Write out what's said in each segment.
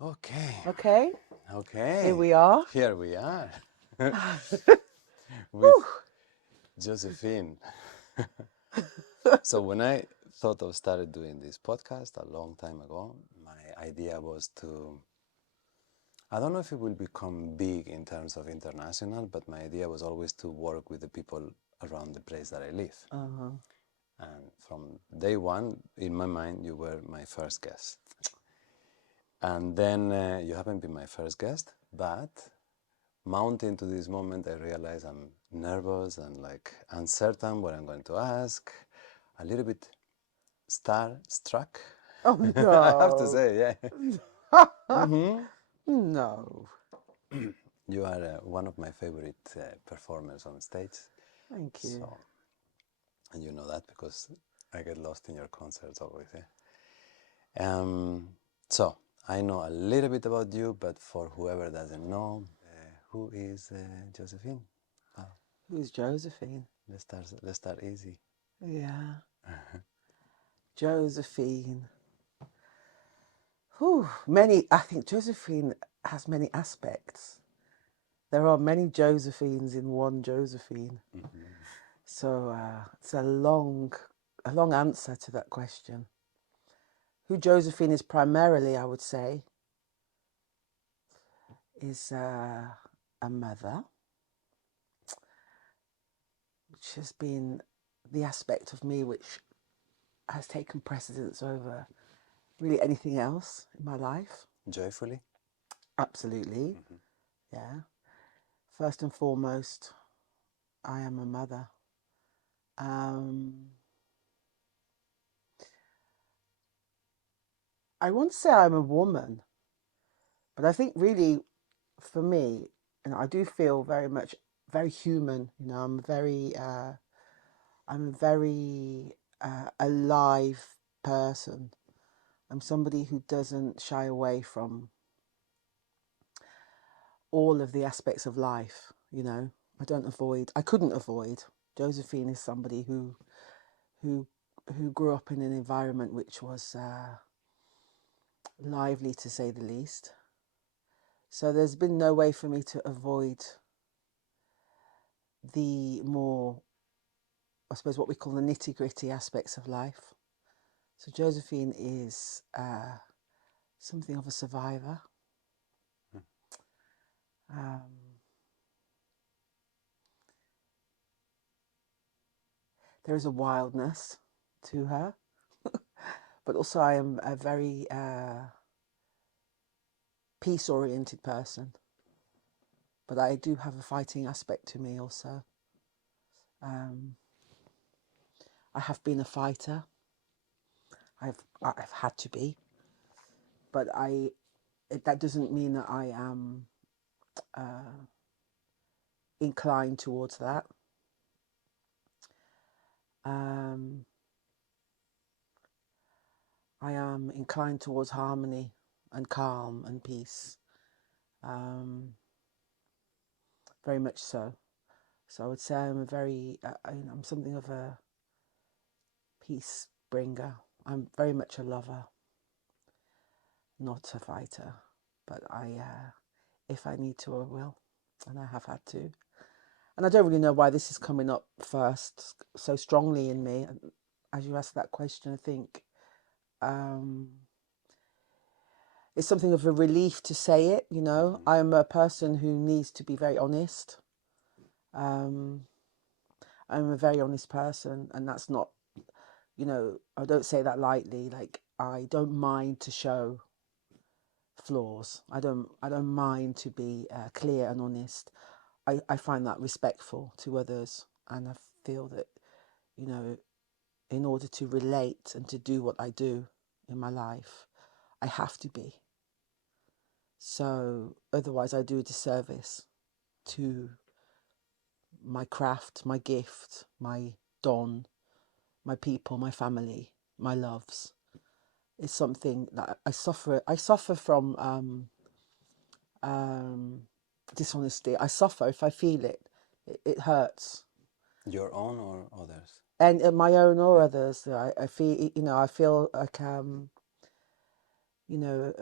Okay, Okay, here okay. we are. Here we are with Whew. Josephine. So when I thought of started doing this podcast a long time ago, my idea was to, I don't know if it will become big in terms of international, but my idea was always to work with the people around the place that I live. Uh-huh. And from day one, in my mind, you were my first guest. And then you haven't been my first guest, but mounting to this moment, I realize I'm nervous and like uncertain what I'm going to ask, a little bit starstruck. Oh I have to no. say, yeah. Mm-hmm. No. You are one of my favorite performers on stage. Thank you. So, and you know that because I get lost in your concerts always. Yeah? So, I know a little bit about you, but for whoever doesn't know, who is Josephine? Oh, Who's Josephine? let's start easy. Yeah. Josephine. Whew. I think Josephine has many aspects. There are many Josephines in one Josephine. Mm-hmm. So it's a long answer to that question. Who Josephine is primarily, I would say, is a mother, which has been the aspect of me which has taken precedence over really anything else in my life. Joyfully? Absolutely, Mm-hmm. yeah. First and foremost, I am a mother. Um, I won't say I'm a woman, but I think really for me, and I do feel very much very human. You know, I'm a very alive person. I'm somebody who doesn't shy away from all of the aspects of life. You know, I couldn't avoid. Josephine is somebody who who grew up in an environment which was lively, to say the least. So there's been no way for me to avoid the more, I suppose, what we call the nitty gritty aspects of life. So Josephine is something of a survivor. Um, there is a wildness to her, but also I am a very peace oriented person. But I do have a fighting aspect to me also. Um, I have been a fighter. I've had to be, but that doesn't mean that I am inclined towards that. Um, I am inclined towards harmony and calm and peace. Um, very much so. So I would say I'm I'm something of a peace bringer. I'm very much a lover, not a fighter. But if I need to, I will, and I have had to. And I don't really know why this is coming up first so strongly in me. As you ask that question, I think um, it's something of a relief to say it. You know, Mm-hmm. I'm a person who needs to be very honest. Um, I'm a very honest person, and that's not, you know, I don't say that lightly. Like, I don't mind to show flaws. I don't mind to be clear and honest. I find that respectful to others, and I feel that, you know, in order to relate and to do what I do in my life, I have to be. So otherwise, I do a disservice to my craft, my gift, my don, my people, my family, my loves. It's something that I suffer. I suffer from um, dishonesty. I suffer if I feel it. It hurts. Your own or others? And my own or others, I feel, you know, I feel like you know,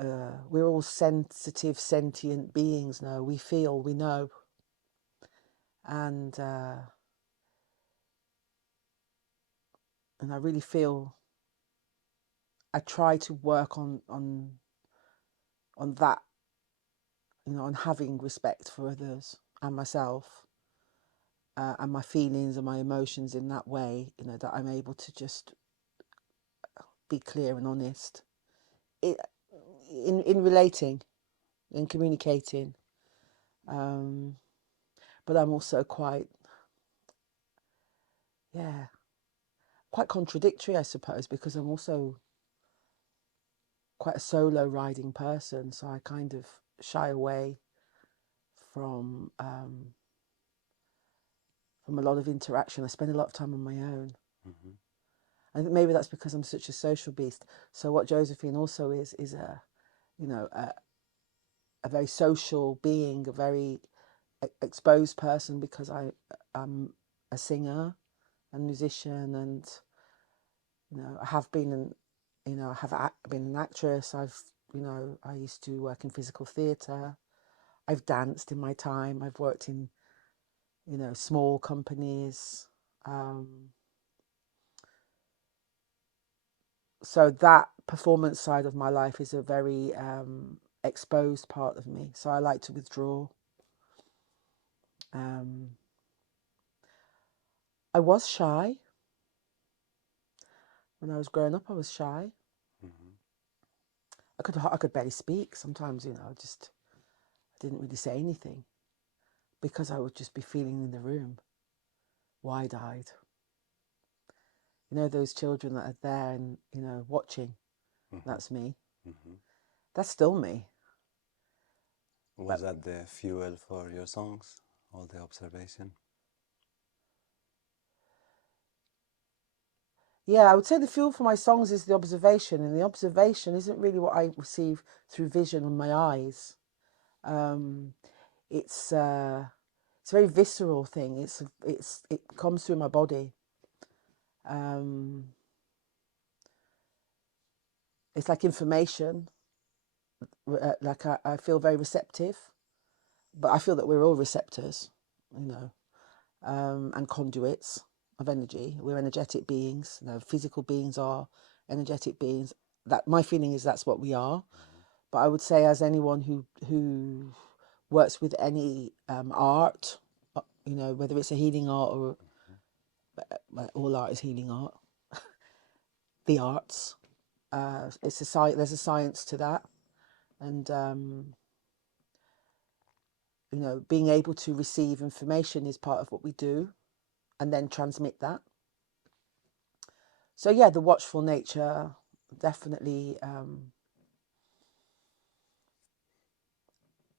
we're all sensitive, sentient beings now. We feel, we know. And I really feel I try to work on that, you know, on having respect for others and myself, and my feelings and my emotions in that way, you know, that I'm able to just be clear and honest in relating, in communicating. But I'm also quite contradictory, I suppose, because I'm also quite a solo riding person, so I kind of shy away from a lot of interaction. I spend a lot of time on my own. Mm-hmm. I think maybe that's because I'm such a social beast. So what Josephine also is a, you know, a very social being, a very exposed person, because I'm a singer and musician, and you know, I have been been an actress. I used to work in physical theatre. I've danced in my time. I've worked in, you know, small companies. So that performance side of my life is a very exposed part of me. So I like to withdraw. I was shy. When I was growing up, I was shy. Mm-hmm. I could barely speak. Sometimes, you know, I didn't really say anything because I would just be feeling in the room, wide-eyed. You know, those children that are there and, you know, watching. Mm-hmm. That's me. Mm-hmm. That's still me. Was that the fuel for your songs? All the observation? Yeah, I would say the fuel for my songs is the observation, and the observation isn't really what I receive through vision on my eyes. Um, it's a very visceral thing. It comes through my body. It's like information. Like I feel very receptive, but I feel that we're all receptors, you know, and conduits of energy. We're energetic beings. You know, physical beings are energetic beings. That my feeling is that's what we are. Mm-hmm. But I would say, as anyone who works with any art, you know, whether it's a healing art or all art is healing art, the arts, it's there's a science to that, and you know, being able to receive information is part of what we do, and then transmit that. So yeah, the watchful nature definitely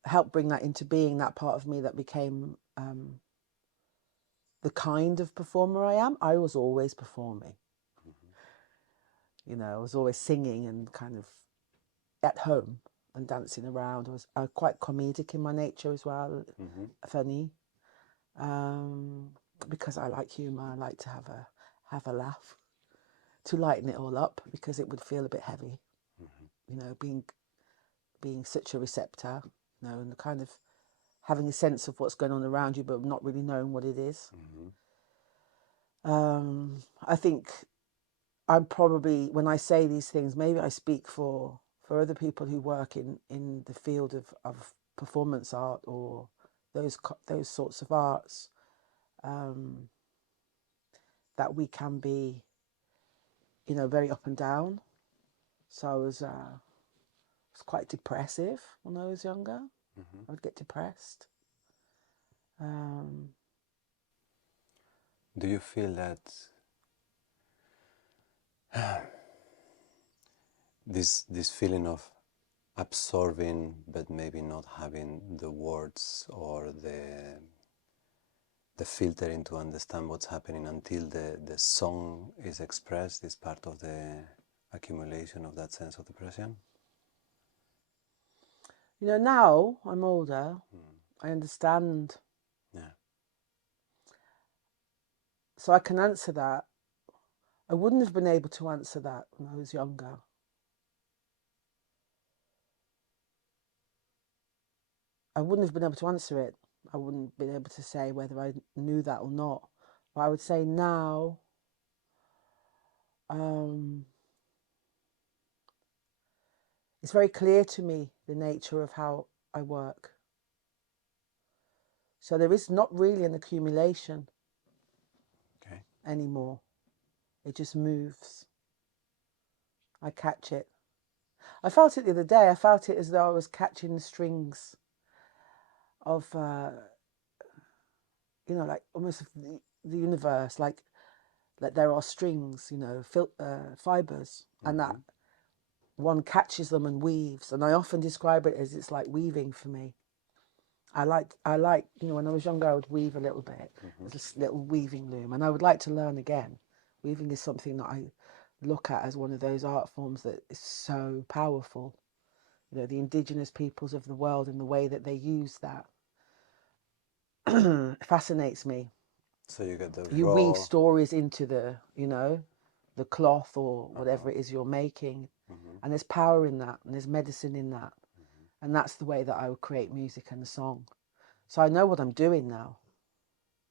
helped bring that into being. That part of me that became the kind of performer I am. I was always performing. You know, I was always singing and kind of at home and dancing around. I was quite comedic in my nature as well, Mm-hmm. funny, because I like humour. I like to have a laugh to lighten it all up, because it would feel a bit heavy. Mm-hmm. You know, being such a receptor, you know, and kind of having a sense of what's going on around you, but not really knowing what it is. Mm-hmm. I think I'm probably, when I say these things, maybe I speak for other people who work in the field of performance art or those sorts of arts, that we can be, you know, very up and down. So I was quite depressive when I was younger. Mm-hmm. I would get depressed. Um, Do you feel that this feeling of absorbing but maybe not having the words or the filtering to understand what's happening until the song is expressed is part of the accumulation of that sense of depression? you know, now I'm older, Mm. I understand, Yeah. so I can answer that. I wouldn't have been able to answer that when I was younger. I wouldn't have been able to answer it. I wouldn't have been able to say whether I knew that or not. But I would say now, it's very clear to me the nature of how I work. So there is not really an accumulation anymore. It just moves. I catch it. I felt it the other day. I felt it as though I was catching the strings of, like almost the universe, like there are strings, fibers, and that one catches them and weaves. And I often describe it as it's like weaving for me. I like, when I was younger, I would weave a little bit. There's this little weaving loom, and I would like to learn again. Weaving is something that I look at as one of those art forms that is so powerful. The indigenous peoples of the world and the way that they use that fascinates me. So you get the You raw... weave stories into the cloth or whatever it is you're making, and there's power in that, and there's medicine in that, and that's the way that I would create music and a song. So I know what I'm doing now.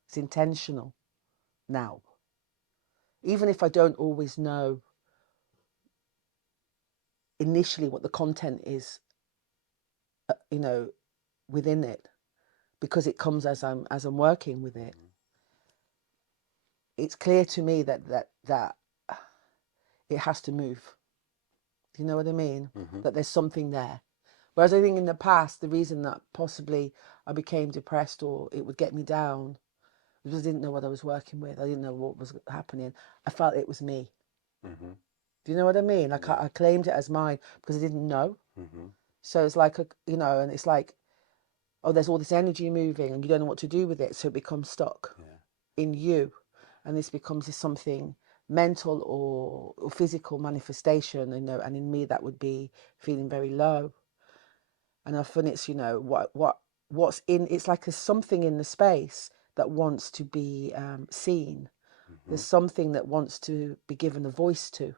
It's intentional now, even if I don't always know initially what the content is, within it, because it comes as I'm working with it. It's clear to me that it has to move. Do you know what I mean? That there's something there. Whereas I think in the past, the reason that possibly I became depressed or it would get me down was because I didn't know what I was working with. I didn't know what was happening. I felt it was me. Do you know what I mean? Like I claimed it as mine because I didn't know. So it's like, and it's like, oh, there's all this energy moving and you don't know what to do with it. So it becomes stuck in you. And this becomes something mental or physical manifestation, and in me that would be feeling very low. And often it's, what's in, it's like there's something in the space that wants to be seen. There's something that wants to be given a voice to.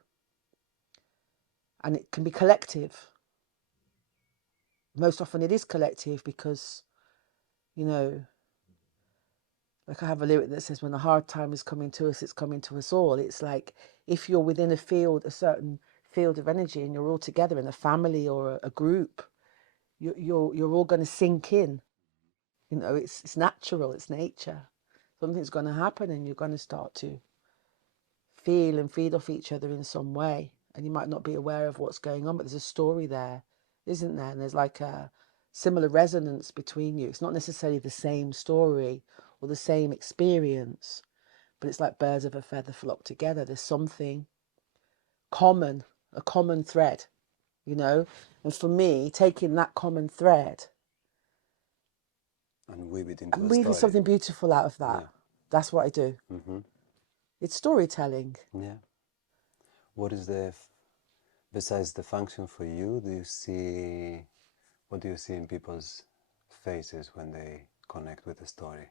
And it can be collective. Most often it is collective because, like I have a lyric that says, when the hard time is coming to us, it's coming to us all. It's like if you're within a certain field of energy and you're all together in a family or a group, you're all going to sink in. It's natural, it's nature. Something's going to happen and you're going to start to feel and feed off each other in some way. And you might not be aware of what's going on, but there's a story there, isn't there? And there's like a similar resonance between you. It's not necessarily the same story or the same experience, but it's like birds of a feather flock together. There's something common, a common thread, And for me, taking that common thread and weave it into and a weaving story. something beautiful out of that. Yeah. That's what I do. It's storytelling. Yeah. What is besides the function for you, what do you see in people's faces when they connect with the story?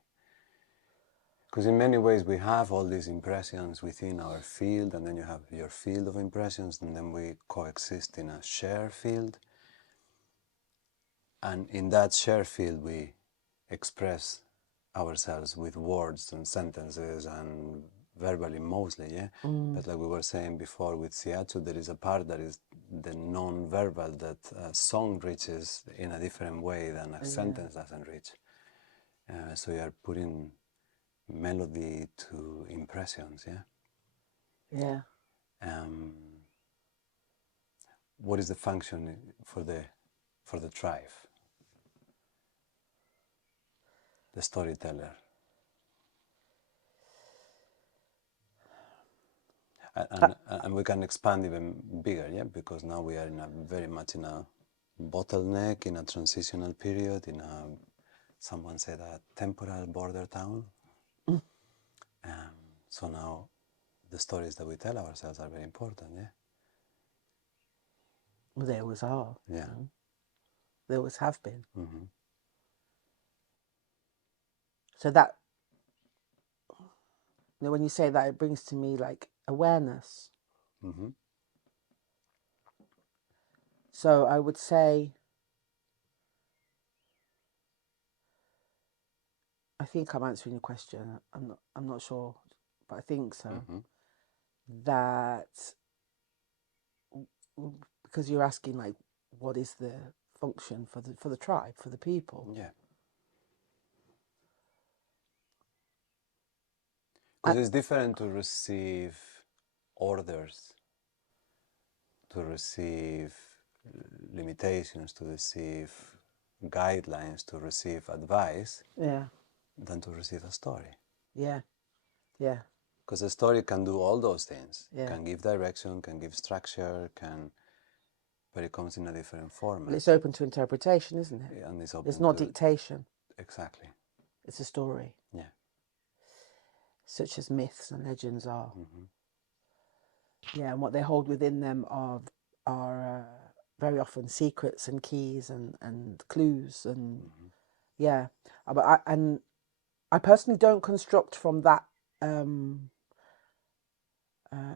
Because in many ways we have all these impressions within our field, and then you have your field of impressions, and then we coexist in a shared field. And in that shared field we express ourselves with words and sentences and verbally mostly, yeah? But like we were saying before with Siachu, there is a part that is the non-verbal that a song reaches in a different way than a sentence doesn't reach. So you are putting melody to impressions, yeah? Yeah. What is the function for the tribe, the storyteller? And we can expand even bigger, yeah, because now we are very much in a bottleneck, in a transitional period, someone said a temporal border town. So now the stories that we tell ourselves are very important, yeah? Well, they always are. Yeah. They always have been. Mm-hmm. So that, when you say that, it brings to me like awareness. Mm-hmm. So I would say I think I'm answering your question. I'm not sure, but I think so. Mm-hmm. That because you're asking like, what is the function for the tribe, for the people? Yeah. Because And it's different to receive orders, to receive limitations, to receive guidelines, to receive advice, yeah, than to receive a story. yeah, yeah, Because a story can do all those things, yeah. can give direction, can give structure, but it comes in a different Well, format. it's open to interpretation, isn't it? And it's It's open not to, dictation. exactly, It's a story, yeah. such as myths and legends are. Mm-hmm. Yeah, and what they hold within them are very often secrets and keys and clues and Mm-hmm. yeah. But I personally don't construct from that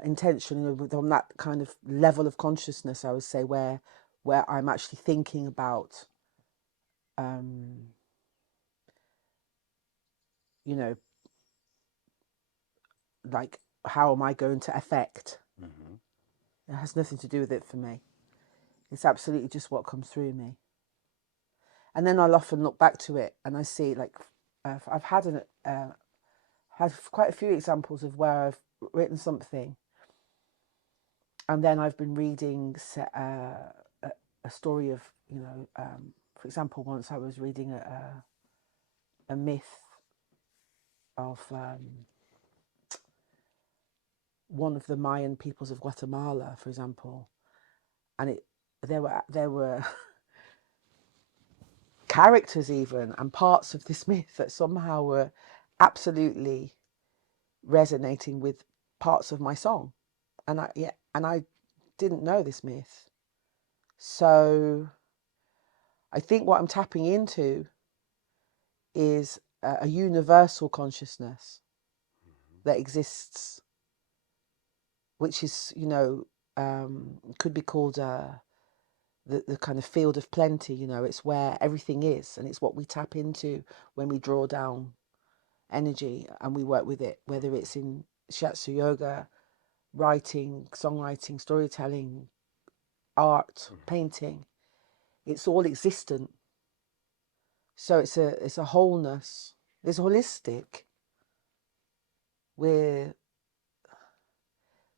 intention, on that kind of level of consciousness. I would say where I'm actually thinking about, you know, like how am I going to affect? Mm-hmm. It has nothing to do with it for me. It's absolutely just what comes through me. And then I'll often look back to it and I see like I've had quite a few examples of where I've written something and then I've been reading a story of, for example, once I was reading a myth of one of the Mayan peoples of Guatemala, for example, and there were characters even and parts of this myth that somehow were absolutely resonating with parts of my song, and I didn't know this myth, so I think what I'm tapping into is a universal consciousness that exists, which is could be called the kind of field of plenty. It's where everything is, and it's what we tap into when we draw down energy and we work with it, whether it's in shiatsu yoga, writing, songwriting, storytelling, art, painting. It's all existent. So it's a wholeness. It's holistic. We're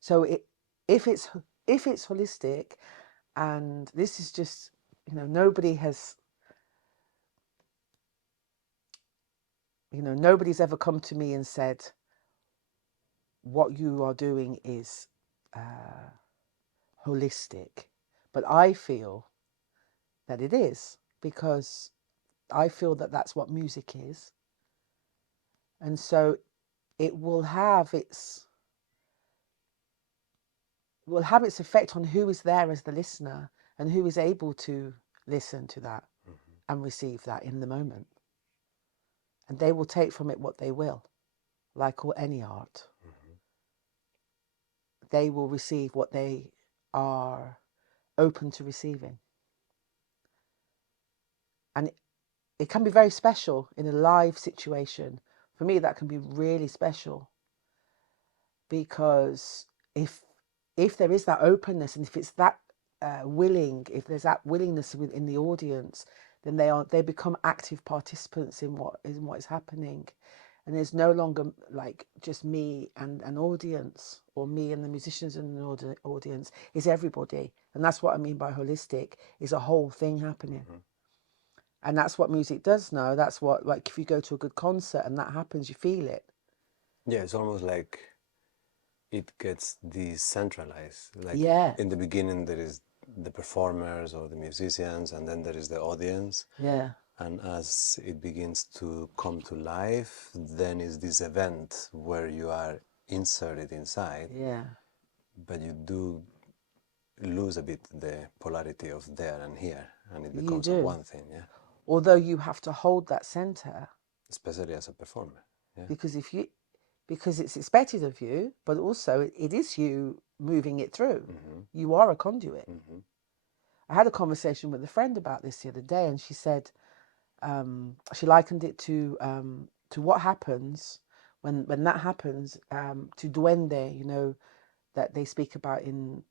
so it if it's holistic, and this is just nobody's ever come to me and said what you are doing is holistic, but I feel that it is, because I feel that that's what music is, and so it will have its effect on who is there as the listener and who is able to listen to that and receive that in the moment. And they will take from it what they will, like all any art. They will receive what they are open to receiving. And it can be very special in a live situation. For me, that can be really special, because if there is that openness, and if it's that if there's that willingness within the audience, then they become active participants in what is happening, and there's no longer like just me and an audience, or me and the musicians and an audience. It's everybody, and that's what I mean by holistic. Is a whole thing happening. And that's what music does now. That's what, like, if you go to a good concert and that happens, you feel it. Yeah, it's almost like it gets decentralized. Like Yeah, in the beginning, there is the performers or the musicians, and then there is the audience. yeah, And as it begins to come to life, then is this event where you are inserted inside, yeah. but you do lose a bit the polarity of there and here, and it You becomes a do. one thing, yeah? Although you have to hold that center, Especially as a performer, yeah? because because it's expected of you, but also it is you moving it through. You are a conduit. I had a conversation with a friend about this the other day, and she said she likened it to to what happens when that happens, to duende, you know, that they speak about in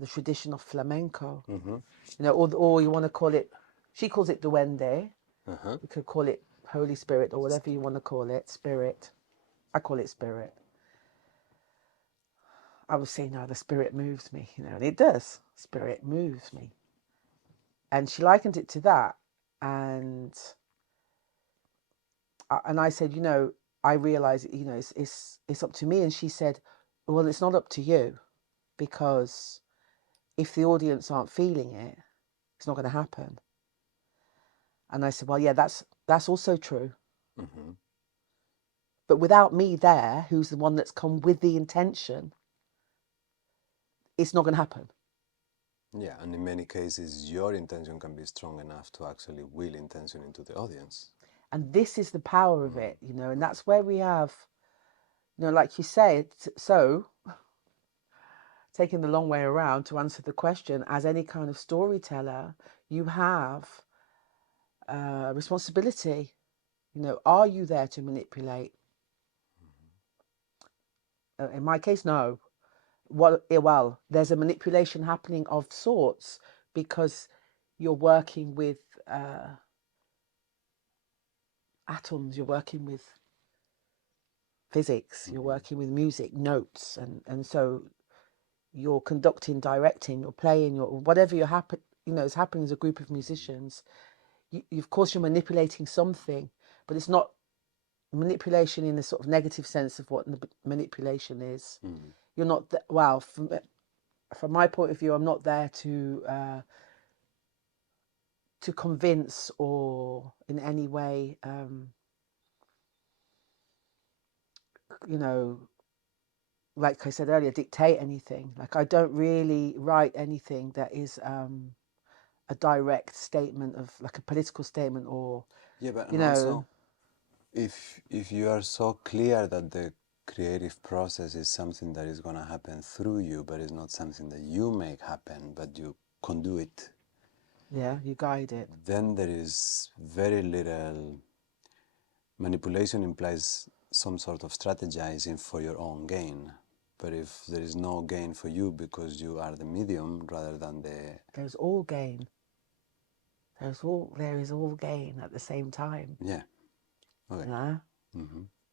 the tradition of flamenco. You know, or you want to call it, she calls it duende. You could call it Holy Spirit or whatever you want to call it, spirit. I call it spirit. I was saying, no, the spirit moves me, you know, and it does. Spirit moves me. And she likened it to that. And I said, you know, I realize, you know, it's up to me. And she said, well, it's not up to you, because if the audience aren't feeling it, it's not going to happen. And I said, well, yeah, that's also true. But without me there, who's the one that's come with the intention, it's not going to happen. Yeah, and in many cases, your intention can be strong enough to actually will intention into the audience. And this is the power of it, you know, and that's where we have, you know, like you say, so taking the long way around to answer the question, as any kind of storyteller, you have a responsibility. You know, are you there to manipulate? In my case, no. Well, there's a manipulation happening of sorts, because you're working with atoms, you're working with physics, you're working with music, notes, and so you're conducting, directing, you're playing, you're whatever is happening as a group of musicians. You, of course, you're manipulating something, but it's not manipulation in the sort of negative sense of what manipulation is. You're not from my point of view, I'm not there to convince or in any way, you know, like I said earlier, dictate anything. Like, I don't really write anything that is a direct statement of, like, a political statement, or Yeah, but you and also, know, if you are so clear that the creative process is something that is going to happen through you, but it's not something that you make happen, but you conduit, yeah, you guide it. then there is very little manipulation. Implies some sort of strategizing for your own gain. But if there is no gain for you because you are the medium rather than the... There's all gain. There is all gain at the same time. Yeah. Okay. Yeah.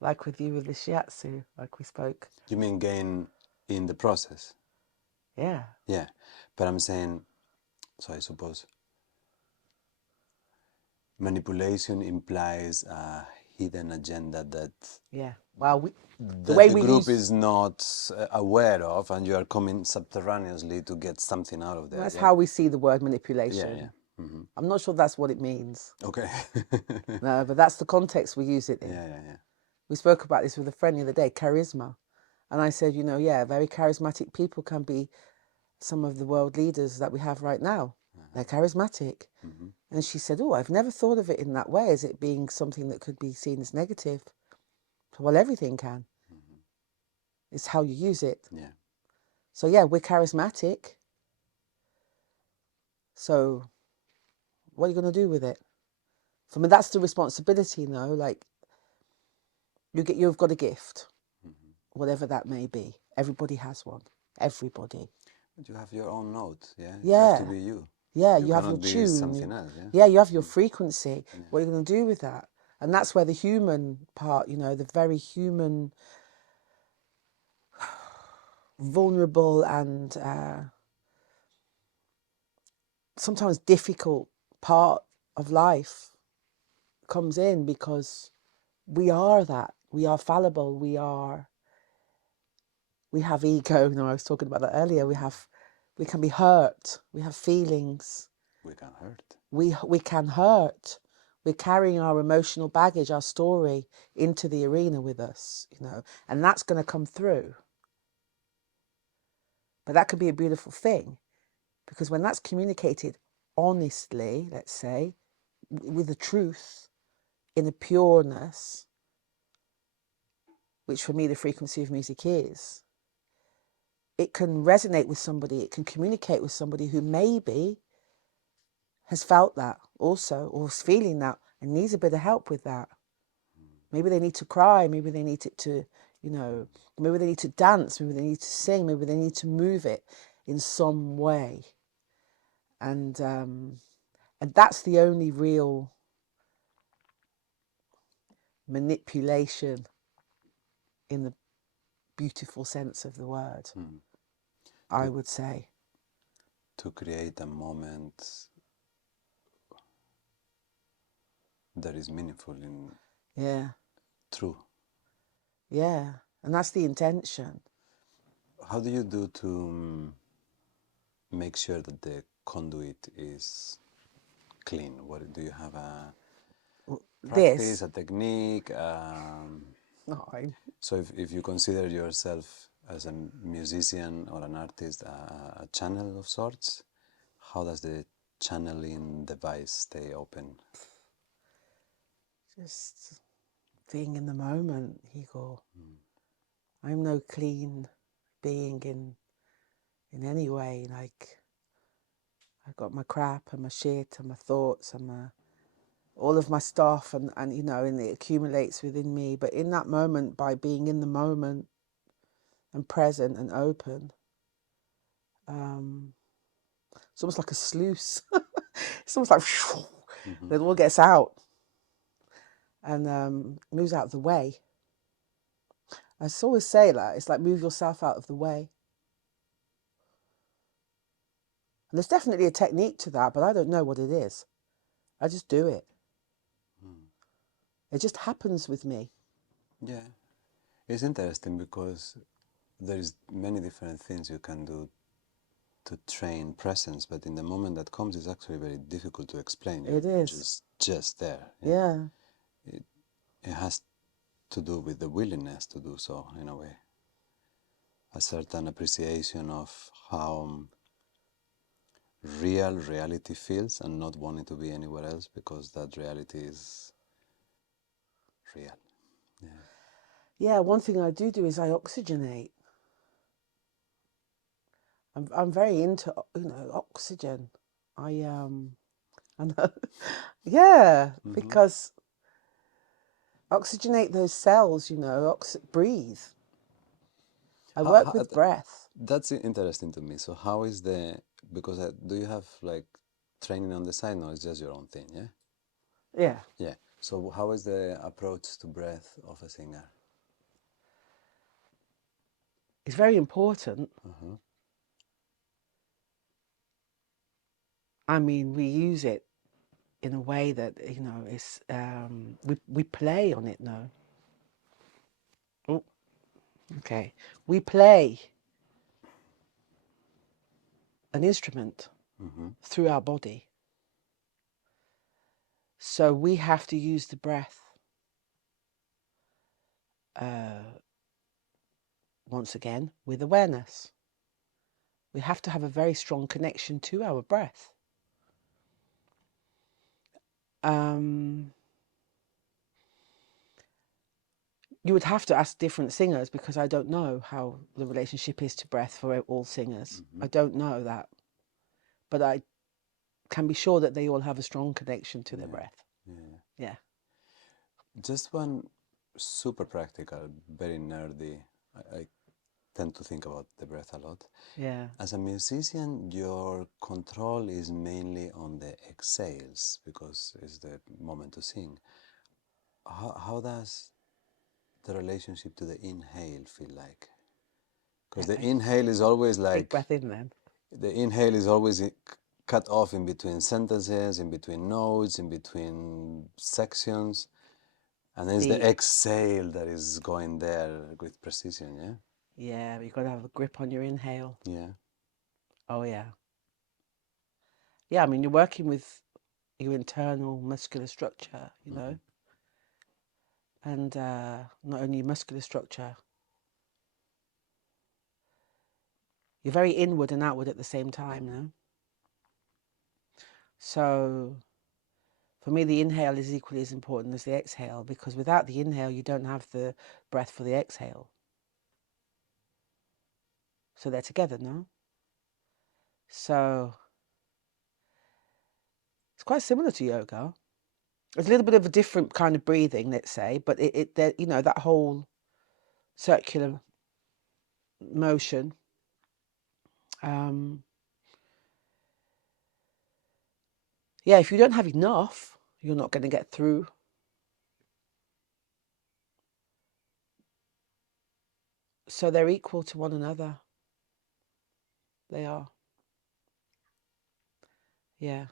Like with you with the shiatsu, like we spoke. You mean gain in the process? Yeah. Yeah. But I'm saying, so I suppose manipulation implies a hidden agenda that... Yeah. Well, the that way the we group use... is not aware of, and you are coming subterraneously to get something out of there. That's yeah? how we see the word manipulation. Yeah, yeah. I'm not sure that's what it means. Okay. No, but that's the context we use it in. Yeah. We spoke about this with a friend the other day, charisma. And I said, you know, yeah, very charismatic people can be some of the world leaders that we have right now. They're charismatic. And she said, oh, I've never thought of it in that way, as it being something that could be seen as negative. Well, everything can. It's how you use it. Yeah. So, yeah, we're charismatic. So what are you going to do with it? For me, that's the responsibility, you know, like you've got a gift, whatever that may be. Everybody has one. Everybody. But you have your own note, yeah? Yeah. You have to be you. Yeah, you you have your cannot be tune. something else, yeah? Yeah, you have your frequency. What are you going to do with that? And that's where the human part, you know, the very human, vulnerable and sometimes difficult part of life comes in, because we are that. We are fallible. We have ego. You know, I was talking about that earlier. We can be hurt. We have feelings. We can hurt. We can hurt. We're carrying our emotional baggage, our story, into the arena with us, you know, and that's going to come through. But that could be a beautiful thing, because when that's communicated honestly, let's say, with the truth, in a pureness, which for me the frequency of music is, it can resonate with somebody, it can communicate with somebody who maybe has felt that also, or is feeling that and needs a bit of help with that. Maybe they need to cry. Maybe they need it to, you know, maybe they need to dance. Maybe they need to sing. Maybe they need to move it in some way. And that's the only real manipulation in the beautiful sense of the word, I would say. To create a moment that is meaningful in true. Yeah, and that's the intention. How do you do to make sure that the conduit is clean? What do you have a practice, a technique? So if you consider yourself as a musician or an artist, a channel of sorts, how does the channeling device stay open? Just being in the moment, Igor. I'm no clean being in any way. Like, I've got my crap and my shit and my thoughts and all of my stuff, and you know, and it accumulates within me. But in that moment, by being in the moment and present and open, it's almost like a sluice. It's almost like it all gets out and moves out of the way. I always say that it's like move yourself out of the way. And there's definitely a technique to that, but I don't know what it is. I just do it. It just happens with me. Yeah, it's interesting because there's many different things you can do to train presence, but in the moment that comes, it's actually very difficult to explain. It You're is. just there. Yeah. It has to do with the willingness to do so, in a way. A certain appreciation of how real reality feels and not wanting to be anywhere else because that reality is real. Yeah. Yeah, one thing I do is I oxygenate. I'm very into, you know, oxygen. I know. Yeah, because oxygenate those cells, you know, breathe. I work with breath. That's interesting to me. So how is because do you have like training on the side, or it's just your own thing, yeah? Yeah. Yeah. So how is the approach to breath of a singer? It's very important. I mean, we use it in a way that, you know, it's we play on it now. Oh, okay. We play an instrument through our body. So we have to use the breath once again with awareness. We have to have a very strong connection to our breath. You would have to ask different singers because I don't know how the relationship is to breath for all singers. I don't know that. But I can be sure that they all have a strong connection to their breath. Yeah. Just one super practical, very nerdy. I tend to think about the breath a lot. Yeah. As a musician, your control is mainly on the exhales because it's the moment to sing. How does the relationship to the inhale feel like? Because the inhale is always like... Big breath in then. The inhale is always cut off in between sentences, in between notes, in between sections. And then it's the exhale that is going there with precision, yeah? Yeah, you've got to have a grip on your inhale. Yeah. Oh, yeah. Yeah, I mean, you're working with your internal muscular structure, you know, and not only your muscular structure, you're very inward and outward at the same time, no? So for me, the inhale is equally as important as the exhale, because without the inhale, you don't have the breath for the exhale. So they're together, no? So it's quite similar to yoga. It's a little bit of a different kind of breathing, let's say, but you know, that whole circular motion. Yeah, if you don't have enough, you're not going to get through. So they're equal to one another. They are. Yeah.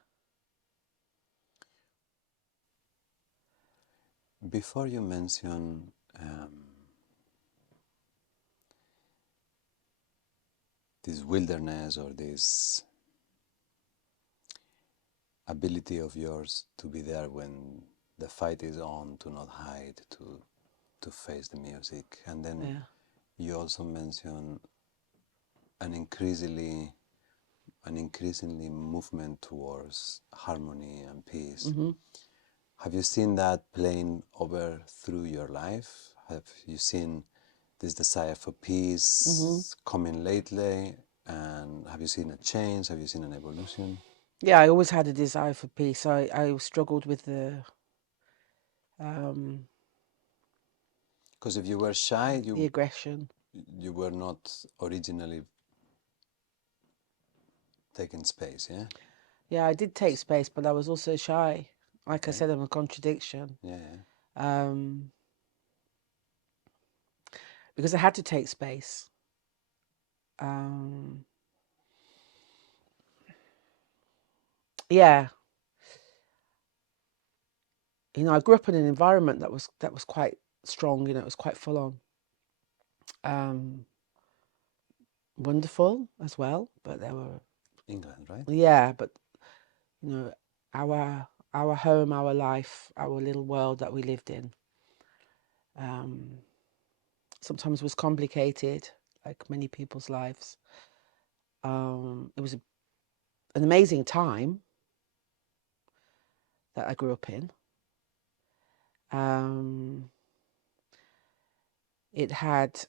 Before you mention this wilderness or this ability of yours to be there when the fight is on, to not hide, to face the music, and then Yeah. you also mention an increasingly movement towards harmony and peace. Mm-hmm. Have you seen that playing over through your life? Have you seen this desire for Mm-hmm. peace coming lately? And have you seen a change? Have you seen an evolution? Yeah, I always had a desire for peace. I struggled with Because if you were shy, the aggression. you were not originally taking space, yeah? Yeah, I did take space, but I was also shy. Like I Okay. said, I'm a contradiction. Yeah, yeah. Um, because I had to take space. Yeah, you know, I grew up in an environment that was quite strong. You know, it was quite full on. Wonderful as well, but there were, England, right? yeah, but you know, our home, our life, our little world that we lived in, sometimes was complicated, like many people's lives. It was an amazing time that I grew up in. It had,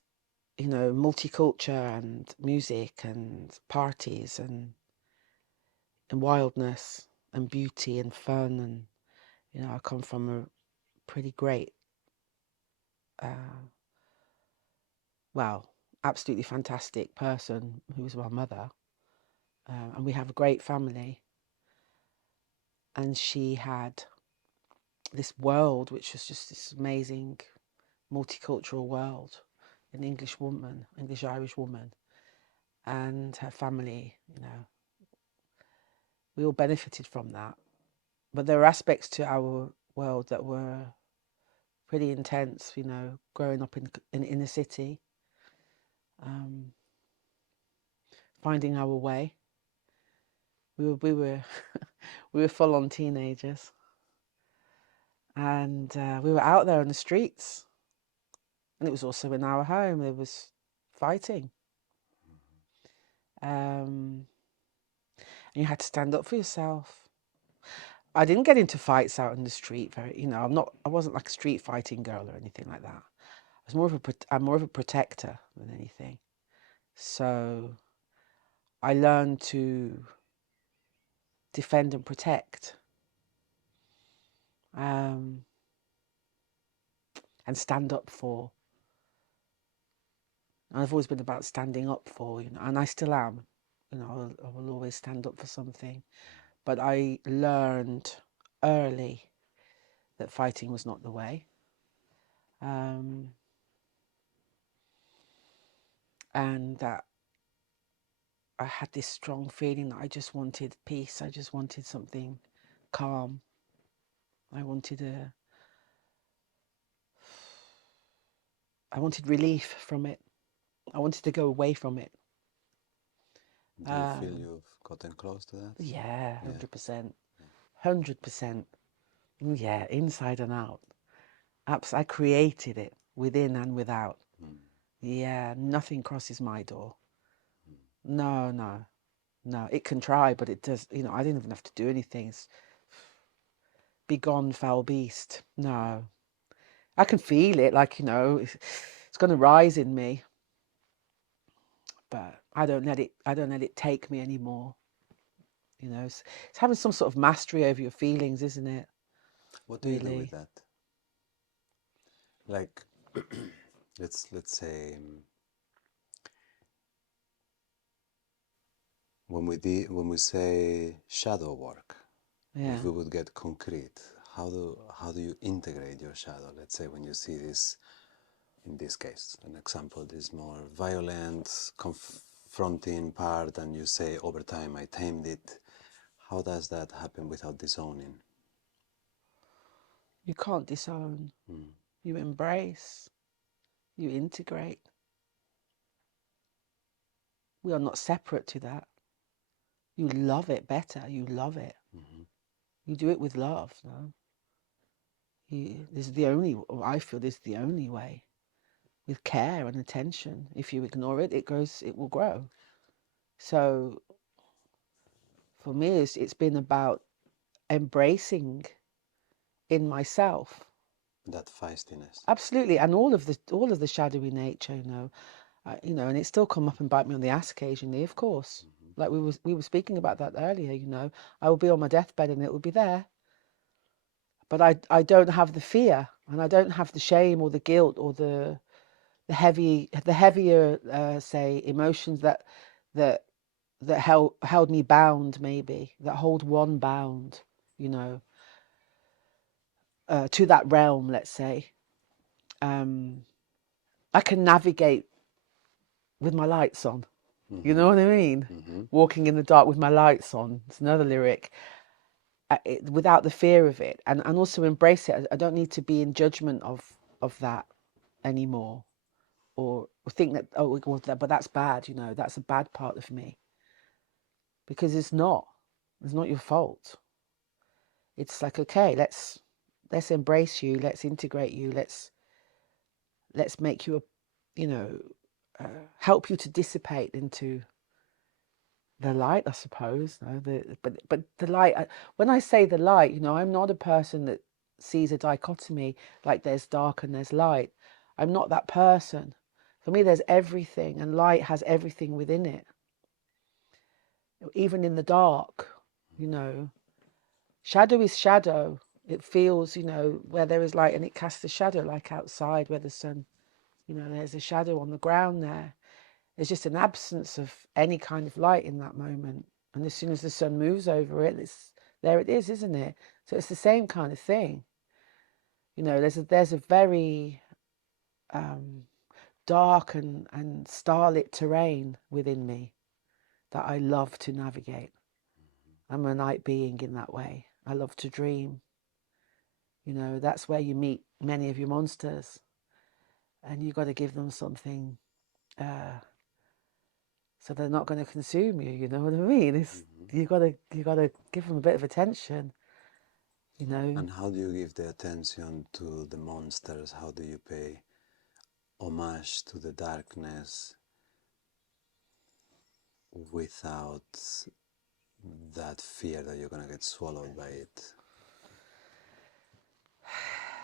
you know, multicultural and music and parties and wildness and beauty and fun. And you know, I come from a pretty great, well, absolutely fantastic person who was my mother, and we have a great family. And she had this world which was just this amazing multicultural world, an English woman, English Irish woman, and her family. You know, we all benefited from that. But there were aspects to our world that were pretty intense. You know, growing up in the city, finding our way. We were we were full on teenagers, and we were out there on the streets. And it was also in our home. There was fighting. And you had to stand up for yourself. I didn't get into fights out in the street very, you know, I wasn't like a street fighting girl or anything like that. I'm more of a protector than anything. So I learned to defend and protect, and stand up for. And I've always been about standing up for, you know, and I still am. You know, I will always stand up for something. But I learned early that fighting was not the way. And that I had this strong feeling that I just wanted peace. I just wanted something calm. I wanted relief from it. I wanted to go away from it. Do you feel you've gotten close to that? Yeah, 100%. 100%. Yeah, inside and out. I created it within and without. Yeah, nothing crosses my door. No, no, no. It can try, but it does, you know, I didn't even have to do anything. It's, be gone, foul beast. No. I can feel it, like, you know, it's going to rise in me, but I don't let it take me anymore. You know, it's having some sort of mastery over your feelings, isn't it? What do you do with really. that? Like, let's say when we say shadow work, Yeah. if we would get concrete, how do you integrate your shadow? Let's say when you see this, in this case, an example, this more violent, confronting part, and you say over time I tamed it. How does that happen without disowning? You can't disown. Mm. You embrace. You integrate. We are not separate to that. You love it better. You love it. Mm-hmm. You do it with love. No? This is the only, I feel this is the only way. With care and attention. If you ignore it, it will grow. So for me, it's been about embracing in myself. That feistiness. Absolutely. And all of the shadowy nature, and it still come up and bite me on the ass occasionally, of course. Mm-hmm. Like we were speaking about that earlier. I will be on my deathbed and it will be there. But I don't have the fear, and I don't have the shame or the guilt or the heavier say emotions that held me bound, maybe that hold one bound, you know, to that realm. Let's say I can navigate with my lights on. You Mm-hmm. know what I mean? Mm-hmm. Walking in the dark with my lights on. It's another lyric. Without the fear of it, and also embrace it. I don't need to be in judgment of that anymore, or think that, oh well, but that's bad. That's a bad part of me, because it's not. It's not your fault. It's like, okay, let's embrace you. Let's integrate you. Let's make you help you to dissipate into the light, I suppose. No, but the light. When I say the light, I'm not a person that sees a dichotomy like there's dark and there's light. I'm not that person. For me, there's everything, and light has everything within it. Even in the dark, you know, shadow is shadow. It feels, where there is light, and it casts a shadow, like outside where the sun, there's a shadow on the ground there. There's just an absence of any kind of light in that moment. And as soon as the sun moves over it, there it is, isn't it? So it's the same kind of thing. There's a very dark and starlit terrain within me that I love to navigate. I'm a night being in that way. I love to dream. That's where you meet many of your monsters, and you've got to give them something so they're not going to consume you. You know what I mean? Mm-hmm. You got to give them a bit of attention. And how do you give the attention to the monsters? How do you pay homage to the darkness without that fear that you're gonna get swallowed by it?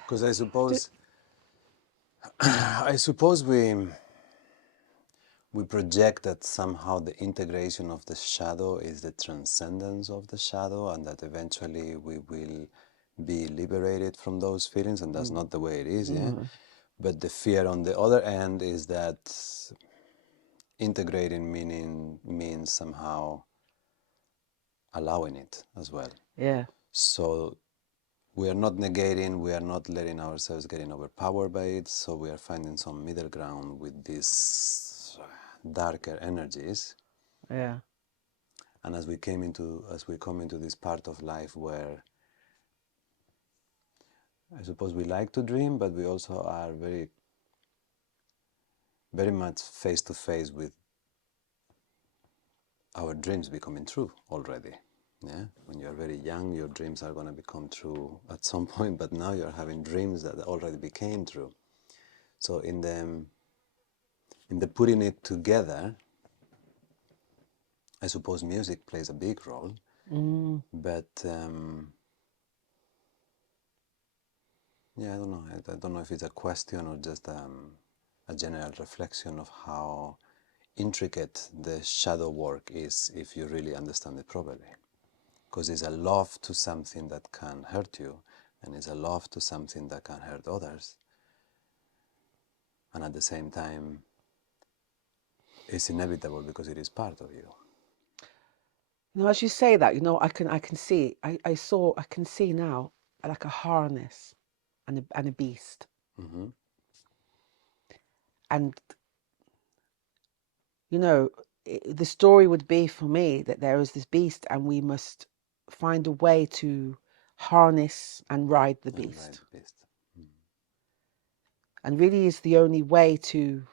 Because I suppose we project that somehow the integration of the shadow is the transcendence of the shadow, and that eventually we will be liberated from those feelings, and that's not the way it is, yeah? But the fear on the other end is that integrating means somehow allowing it as well. Yeah, So we are not negating, we are not letting ourselves getting overpowered by it, so we are finding some middle ground with these darker energies. yeah, And as we come into this part of life where I suppose we like to dream, but we also are very, very much face to face with our dreams becoming true already. Yeah, when you're very young, your dreams are going to become true at some point, but now you're having dreams that already became true. So in the putting it together, I suppose music plays a big role, but yeah, I don't know. I don't know if it's a question or just a general reflection of how intricate the shadow work is if you really understand it properly. Because it's a love to something that can hurt you, and it's a love to something that can hurt others, and at the same time it's inevitable because it is part of you. You know, as you say that, you know, I can see, I can see now like a harness and a beast. Mm-hmm. And, you know, the story would be for me that there is this beast and we must find a way to harness and ride the And right, beast. beast. Mm. And really is the only way to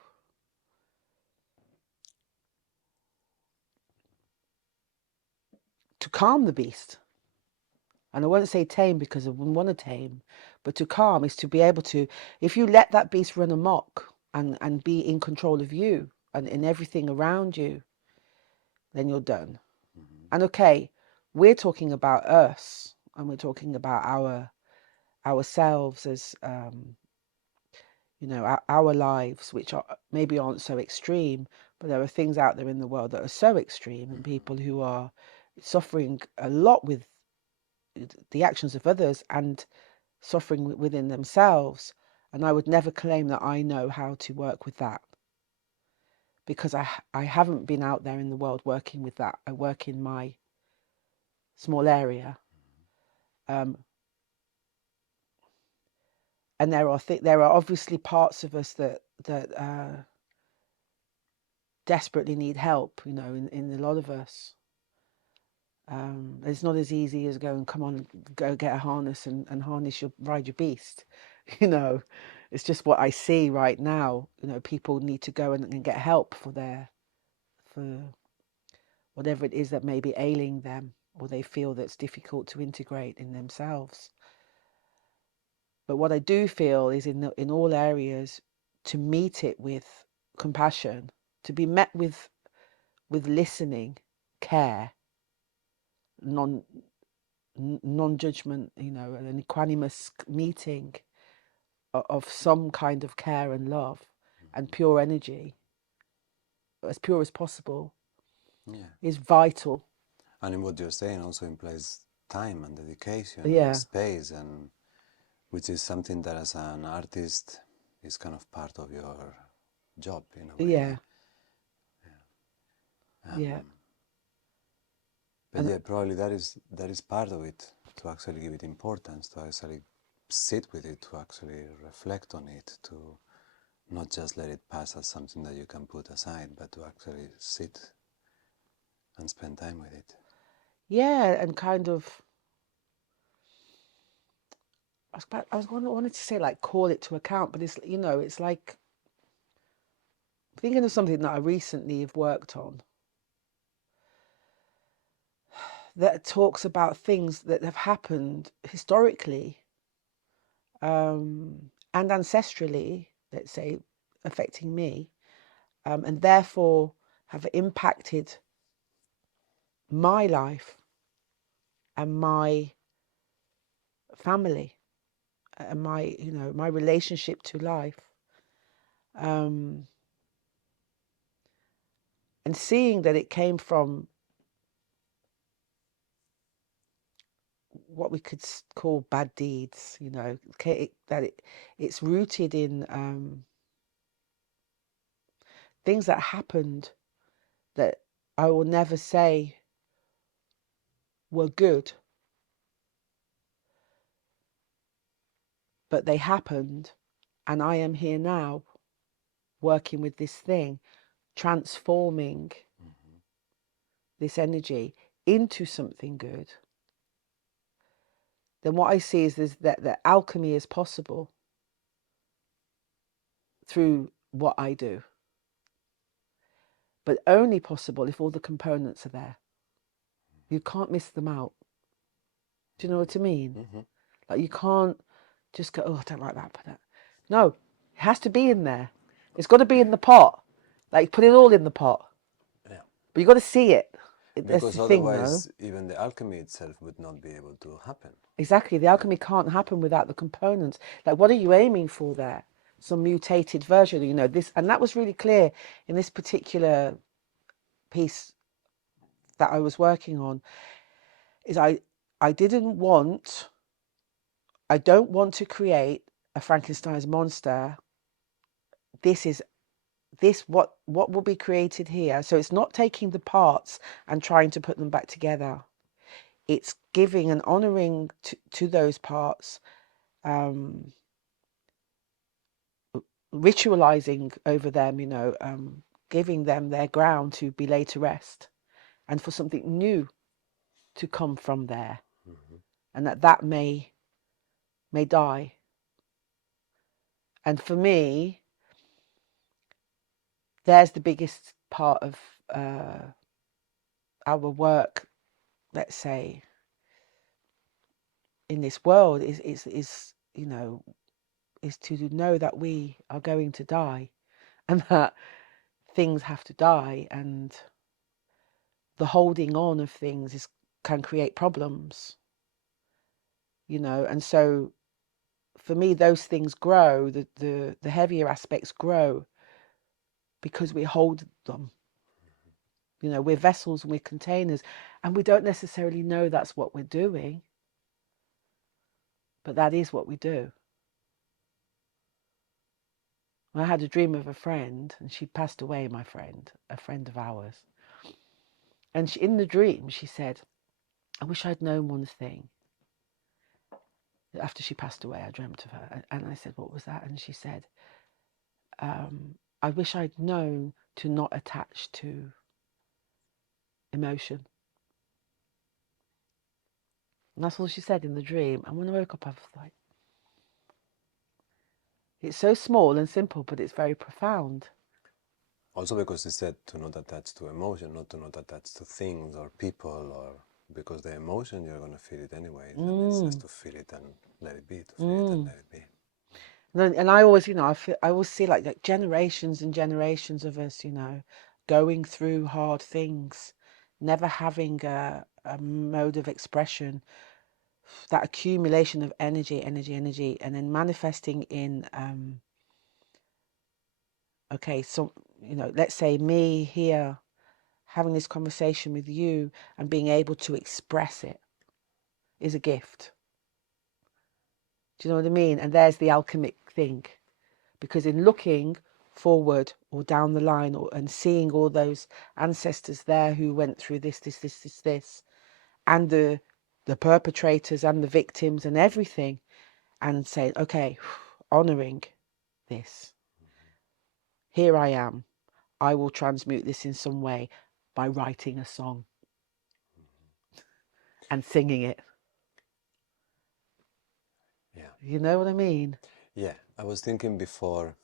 calm the beast. And I won't say tame because I wouldn't want to tame, but to calm is to be able to, if you let that beast run amok and be in control of you and in everything around you, then you're done. Mm-hmm. And okay, we're talking about us and we're talking about ourselves as, you know, our lives, which are maybe aren't so extreme, but there are things out there in the world that are so extreme and people who are suffering a lot with the actions of others and suffering within themselves. And I would never claim that I know how to work with that because I haven't been out there in the world working with that. I work in my small area. Um, and there are obviously parts of us that desperately need help, you know, in a lot of us. It's not as easy as going, come on, go get a harness and harness ride your beast. You know, it's just what I see right now. You know, people need to go and get help for whatever it is that may be ailing them or they feel that's difficult to integrate in themselves. But what I do feel is in all areas to meet it with compassion, to be met with listening, care, non non-judgment, you know, an equanimous meeting of some kind of care and love and pure energy, as pure as possible, Yeah. is vital. And in what you're saying also implies time and dedication and Yeah, space, and which is something that as an artist is kind of part of your job in a way. yeah, yeah. Um, but And yeah, probably that is part of it, to actually give it importance, to actually sit with it, to actually reflect on it, to not just let it pass as something that you can put aside, but to actually sit and spend time with it. yeah, and kind of, wanted to say like call it to account, but it's, you know, it's like thinking of something that I recently have worked on that talks about things that have happened historically and ancestrally, let's say, affecting me, and therefore have impacted my life and my family and my, you know, my relationship to life. Um, and seeing that it came from what we could call bad deeds, you know, it's rooted in things that happened that I will never say were good, but they happened, and I am here now working with this thing, transforming this energy into something good. Then what I see is that alchemy is possible through what I do, but only possible if all the components are there. You can't miss them out. Do you know what I mean? Mm-hmm. Like you can't just go, oh, I don't like that. Put that. No, it has to be in there. It's got to be in the pot. Like put it all in the pot, Yeah. but you got to see it. That's Because the thing, though. otherwise, even the alchemy itself would not be able to happen. Exactly. The alchemy can't happen without the components. Like, what are you aiming for there? Some mutated version, you know, this, and that was really clear in this particular piece that I was working on. Is I didn't want I don't want to create a Frankenstein's monster. What will be created here. So it's not taking the parts and trying to put them back together. It's giving and honoring to those parts, ritualizing over them, giving them their ground to be laid to rest, and for something new to come from there, and that may die. And for me, there's the biggest part of our work, let's say, in this world is to know that we are going to die, and that things have to die, and the holding on of things can create problems, and so for me those things grow, the heavier aspects grow because we hold them. We're vessels and we're containers, and we don't necessarily know that's what we're doing, but that is what we do. I had a dream of a friend, and she passed away, my friend, a friend of ours. And in the dream, she said, I wish I'd known one thing. After she passed away, I dreamt of her. And I said, what was that? And she said, I wish I'd known to not attach to emotion. And that's all she said in the dream. And when I woke up, I was like, it's so small and simple, but it's very profound. Also because he said to not attach to emotion, not to not attach to things or people, or because the emotion, you're going to feel it anyway. And it's just to feel it and let it be, to feel it and let it be. And I always, I always see like generations and generations of us, going through hard things, never having a mode of expression, that accumulation of energy, and then manifesting in, okay, so, let's say me here having this conversation with you and being able to express it is a gift. Do you know what I mean? And there's the alchemic thing. Because in looking forward or down the line, and seeing all those ancestors there who went through this, and the perpetrators and the victims and everything, and saying, okay, honoring this. Here I am. I will transmute this in some way by writing a song and singing it. Yeah. You know what I mean? Yeah. I was thinking before,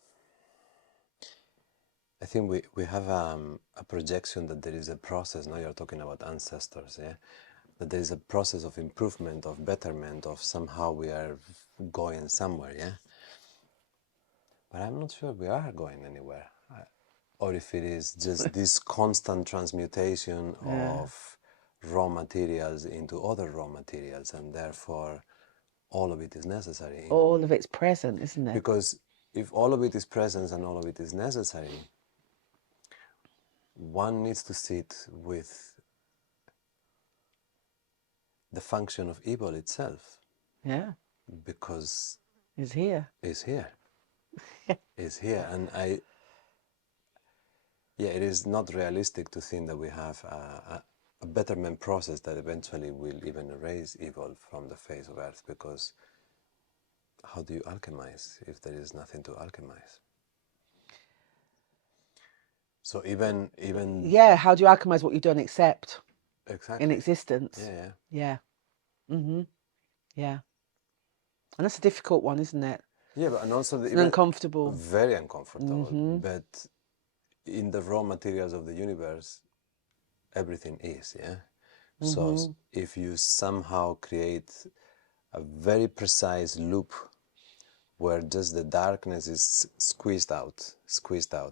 I think we have a projection that there is a process. Now you're talking about ancestors, yeah? That there is a process of improvement, of betterment, of somehow we are going somewhere, yeah? But I'm not sure we are going anywhere. Or if it is just this constant transmutation of raw materials into other raw materials, and therefore all of it is necessary. All of it's present, isn't it? Because if all of it is present and all of it is necessary, one needs to sit with the function of evil itself. Yeah. Because it's here. It's here. It's here. And it is not realistic to think that we have a betterment process that eventually will even erase evil from the face of earth, because how do you alchemize if there is nothing to alchemize? So even Yeah, how do you alchemize what you don't accept exactly in existence? Yeah. Yeah. And that's a difficult one, isn't it? Yeah, but and also It's uncomfortable. Very uncomfortable. But in the raw materials of the universe, everything is, yeah. So if you somehow create a very precise loop where just the darkness is squeezed out,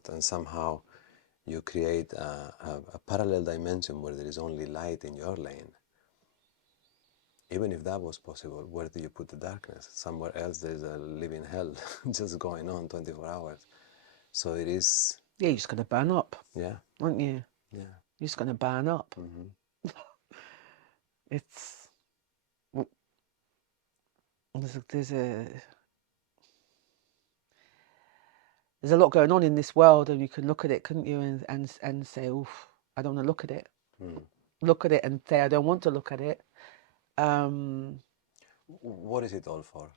and somehow you create a parallel dimension where there is only light in your lane. Even if that was possible, where do you put the darkness? Somewhere else there's a living hell just going on 24 hours. So it is... Yeah, you're just going to burn up. Yeah. Aren't you? Yeah. You're just going to burn up. It's... there's a lot going on in this world, and you can look at it, couldn't you, and say, "Oof, I don't want to look at it." Mm. Look at it and say, "I don't want to look at it." What is it all for,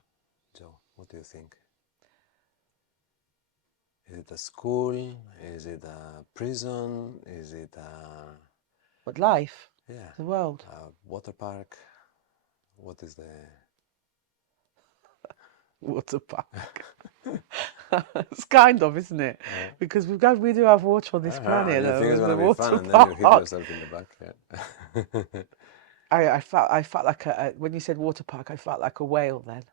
Joe? What do you think? Is it a school? Is it a prison? Is it a, But life, yeah, the world, a water park? What is the... water park. It's kind of, isn't it? Because we do have water on this And planet, you though. think it's It's a gonna be fun, water and then you hit park. yourself in the back. Yeah. I felt like when you said water park, I felt like a whale then.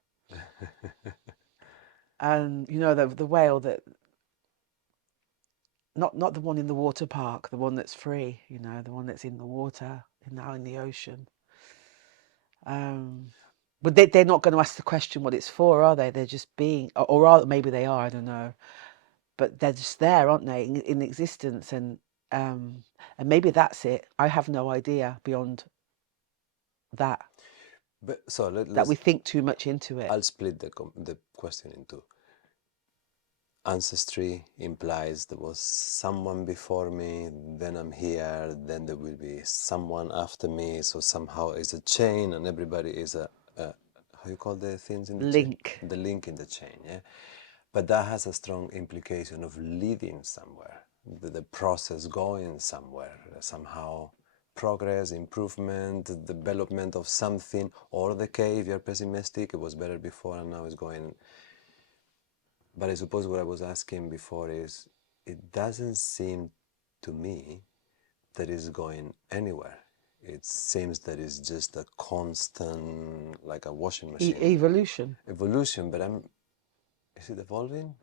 And you know the whale that not the one in the water park, the one that's free, you know, the one that's in the water, now in the ocean. But they're not going to ask the question what it's for, are they? They're just being, maybe they are, I don't know. But they're just there, aren't they, in existence, and maybe that's it. I have no idea beyond that. But so That we let's. think too much into it. I'll split the question in two. Ancestry implies there was someone before me, then I'm here, then there will be someone after me. So somehow it's a chain, and everybody is a how you call the things in the chain? Link. The link in the chain, yeah. But that has a strong implication of leading somewhere, the process going somewhere, somehow progress, improvement, development of something, or the case, if you're pessimistic, it was better before and now it's going. But I suppose what I was asking before is, it doesn't seem to me that it's going anywhere. It seems that it's just a constant, like a washing machine Evolution. evolution. But is it evolving?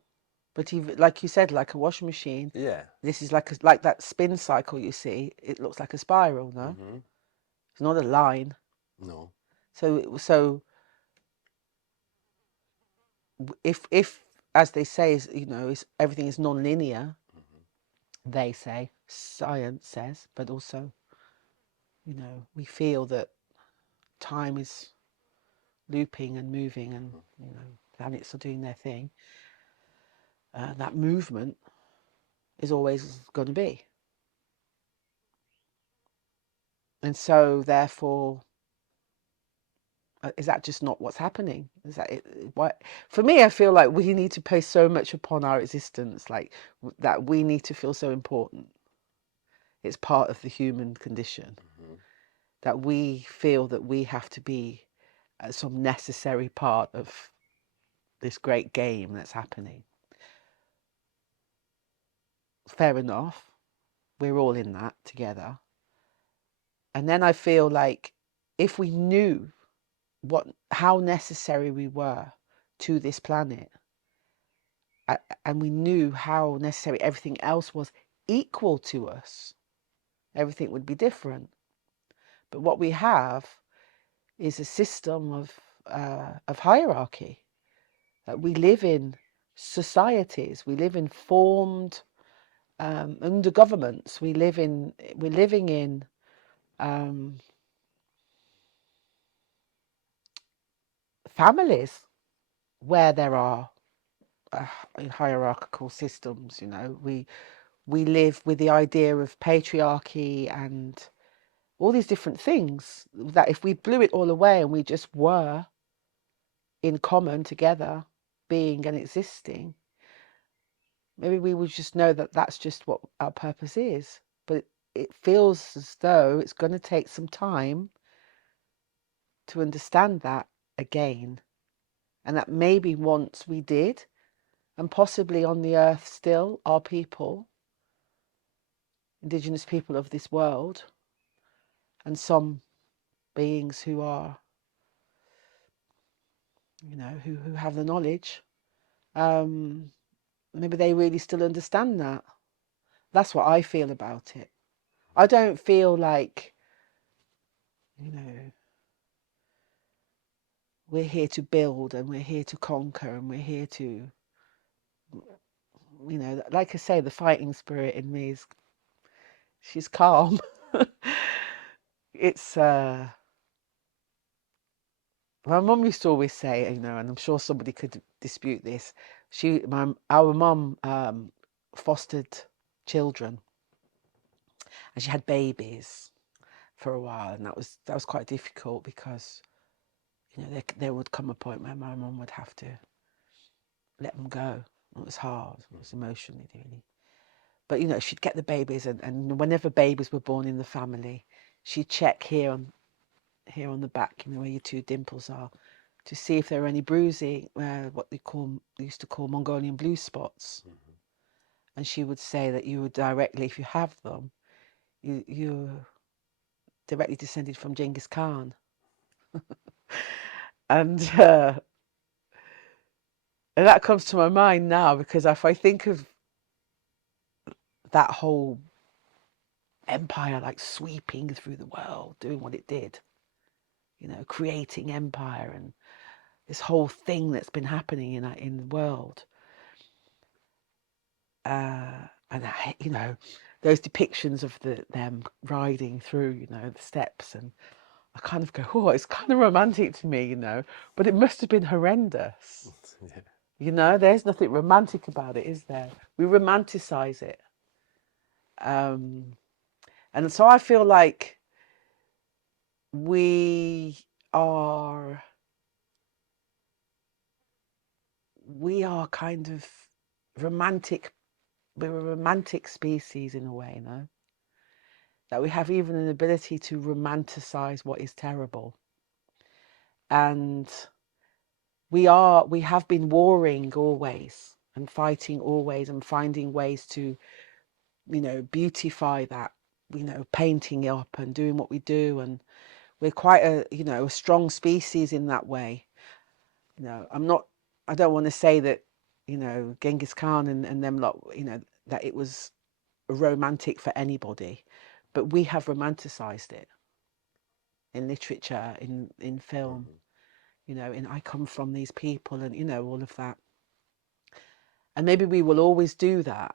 But like you said, like a washing machine, Yeah. this is like that spin cycle you see. It looks like a spiral, no? Mm-hmm. It's not a line. No. So if as they say, is everything is non-linear. They say, science says, but also, we feel that time is looping and moving, and planets are doing their thing. That movement is always going to be, and so therefore, is that just not what's happening? Is that it? What, for me, I feel like we need to pay so much upon our existence, like that we need to feel so important. It's part of the human condition that we feel that we have to be some necessary part of this great game that's happening. Fair enough. We're all in that together. And then I feel like if we knew how necessary we were to this planet, and we knew how necessary everything else was equal to us, everything would be different. But what we have is a system of hierarchy. That we live in societies, we live in formed under governments. We're living in families where there are hierarchical systems. We live with the idea of patriarchy and all these different things, that if we blew it all away and we just were in common together, being and existing, maybe we would just know that that's just what our purpose is. But it feels as though it's going to take some time to understand that again. And that maybe once we did, and possibly on the earth still are people, indigenous people of this world, and some beings who are, who have the knowledge, maybe they really still understand that. That's what I feel about it. I don't feel like, we're here to build and we're here to conquer and we're here to, like I say, the fighting spirit in me she's calm. It's My mum used to always say, and I'm sure somebody could dispute this. Our mum fostered children, and she had babies for a while, and that was quite difficult because there would come a point where my mum would have to let them go. It was hard. It was emotionally really. But she'd get the babies, and whenever babies were born in the family, she'd check here on the back, where your two dimples are, to see if there were any bruising, what they used to call Mongolian blue spots. Mm-hmm. And she would say that you would directly, if you have them, you're directly descended from Genghis Khan. and that comes to my mind now, because if I think of that whole empire like sweeping through the world, doing what it did, creating empire, and this whole thing that's been happening in the world. And those depictions of them riding through, the steps, and I kind of go, oh, it's kind of romantic to me, but it must have been horrendous. Yeah. There's nothing romantic about it, is there? We romanticize it. And so I feel like we are kind of romantic. We're a romantic species in a way, that we have even an ability to romanticize what is terrible. And we have been warring always, and fighting always, and finding ways to beautify that, painting it up and doing what we do. And we're quite a strong species in that way. I don't want to say that Genghis Khan and them lot, that it was romantic for anybody, but we have romanticized it in literature, in film. Mm-hmm. I come from these people, and all of that. And maybe we will always do that.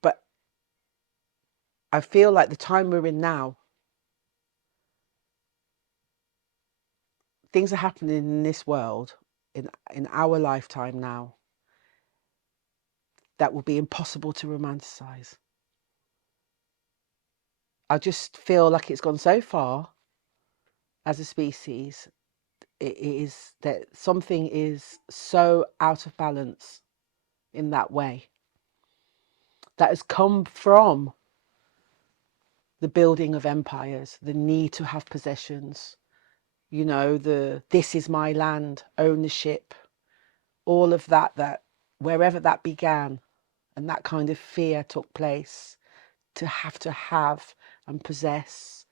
But I feel like the time we're in now, things are happening in this world, in our lifetime now, that will be impossible to romanticize. I just feel like it's gone so far as a species. It is that something is so out of balance in that way, that has come from the building of empires, the need to have possessions, this is my land, ownership, all of that wherever that began, and that kind of fear took place, to have and possess,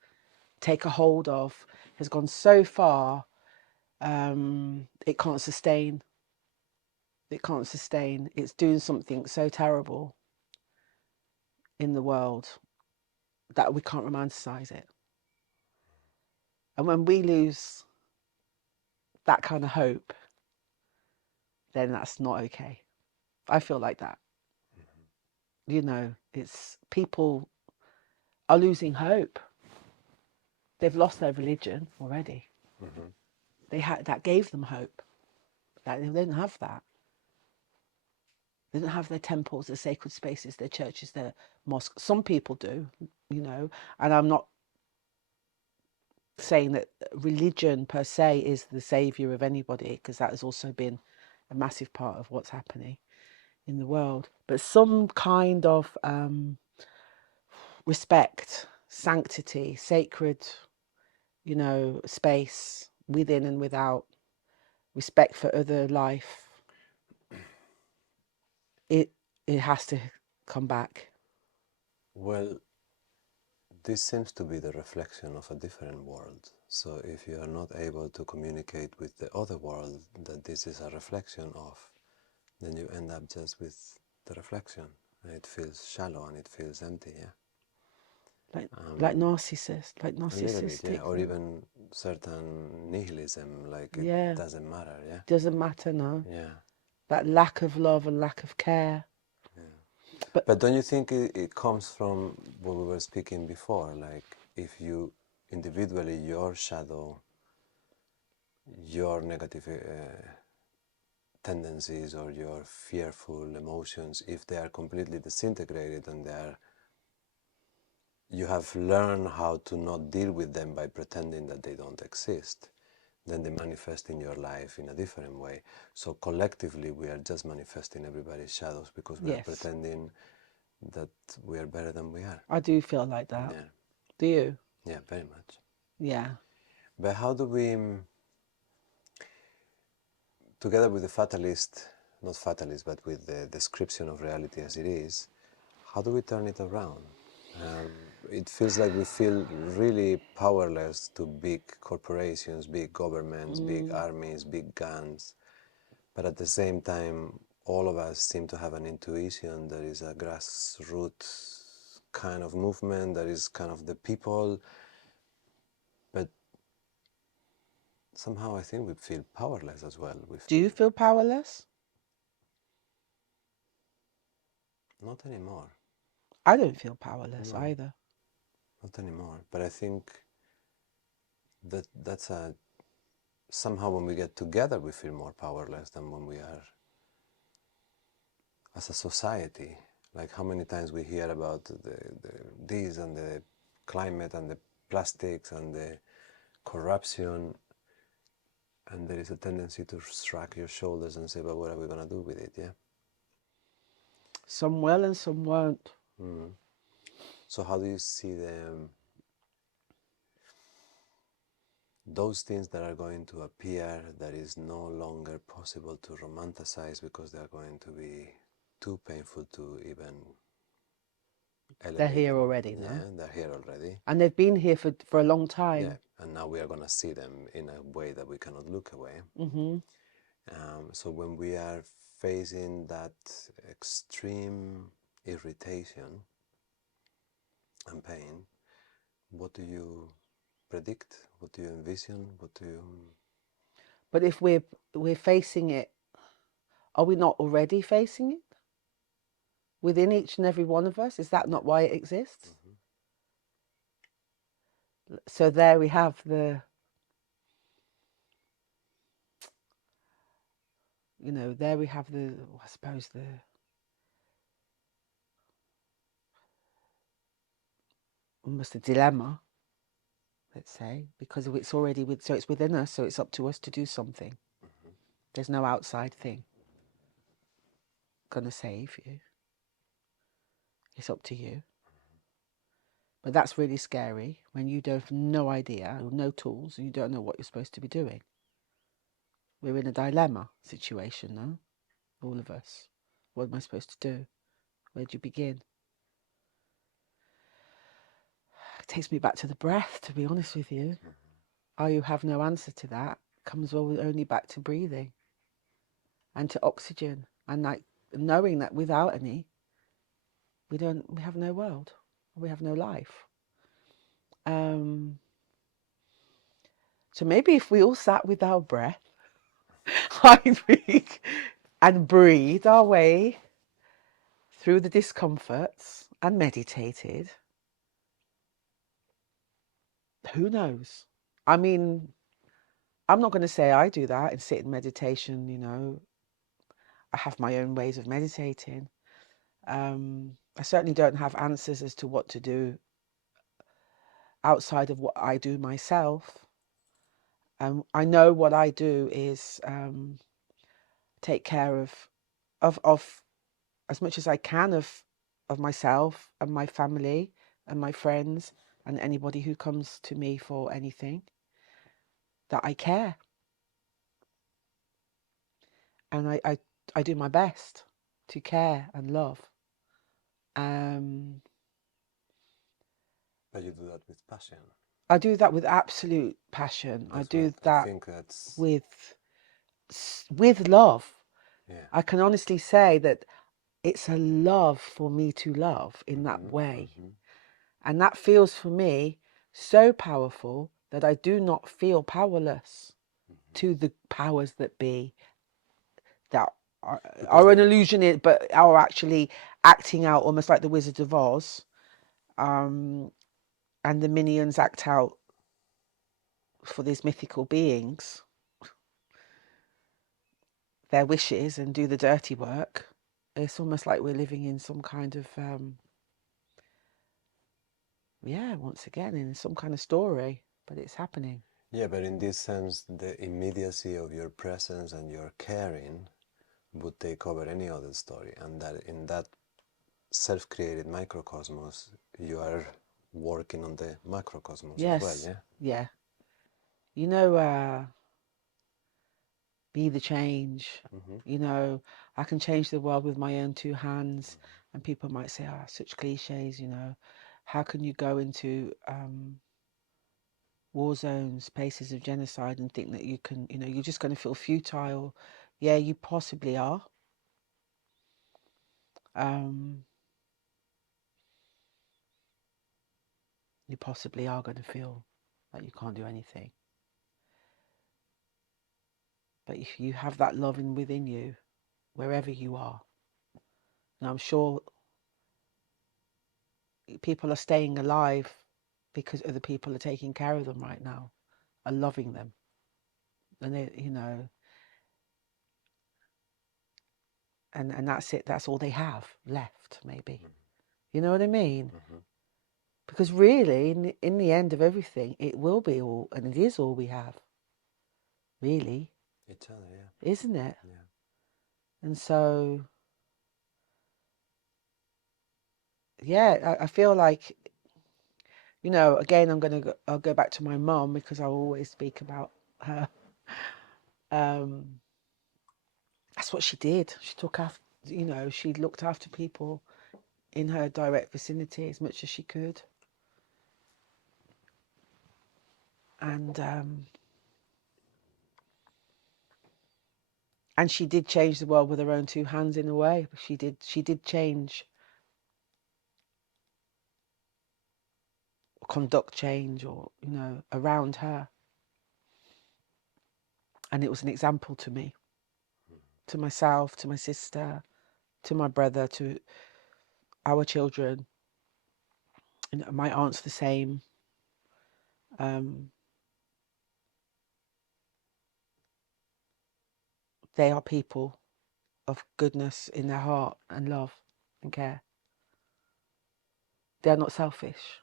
take a hold of, has gone so far. It can't sustain. It's doing something so terrible in the world that we can't romanticize it. And when we lose that kind of hope, then that's not okay. I feel like that. It's people are losing hope. They've lost their religion already. Mm-hmm. That gave them hope. That they didn't have that. They didn't have their temples, their sacred spaces, their churches, their mosques. Some people do, and I'm not saying that religion per se is the savior of anybody, because that has also been a massive part of what's happening in the world. But some kind of respect, sanctity, sacred, space within and without, respect for other life, it has to come back. Well, this seems to be the reflection of a different world. So if you are not able to communicate with the other world that this is a reflection of, then you end up just with the reflection. And it feels shallow and it feels empty, yeah? Like narcissist, like A little bit, narcissistic. yeah. Or even certain nihilism, like it Yeah. doesn't matter, yeah? Doesn't matter, no. Yeah. That lack of love and lack of care. Yeah. But don't you think it comes from what we were speaking before? Like, if you individually, your shadow, your negative tendencies or your fearful emotions, if they are completely disintegrated and you have learned how to not deal with them by pretending that they don't exist, then they manifest in your life in a different way. So collectively, we are just manifesting everybody's shadows because we are Yes, pretending that we are better than we are. I do feel like that. Yeah, Do you? yeah, very much. Yeah. But how do we, together with the fatalist, not fatalist, but with the description of reality as it is, how do we turn it around? It feels like we feel really powerless to big corporations, big governments, big armies, big guns. But at the same time, all of us seem to have an intuition that is a grassroots kind of movement, that is kind of the people. But somehow I think we feel powerless as well. Do you feel powerless? Not anymore. I don't feel powerless No, either. not anymore. But I think that's a somehow when we get together we feel more powerless than when we are as a society. Like how many times we hear about this and the climate and the plastics and the corruption, and there is a tendency to shrug your shoulders and say, but what are we going to do with it? Yeah. Some will and some won't. So how do you see those things that are going to appear that is no longer possible to romanticize because they are going to be too painful to even They're elevate here them? already, Yeah, no? they're here already. And they've been here for a long Yeah, time. and now we are going to see them in a way that we cannot look away. So when we are facing that extreme irritation and pain, what do you predict? What do you envision? What do you... But if we're facing it, are we not already facing it? Within each and every one of us? Is that not why it exists? So there we have there we have I suppose almost a dilemma, let's say, because it's already so it's within us, so it's up to us to do something. There's no outside thing gonna save you. It's up to you. But that's really scary when you don't have no idea, no tools, and you don't know what you're supposed to be doing. We're in a dilemma situation now, all of us. What am I supposed to do? Where do you begin? It takes me back to the breath, to be honest with you. You have no answer to that comes only back to breathing and to oxygen, and like knowing that without any, we have no world, we have no life. So maybe if we all sat with our breath, and breathed our way through the discomforts and meditated, who knows? I mean, I'm not going to say I do that and sit in meditation, I have my own ways of meditating. I certainly don't have answers as to what to do outside of what I do myself. I know what I do is take care of as much as I can of myself and my family and my friends and anybody who comes to me for anything, that I care. And I do my best to care and love. But you do that with passion. I do that with absolute passion. I That's do what I that think that's... with love. Yeah. I can honestly say that it's a love for me to love in that way. And that feels for me so powerful that I do not feel powerless to the powers that be that Because are an illusion, but are actually acting out almost like the Wizard of Oz. And the minions act out for these mythical beings their wishes and do the dirty work. It's almost like we're living in some kind of once again in some kind of story, but it's happening. yeah, but in this sense, the immediacy of your presence and your caring would take over any other story, and that in that self-created microcosmos, you are working on the macrocosmos as well. Yes, Yeah. yeah. Be the change. Mm-hmm. I can change the world with my own two hands. And people might say, such cliches, how can you go into war zones, places of genocide and think that you can, you're just going to feel futile. Yeah, you possibly are. You possibly are going to feel like you can't do anything. But if you have that loving within you, wherever you are, and I'm sure people are staying alive because other people are taking care of them right now, are loving them. And and that's it. That's all they have left, maybe. You know what I mean? Mm-hmm. Because really, in the end of everything, it will be all, and it is all we have. Really, Each other, yeah. isn't it? Yeah. And so, yeah, I feel like, again, I'll go back to my mum because I always speak about her. That's what she did. She took after, she looked after people in her direct vicinity as much as she could. And she did change the world with her own two hands in a way. She did change, conduct change, or around her. And it was an example to me, to myself, to my sister, to my brother, to our children. And my aunt's the same. They are people of goodness in their heart and love and care. They are not selfish.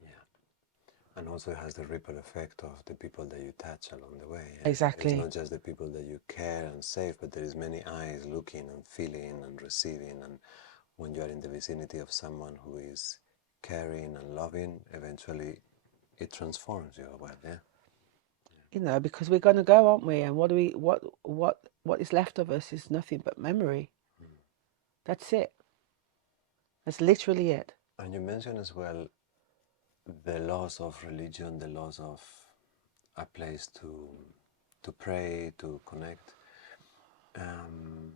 Yeah. And also it has the ripple effect of the people that you touch along the way. Yeah? It's Exactly. not just the people that you care and save, but there is many eyes looking and feeling and receiving. And when you are in the vicinity of someone who is caring and loving, eventually it transforms you as well. Yeah. Because we're going to go, aren't we? And what is left of us is nothing but memory. That's it. That's literally it. And you mentioned as well the loss of religion, the loss of a place to pray, to connect. Um,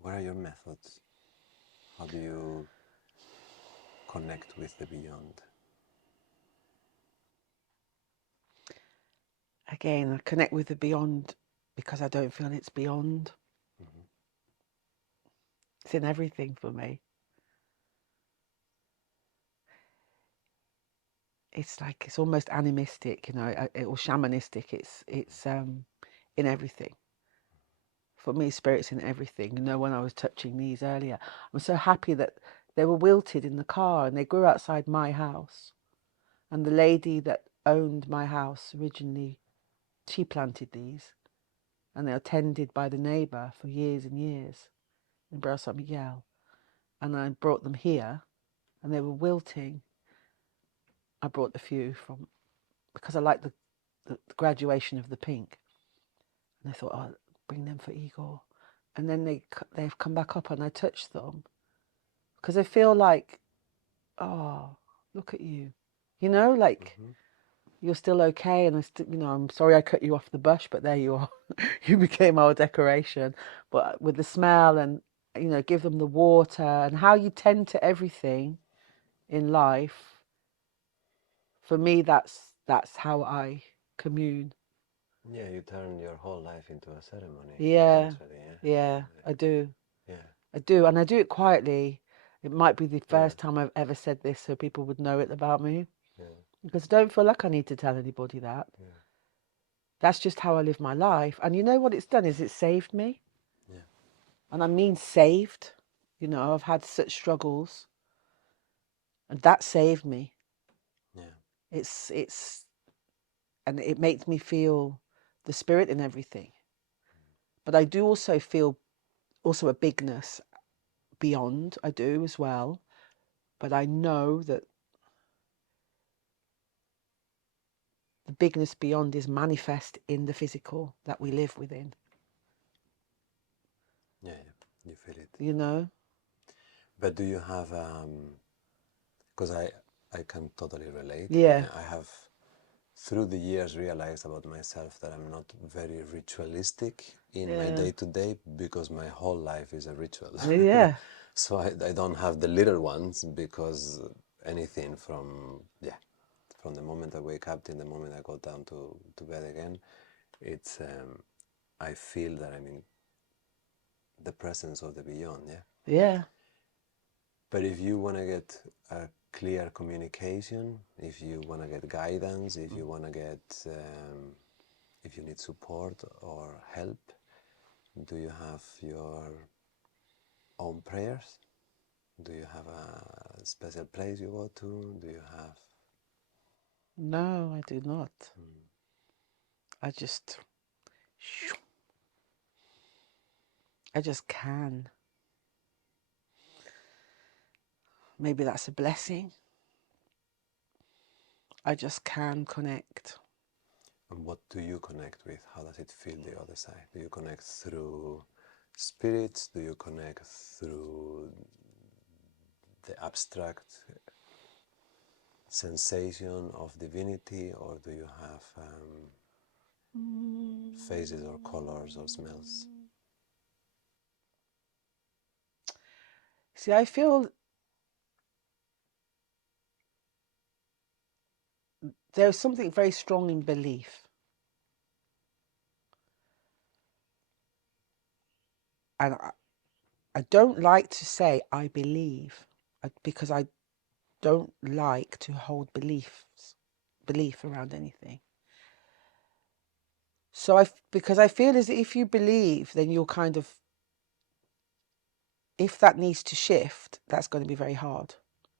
what are your methods? How do you connect with the beyond? Again, I connect with the beyond because I don't feel it's beyond. Mm-hmm. It's in everything for me. It's like it's almost animistic, or shamanistic. It's in everything. For me, spirit's in everything. When I was touching these earlier, I'm so happy that they were wilted in the car and they grew outside my house. And the lady that owned my house originally, she planted these, and they are tended by the neighbour for years and years in Bras Saint Miguel. And I brought them here, and they were wilting. I brought a few from because I like the graduation of the pink, and I thought, I'll bring them for Igor. And then they've come back up, and I touched them because I feel like, oh, look at you, like Mm-hmm. you're still okay. And I'm sorry I cut you off the bush, but there you are. You became our decoration. But with the smell and give them the water and how you tend to everything in life. For me, that's how I commune. Yeah, you turn your whole life into a ceremony Yeah, eventually, yeah? yeah, I do. Yeah, I do, and I do it quietly. It might be the yeah, first time I've ever said this so people would know it about me. yeah, Because I don't feel like I need to tell anybody that. yeah, That's just how I live my life. And you know what it's done is it's saved me. yeah, And I mean saved. You know, I've had such struggles. And that saved me. yeah, It's and it makes me feel the spirit in everything. But I do also feel also a bigness beyond. I do as well. But I know that the bigness beyond is manifest in the physical that we live within. yeah, yeah. You feel it. You know? But do you have, because I can totally relate. Yeah. I have through the years realized about myself that I'm not very ritualistic in my Yeah. day to day because my whole life is a ritual. Yeah. So I don't have the little ones because anything from, yeah, from the moment I wake up till the moment I go down to bed again, it's, I feel that I'm in the presence of the beyond, yeah. Yeah. But if you want to get a clear communication, if you want to get guidance, if you want to get, if you need support or help, do you have your own prayers? Do you have a special place you go to? Do you have? No, I do not. Mm, I I just can. Maybe that's a blessing. I just can connect. and what do you connect with? How does it feel the other side? Do you connect through spirits? Do you connect through the abstract sensation of divinity, or do you have faces or colors or smells? See, I feel there's something very strong in belief. And I don't like to say I believe because I don't like to hold belief around anything. So because I feel as if you believe, then you're kind of, if that needs to shift, that's going to be very hard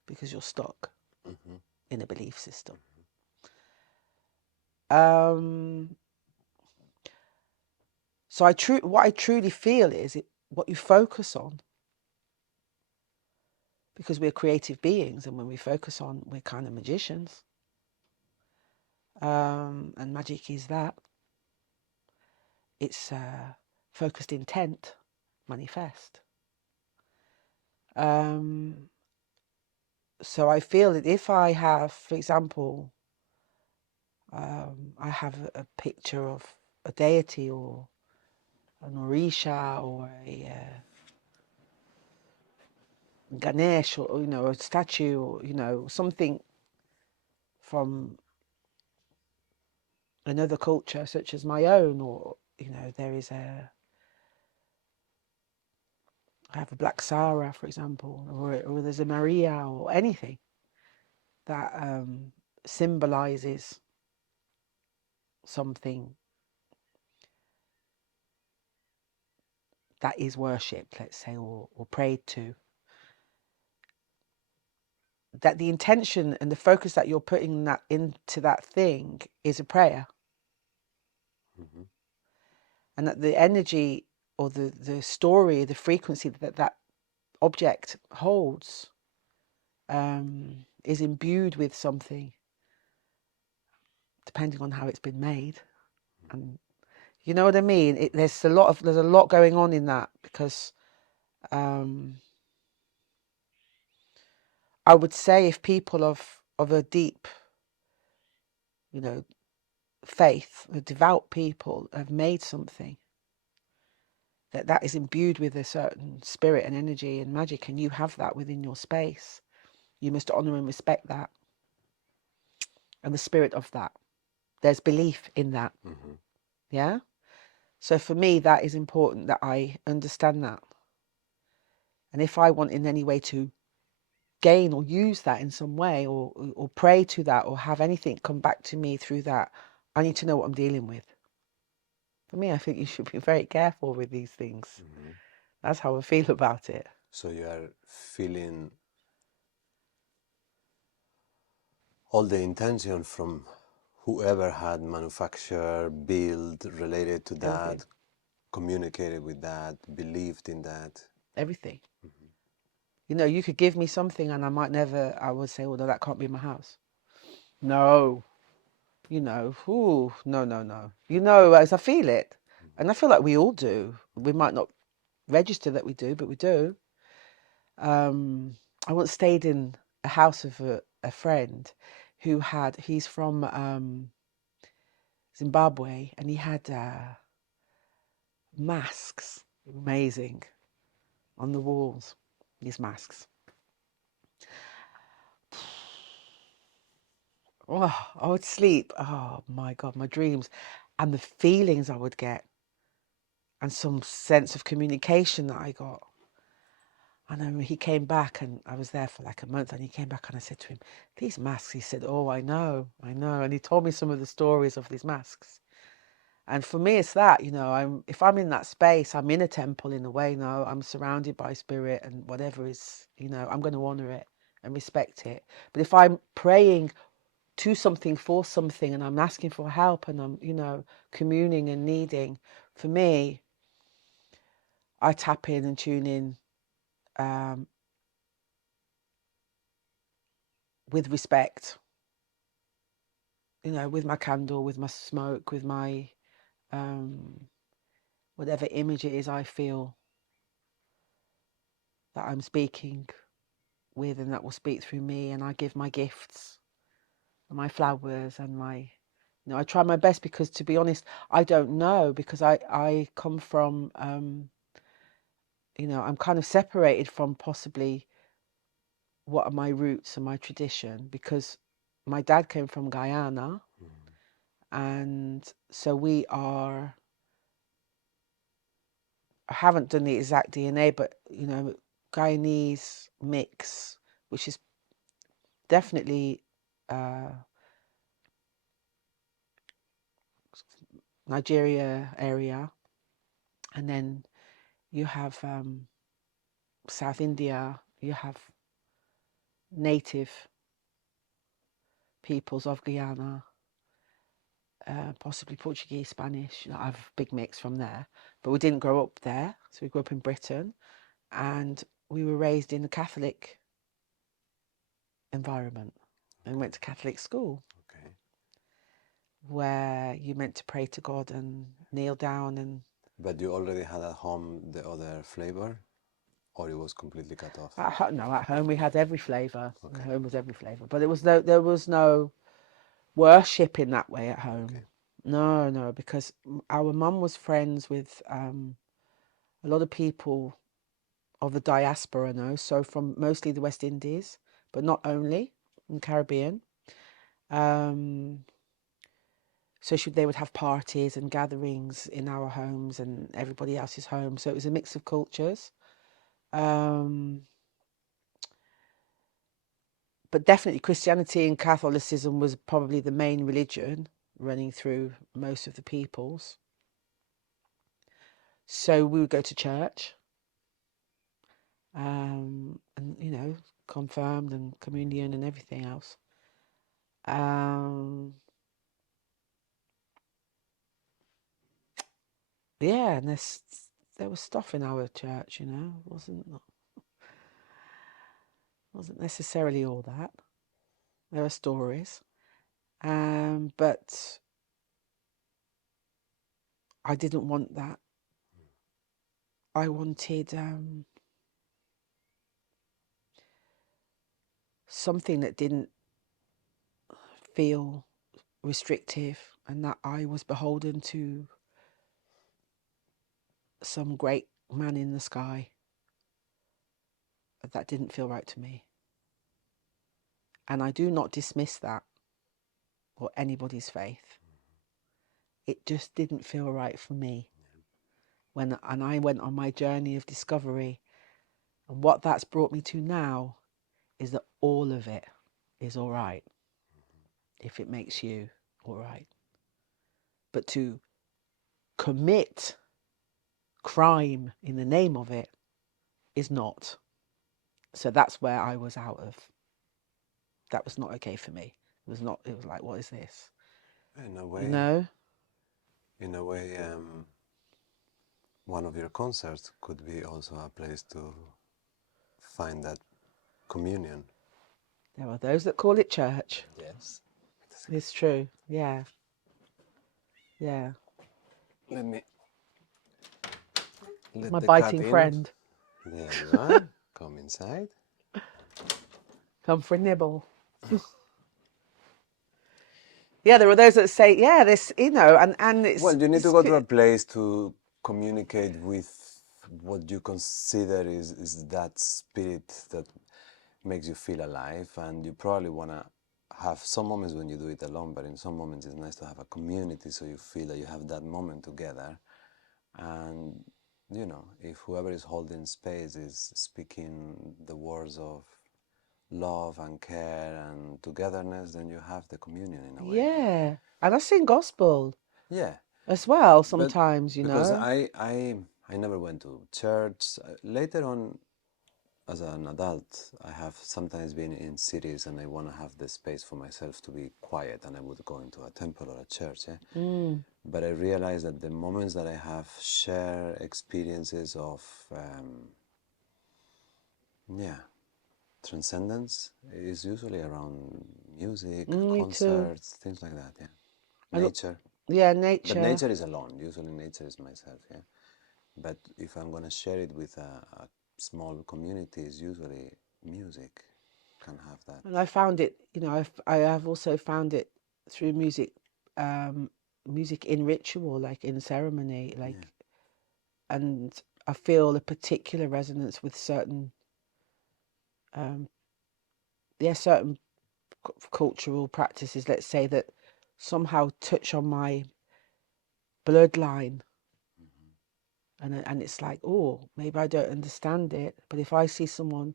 because you're stuck Mm-hmm. in a belief system. Um, so what I truly feel is what you focus on, because we're creative beings, and when we focus on, we're kind of magicians. And magic is that. It's focused intent, manifest. So I feel that if I have, for example, I have a picture of a deity or an Orisha or a Ganesh, or a statue, or something from another culture such as my own, or I have a Black Sarah, for example, or there's a Maria or anything that symbolizes something that is worshipped, let's say, or prayed to. That the intention and the focus that you're putting into that thing is a prayer, Mm-hmm. and that the energy or the story, the frequency that object holds is imbued with something, depending on how it's been made. And you know what I mean? There's a lot going on in that, because I would say if people of a deep, faith, devout people have made something that is imbued with a certain spirit and energy and magic, and you have that within your space, you must honor and respect that and the spirit of that. There's belief in that. Mm-hmm. Yeah. So for me, that is important that I understand that. And if I want in any way to gain or use that in some way, or pray to that, or have anything come back to me through that, I need to know what I'm dealing with. For me, I think you should be very careful with these things. That's how I feel about it. So you are feeling all the intention from whoever had manufactured, built, related to that, Everything. communicated with that, believed in that. Everything. You know, you could give me something and I would say, oh, no, that can't be my house. No. You know, ooh, no, no, no. You know, as I feel it. And I feel like we all do. We might not register that we do, but we do. I once stayed in a house of a friend he's from Zimbabwe, and he had masks, amazing, on the walls, these masks. Oh, I would sleep. Oh my God, my dreams and the feelings I would get and some sense of communication that I got. And then he came back, and I was there for like a month, and he came back and I said to him, these masks, he said, oh, I know. And he told me some of the stories of these masks. And for me, it's that, you know, if I'm in that space, I'm in a temple in a way, no, I'm surrounded by spirit and whatever is, you know, I'm going to honor it and respect it. But if I'm praying to something for something and I'm asking for help and I'm, you know, communing and needing, for me, I tap in and tune in with respect, you know, with my candle, with my smoke, with my whatever image it is I feel that I'm speaking with and that will speak through me. And I give my gifts and my flowers and my, you know, I try my best, because to be honest, I don't know, because I come from, you know, I'm kind of separated from possibly what are my roots and my tradition, because my dad came from Guyana. And so I haven't done the exact DNA, but, you know, Guyanese mix, which is definitely Nigeria area. And then you have South India, you have native peoples of Guyana, possibly Portuguese, Spanish. You know, I have a big mix from there. But we didn't grow up there. So we grew up in Britain. And we were raised in a Catholic environment and went to Catholic school. Okay. Where you meant to pray to God and kneel down. And But you already had at home the other flavor, or it was completely cut off? at home we had every flavour. Okay. At home was every flavour, but there was no worship in that way at home. Okay. No, because our mum was friends with a lot of people of the diaspora, no, so from mostly the West Indies, but not only in the Caribbean. So they would have parties and gatherings in our homes and everybody else's homes. So it was a mix of cultures. But definitely Christianity and Catholicism was probably the main religion running through most of the peoples. So we would go to church, and, you know, confirmed and communion and everything else. Yeah, and there was stuff in our church, you know, wasn't necessarily all that. There are stories, but I didn't want that. I wanted something that didn't feel restrictive and that I was beholden to some great man in the sky. That didn't feel right to me. And I do not dismiss that or anybody's faith. it just didn't feel right for me. And I went on my journey of discovery, and what that's brought me to now is that all of it is all right if it makes you all right. But to commit crime in the name of it is not. So that's where I was out of. That was not okay for me. It was not. It was like, what is this? In a way, You know? in a way, one of your concerts could be also a place to find that communion. There are those that call it church. Yes. It's true. Yeah. Yeah. Let me let My the cat biting in. friend. There you are. Come inside. Come for a nibble. Yeah, there are those that say, yeah, this, you know, and it's... Well, you need to go to a place to communicate with what you consider is that spirit that makes you feel alive, and you probably want to have some moments when you do it alone, but in some moments it's nice to have a community so you feel that you have that moment together. And you know, if whoever is holding space is speaking the words of love and care and togetherness, then you have the communion in a way. Yeah. And I sing gospel Yeah, as well but sometimes, you because know. I never went to church. Later on, as an adult, I have sometimes been in cities and I want to have the space for myself to be quiet, and I would go into a temple or a church. Yeah? But I realized that the moments that I have shared experiences of, yeah, transcendence is usually around music, Me too. concerts, things like that. Yeah, And nature. yeah, But nature. nature is alone. Usually, nature is myself. Yeah. But if I'm gonna share it with a small communities, usually music can have that. And I found it, you know, I have also found it through music, music in ritual, like in ceremony, like, Yeah. and I feel a particular resonance with certain, um, certain cultural practices, let's say, that somehow touch on my bloodline. And it's like, oh, maybe I don't understand it, but if I see someone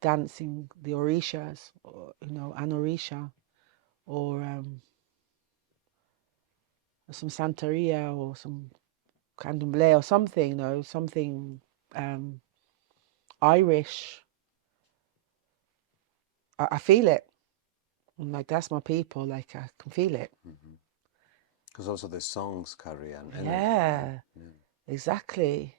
dancing the orishas, or you know, an orisha, or some santeria, or some candomblé, or something, you know, something Irish, I feel it. I'm like, that's my people. Like, I can feel it. Because also the songs carry an energy. Yeah, Yeah. exactly.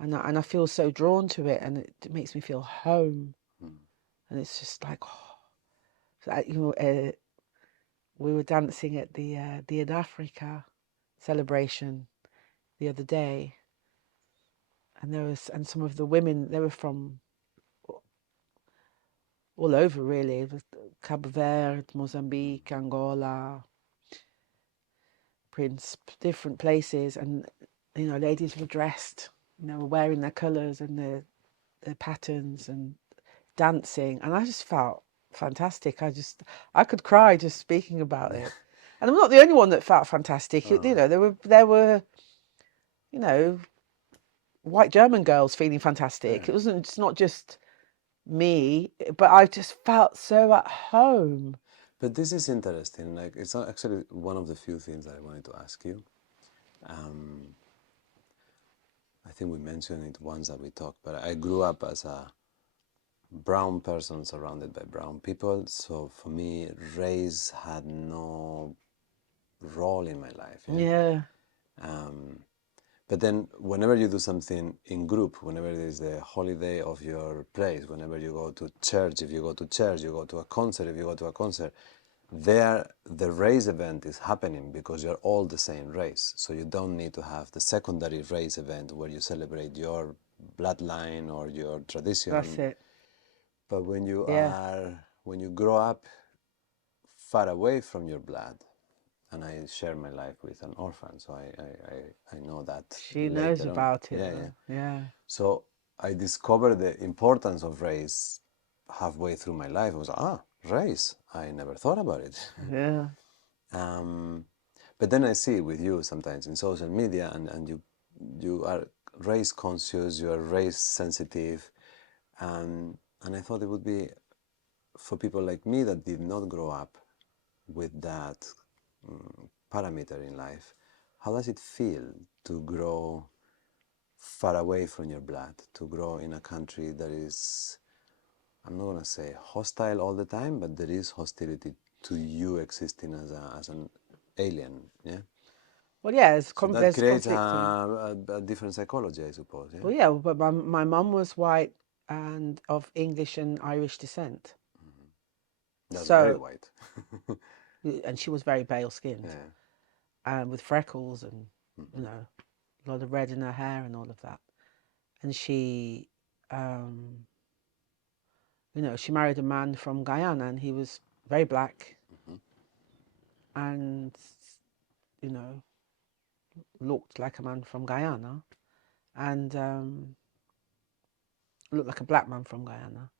And I feel so drawn to it, and it makes me feel home. And it's just like, oh. So, you know, we were dancing at the in Africa celebration the other day, and some of the women, they were from all over really. It was Cabo Verde, Mozambique, Angola, Prince, different places, and you know, ladies were dressed, you know, wearing their colours and their patterns and dancing, and I just felt fantastic. I could cry just speaking about it. And I'm not the only one that felt fantastic. You know, there were, you know, white German girls feeling fantastic. Yeah. It's not just me, but I just felt so at home. But this is interesting. Like, it's actually one of the few things that I wanted to ask you. I think we mentioned it once that we talked, but I grew up as a brown person surrounded by brown people. So for me, race had no role in my life. Yeah. Yeah. But then whenever you do something in group, whenever there is the holiday of your place, whenever you go to church, if you go to church, you go to a concert, if you go to a concert, there the race event is happening because you're all the same race. So you don't need to have the secondary race event where you celebrate your bloodline or your tradition. That's it. But Yeah. when you grow up far away from your blood, and I share my life with an orphan, so I know that She knows later on. about it Yeah, though. yeah. Yeah. So I discovered the importance of race halfway through my life. I was race. I never thought about it. Yeah. But then I see with you sometimes in social media, and you are race conscious, you are race sensitive, and I thought it would be for people like me that did not grow up with that parameter in life. How does it feel to grow far away from your blood, to grow in a country that is, I'm not gonna say hostile all the time, but there is hostility to you existing as an alien, yeah? Well, yeah, So that there's creates conflict. And a different psychology, I suppose, yeah? well, yeah, but my mum was white and of English and Irish descent. That's very So, white. and she was very pale skinned Yeah. and with freckles and, you Mm-hmm. know, a lot of red in her hair and all of that. And she, um, she married a man from Guyana and he was very black Mm-hmm. and, you know, looked like a man from Guyana and looked like a black man from Guyana.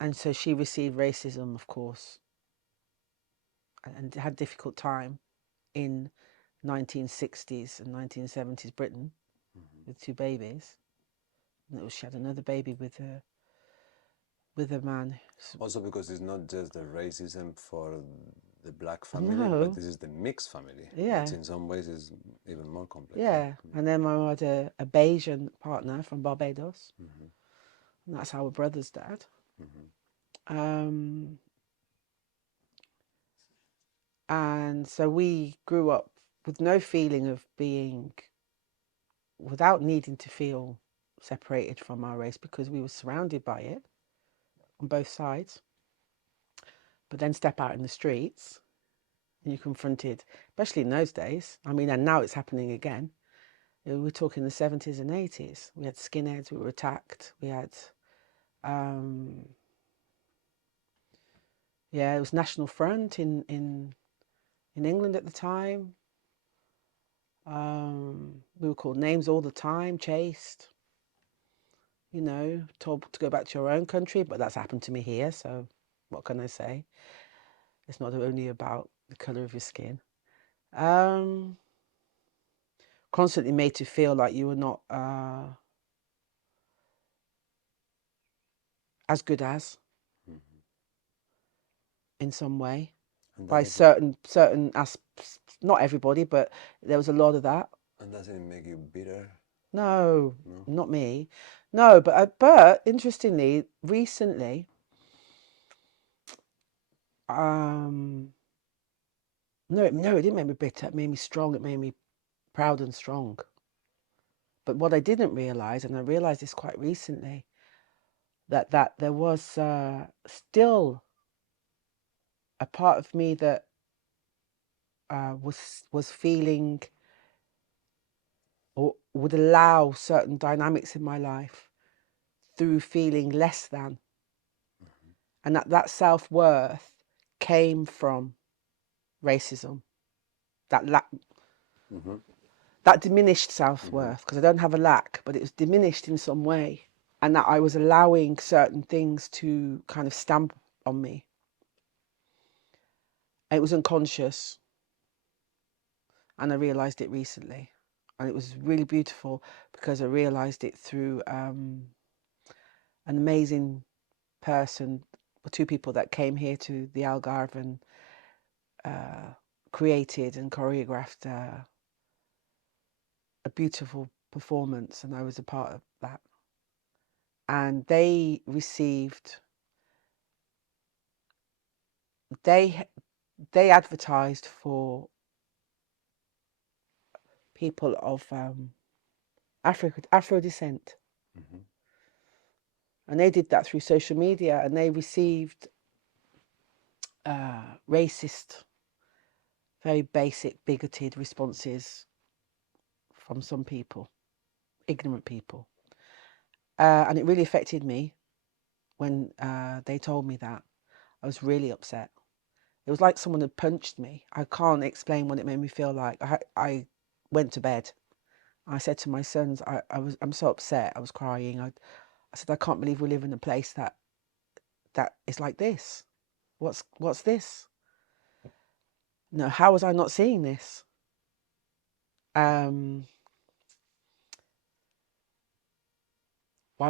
And so she received racism, of course, and had a difficult time in 1960s and 1970s Britain Mm-hmm. with two babies. And she had another baby with a man. Also because it's not just the racism for the black family, but No, this is the mixed family, which yeah, in some ways is even more complex. yeah. And then I had a Bayesian partner from Barbados, Mm-hmm. and that's our brother's dad. Mm-hmm. Um, and so we grew up with no feeling of being, without needing to feel separated from our race because we were surrounded by it on both sides. But then step out in the streets and you're confronted, especially in those days. I mean, and now it's happening again. We're talking the 70s and 80s. We had skinheads, we were attacked. We had, it was National Front in England at the time. We were called names all the time, chased, told to go back to your own country, but that's happened to me here, so what can I say? It's not only about the colour of your skin. Constantly made to feel like you were not as good as, Mm-hmm. in some way, And by that doesn't, certain aspects. Not everybody, but there was a lot of that. and doesn't it make you bitter? No, No? not me. No, but interestingly, recently, no, it didn't make me bitter. It made me strong. It made me proud and strong. But what I didn't realize, and I realized this quite recently, that there was still a part of me that was feeling or would allow certain dynamics in my life through feeling less than, Mm-hmm. and that self-worth came from racism, that Mm-hmm. that diminished Mm-hmm. self-worth, because I don't have a lack, but it was diminished in some way, and that I was allowing certain things to kind of stamp on me. It was unconscious, and I realized it recently, and it was really beautiful because I realized it through an amazing person, or two people that came here to the Algarve and created and choreographed a beautiful performance, and I was a part of that. And they they advertised for people of Afro descent, Mm-hmm. and they did that through social media, and they received racist, very basic, bigoted responses from some people, ignorant people, and it really affected me when they told me that. I was really upset. It was like someone had punched me. I can't explain what it made me feel like. I went to bed. I said to my sons, I'm so upset. I was crying. I said, I can't believe we live in a place that is like this. What's this? No, how was I not seeing this? Why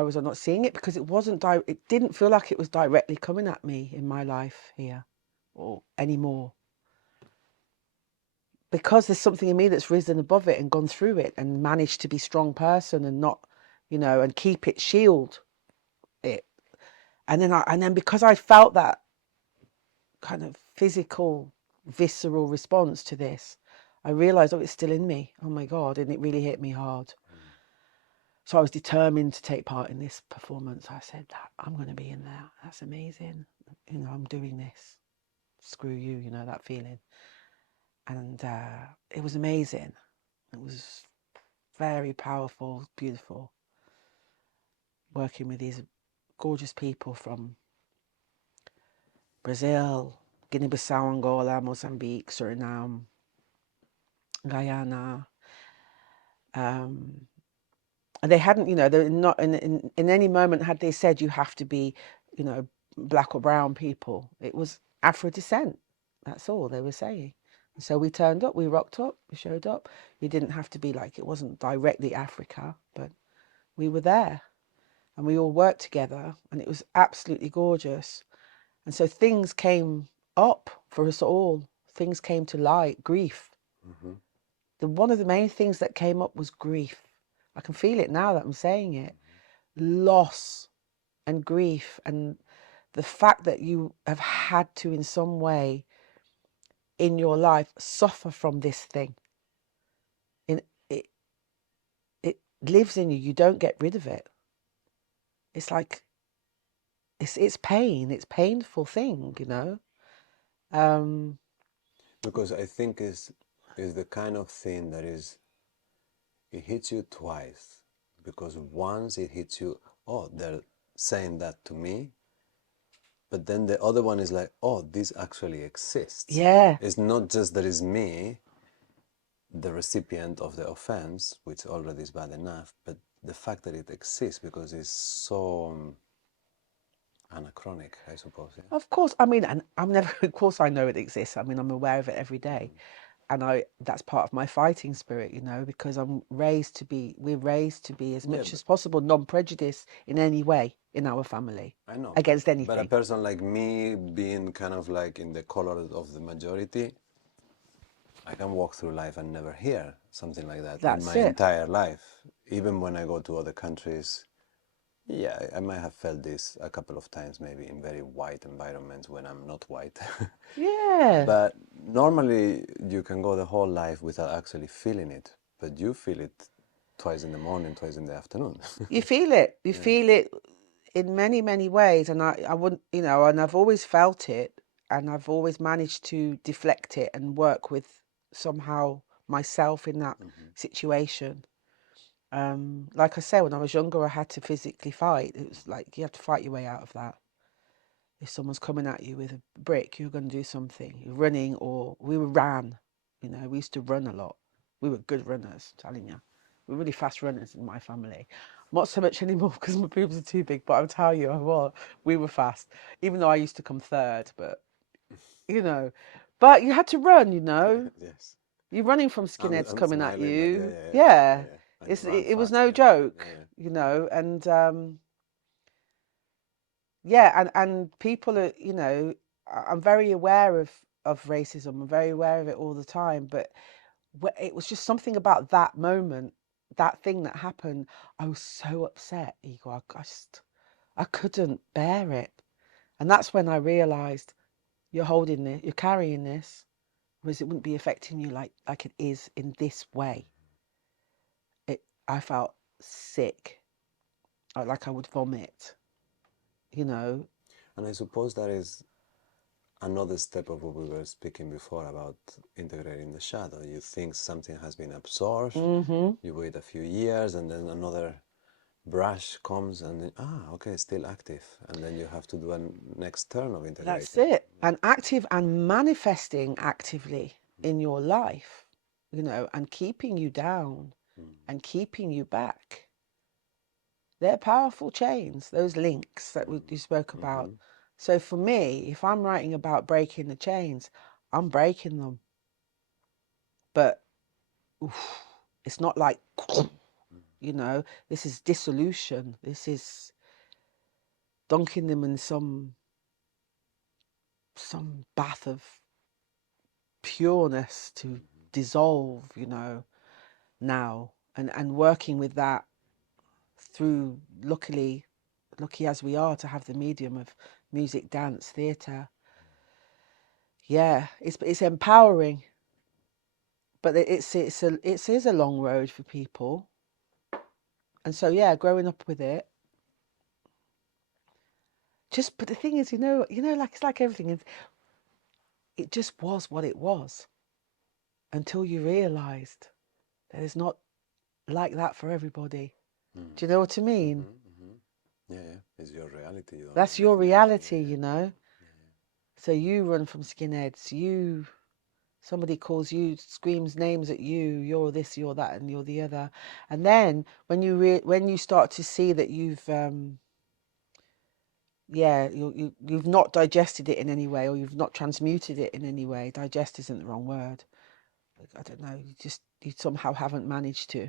was I not seeing it? Because it didn't feel like it was directly coming at me in my life here or anymore. Because there's something in me that's risen above it and gone through it and managed to be a strong person and not, and keep it, shield it. And then because I felt that kind of physical, visceral response to this, I realized, oh, it's still in me. Oh my God. And it really hit me hard. So I was determined to take part in this performance. I said, that I'm going to be in there. That's amazing. I'm doing this. Screw you, that feeling. And it was amazing. It was very powerful, beautiful, working with these gorgeous people from Brazil, Guinea-Bissau, Angola, Mozambique, Suriname, Guyana. And they hadn't, they're not in any moment had they said you have to be, black or brown people. It was Afro descent. That's all they were saying. And so we turned up, we rocked up, we showed up. You didn't have to be like, it wasn't directly Africa, but we were there and we all worked together and it was absolutely gorgeous. And so things came up for us all. Things came to light, grief. One of the main things that came up was grief. I can feel it now that I'm saying it. Loss and grief, and the fact that you have had to in some way in your life suffer from this thing. It lives in you. You don't get rid of it. It's like it's pain. It's a painful thing, Because I think is the kind of thing that it hits you twice. Because once it hits you, oh, they're saying that to me. But then the other one is like, oh, this actually exists. Yeah. It's not just that it's me, the recipient of the offense, which already is bad enough, but the fact that it exists because it's so anachronic, I suppose. Yeah? Of course. I mean, and I'm never. Of course, I know it exists. I mean, I'm aware of it every day, and that's part of my fighting spirit, because we're raised to be as much as possible non-prejudiced in any way in our family. I know, Against but a anything. person like me being kind of like in the color of the majority, I can walk through life and never hear something like that in That's my it. entire life. Even when I go to other countries, yeah, I might have felt this a couple of times, maybe in very white environments when I'm not white. Yeah. But normally you can go the whole life without actually feeling it, but you feel it twice in the morning, twice in the afternoon. You feel it. You Yeah. feel it in many, many ways, and I wouldn't, and I've always felt it, and I've always managed to deflect it and work with somehow myself in that situation. Like I said, when I was younger, I had to physically fight. It was like you have to fight your way out of that. If someone's coming at you with a brick, you're going to do something. You're running, or we ran. We used to run a lot. We were good runners, telling you. We were really fast runners in my family. Not so much anymore because my boobs are too big, but I'll tell you, we were fast. Even though I used to come third, but you know, but you had to run. Yes. You're running from skinheads I'm coming at smiling, but yeah, you. yeah, yeah, yeah, Yeah, yeah. And you run it was fast, no yeah, joke, yeah, and yeah, and people are, I'm very aware of racism. I'm very aware of it all the time, but it was just something about that moment, that thing that happened. I was so upset, Igor. I couldn't bear it, and that's when I realised you're holding this, you're carrying this, whereas it wouldn't be affecting you like it is in this way. I felt sick, like I would vomit, you know. And I suppose that is another step of what we were speaking before about integrating the shadow. You think something has been absorbed, Mm-hmm. you wait a few years, and then another brush comes, and then, okay, it's still active, and then you have to do a next turn of That's integrating. it. And active and manifesting actively in your life, and keeping you down and keeping you back. They're powerful chains, those links that you spoke about. So for me, if I'm writing about breaking the chains, I'm breaking them. but it's not like, this is dissolution. This is dunking them in some bath of pureness to dissolve, now, and working with that through, lucky as we are to have the medium of music, dance, theatre. Yeah, it's empowering, but it is a long road for people. And so, yeah, growing up with it. But the thing is, like it's like everything. It just was what it was until you realised that it's not like that for everybody. Do you know what I mean? Yeah, it's your reality. You don't That's know your anything else. reality, Yeah. So you run from skinheads. Somebody calls you, screams names at you. You're this, you're that, and you're the other. And then when you start to see that you've you've not digested it in any way, or you've not transmuted it in any way. Digest isn't the wrong word. I don't know. You somehow haven't managed to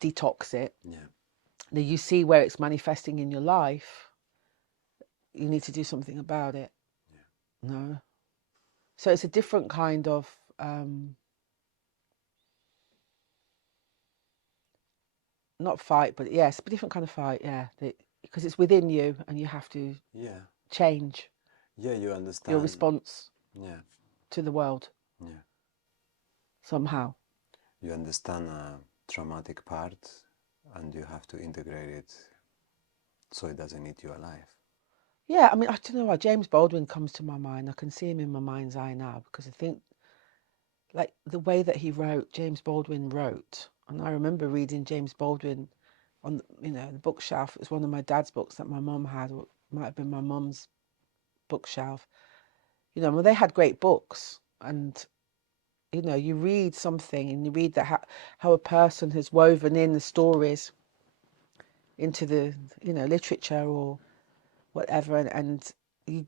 detox it. Yeah. Now you see where it's manifesting in your life. You need to do something about it. Yeah. No. So it's a different kind of not fight, but yes, a different kind of fight. Yeah, because it's within you, and you have to change. Yeah, you understand your response. Yeah. To the world. Yeah. Somehow. You understand a traumatic part, and you have to integrate it so it doesn't eat you alive. Yeah, I mean, I don't know why James Baldwin comes to my mind. I can see him in my mind's eye now, because I think, like, the way that James Baldwin wrote, and I remember reading James Baldwin on, the bookshelf. It was one of my dad's books that my mum had, or it might have been my mum's bookshelf. Well, they had great books, and, you read something and you read that how a person has woven in the stories into the, literature or whatever, and you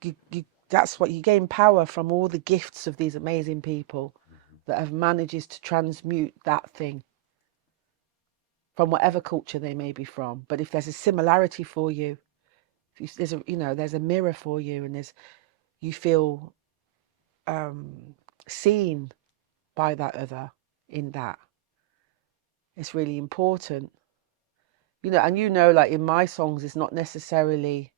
that's what you gain, power from all the gifts of these amazing people that have managed to transmute that thing from whatever culture they may be from. But if there's a similarity for you, there's a mirror for you, and you feel seen by that other in that, it's really important. And like in my songs, it's not necessarily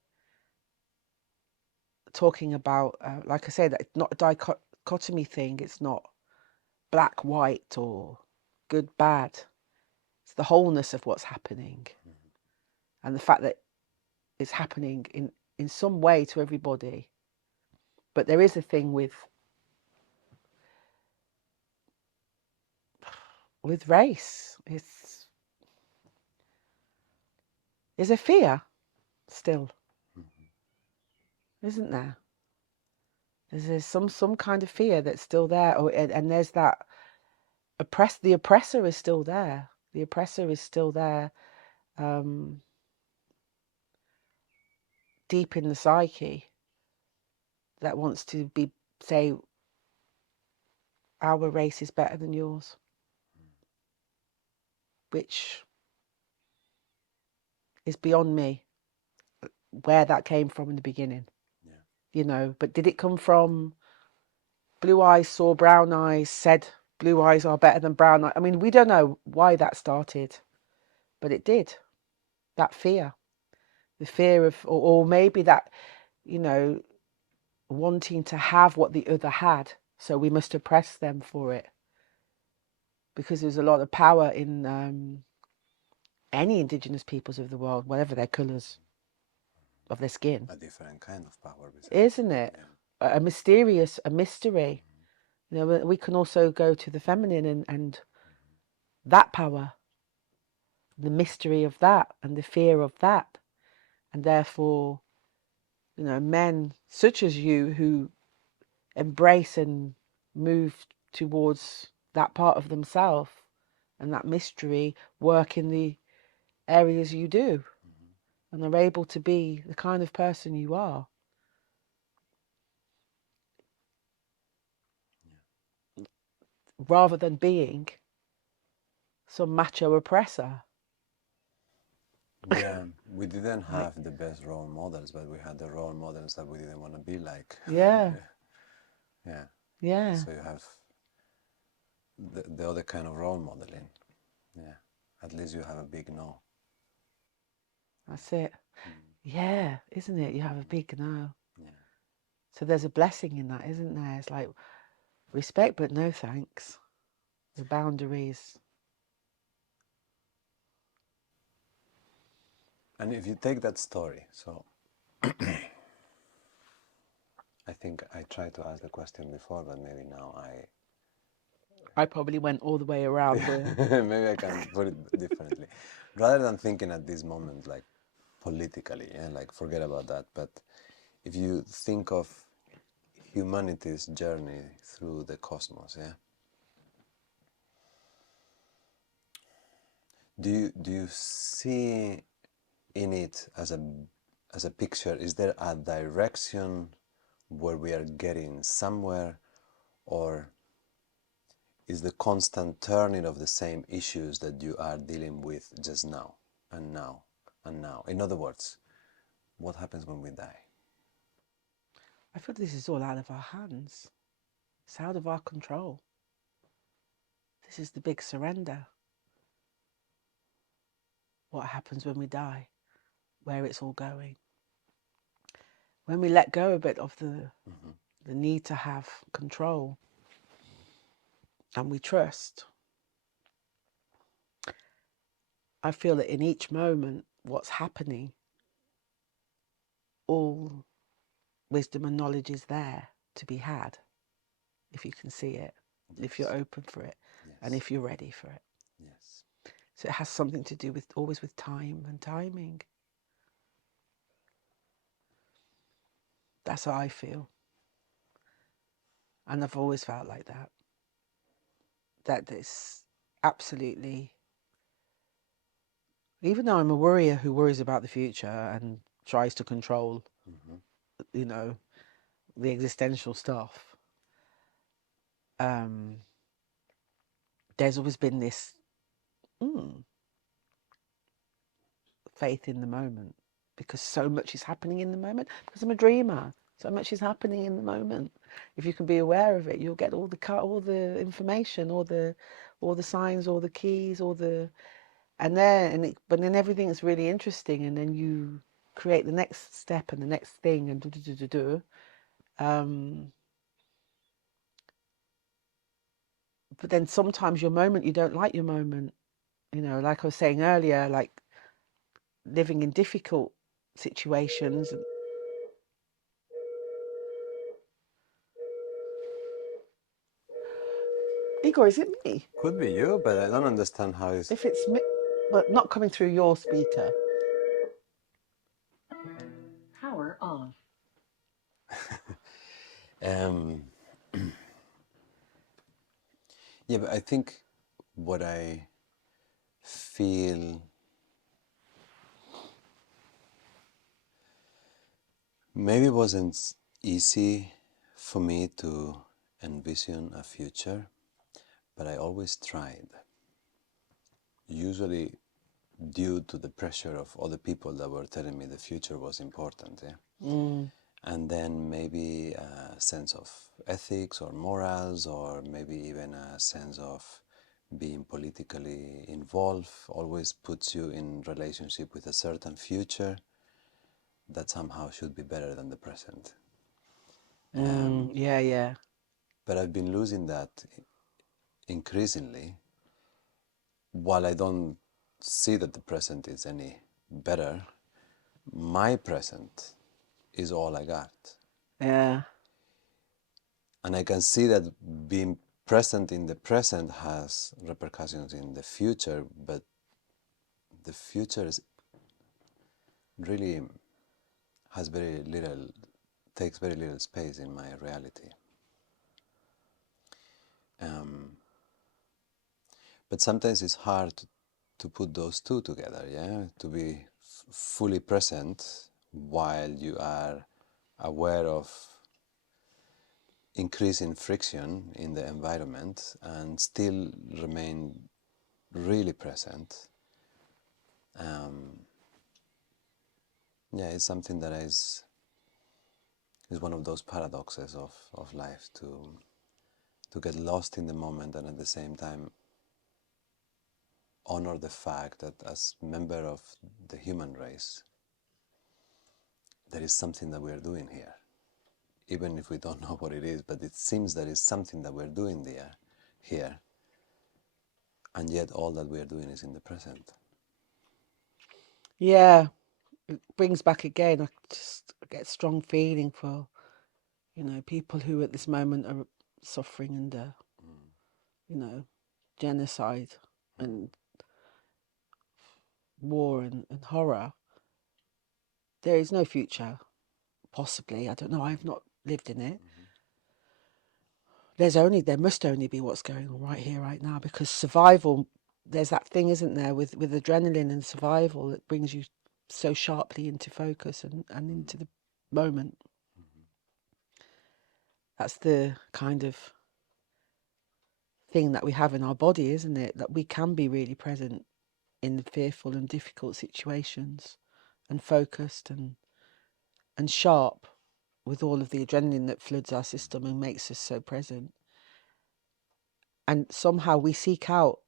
talking about, like I said, it's not a dichotomy thing. It's not black, white, or good, bad. It's the wholeness of what's happening, and the fact that it's happening in some way to everybody. But there is a thing with race. There's a fear still, isn't there? There's some kind of fear that's still there, and there's that the oppressor is still there. The oppressor is still there, deep in the psyche, that wants to say our race is better than yours, which is beyond me, where that came from in the beginning. But did it come from blue eyes saw brown eyes, said blue eyes are better than brown eyes? I mean, we don't know why that started, but it did. That fear, the fear of, or maybe that, wanting to have what the other had, so we must oppress them for it, because there's a lot of power in any indigenous peoples of the world, whatever their colours of their skin. A different kind of power, isn't it? Yeah. A mystery. We can also go to the feminine and that power, the mystery of that, and the fear of that, and therefore, men such as you who embrace and move towards that part of themselves and that mystery, work in the areas you do, and are able to be the kind of person you are. rather than being some macho oppressor. Yeah, we didn't Like, have the best role models, but we had the role models that we didn't want to be like. yeah, Yeah. yeah, So you have the other kind of role modeling. Yeah. At least you have a big no. that's it. Yeah, isn't it? You have a big no. Yeah. So there's a blessing in that, isn't there? It's like respect, but no thanks. The boundaries. And if you take that story, so I think I tried to ask the question before, but maybe now I probably went all the way around the. maybe I can put it differently. Rather than thinking at this moment like politically, yeah, like forget about that. But if you think of humanity's journey through the cosmos, yeah, do you see in it as a picture? Is there a direction where we are getting somewhere, or is the constant turning of the same issues that you are dealing with just now and now and now? In other words, what happens when we die? I feel this is all out of our hands. It's out of our control. This is the big surrender. What happens when we die? Where it's all going. When we let go a bit of the need to have control and we trust, I feel that in each moment, what's happening, all wisdom and knowledge is there to be had if you can see it, if you're open for it, and Yes. if you're ready for it. Yes. So it has something to do with always with time and timing. That's how I feel. And I've always felt like that. That this absolutely, even though I'm a worrier who worries about the future and tries to control, you know, the existential stuff, there's always been this faith in the moment, because so much is happening in the moment, because I'm a dreamer. So much is happening in the moment. If you can be aware of it, you'll get all the information, all the signs, all the keys, but then everything is really interesting, and then you create the next step and the next thing and do. But then sometimes your moment, you don't like your moment. Like I was saying earlier, like living in difficult situations. Igor, is it me? Could be you, but I don't understand how it's. If it's me, but not coming through your speaker. Power off. Um, yeah, but I think what I feel, maybe it wasn't easy for me to envision a future, but I always tried. Usually due to the pressure of other people that were telling me the future was important, yeah? And then maybe a sense of ethics or morals, or maybe even a sense of being politically involved always puts you in relationship with a certain future that somehow should be better than the present. Yeah. But I've been losing that increasingly. While I don't see that the present is any better, my present is all I got. Yeah. And I can see that being present in the present has repercussions in the future, but the future is really has very little, takes very little space in my reality. But sometimes it's hard to put those two together, yeah? To be fully present while you are aware of increasing friction in the environment and still remain really present. Yeah, it's something that is one of those paradoxes of life, to get lost in the moment and at the same time honor the fact that as member of the human race, there is something that we're doing here. Even if we don't know what it is, but it seems that it's something that we're doing there, here. And yet all that we're doing is in the present. Yeah, it brings back again, I just get a strong feeling for, you know, people who at this moment are suffering under, you know, genocide and war and horror. There is no future, possibly. I don't know. I've not lived in it. There must only be what's going on right here, right now, because survival, there's that thing, isn't there, with adrenaline and survival that brings you so sharply into focus and into the moment. That's the kind of thing that we have in our body, isn't it? That we can be really present in fearful and difficult situations and focused and sharp with all of the adrenaline that floods our system and makes us so present. And somehow we seek out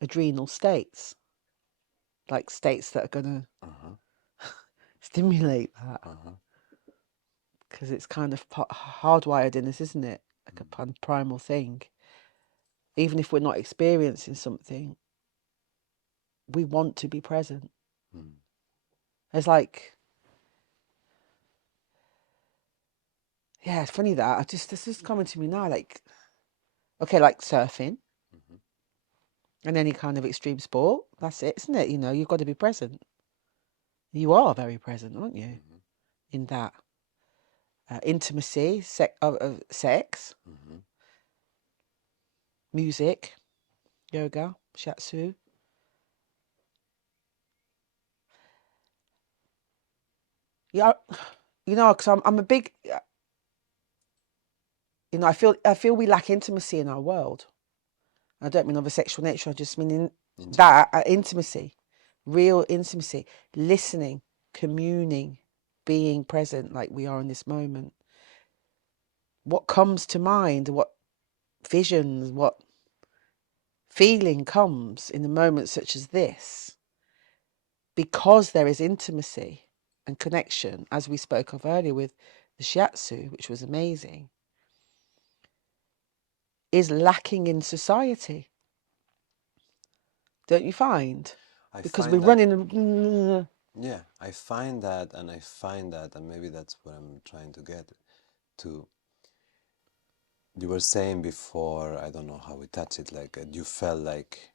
adrenal states, like states that are going to stimulate that, because it's kind of hardwired in us, isn't it? Like a primal thing. Even if we're not experiencing something, we want to be present. It's like, yeah, it's funny that this is coming to me now. Like, okay, like surfing and any kind of extreme sport. That's it, isn't it? You know, you've got to be present. You are very present, aren't you? In that intimacy, sex, music, yoga, shiatsu. Yeah, you know, because I'm a big, you know, I feel we lack intimacy in our world. I don't mean of a sexual nature. I just mean intimacy, real intimacy, listening, communing, being present like we are in this moment. What comes to mind, what visions, what feeling comes in a moment such as this, because there is intimacy and connection, as we spoke of earlier with the shiatsu, which was amazing, is lacking in society. Don't you find? Because we're running. Yeah, I find that, and maybe that's what I'm trying to get to. You were saying before, I don't know how we touch it, like you felt like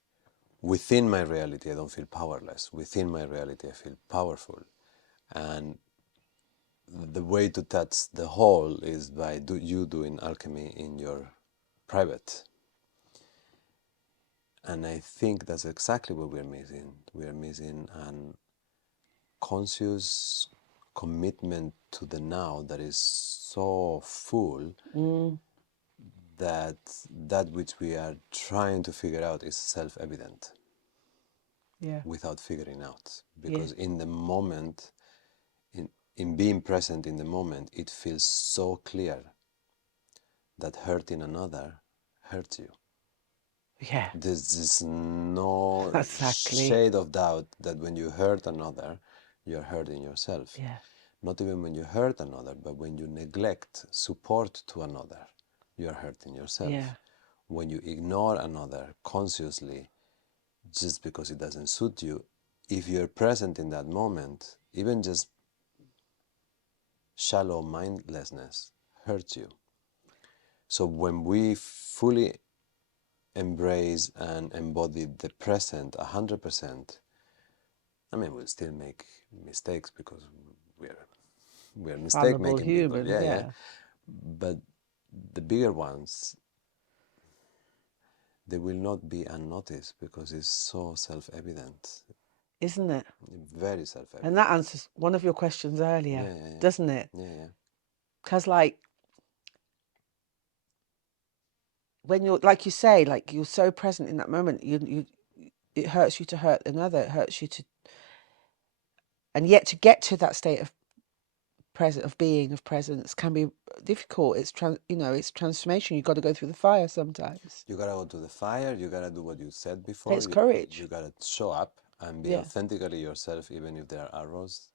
within my reality I don't feel powerless. Within my reality I feel powerful. And the way to touch the whole is by you doing alchemy in your private. And I think that's exactly what we're missing. We're missing an conscious commitment to the now that is so full that which we are trying to figure out is self-evident. Yeah. Without figuring out, because in the moment, in being present in the moment, it feels so clear that hurting another hurts you. Yeah. There's no Exactly. shade of doubt that when you hurt another, you're hurting yourself. Yeah. Not even when you hurt another, but when you neglect support to another, you're hurting yourself. Yeah. When you ignore another consciously, just because it doesn't suit you, if you're present in that moment, even just shallow mindlessness hurts you. So when we fully embrace and embody the present 100%, I mean, we'll still make mistakes because we're mistake Fallible making people. human, Yeah. yeah. But the bigger ones, they will not be unnoticed because it's so self-evident. isn't it? Very self-evident. And that answers one of your questions earlier, Yeah. doesn't it? Yeah. Because, like, when you're, like you say, like, you're so present in that moment, it hurts you to hurt another. It hurts you to, and yet to get to that state of presence can be difficult. It's it's transformation. You've got to go through the fire sometimes. You gotta go to the fire. You gotta do what you said before. Takes courage. You gotta show up and be Yeah. authentically yourself, even if there are arrows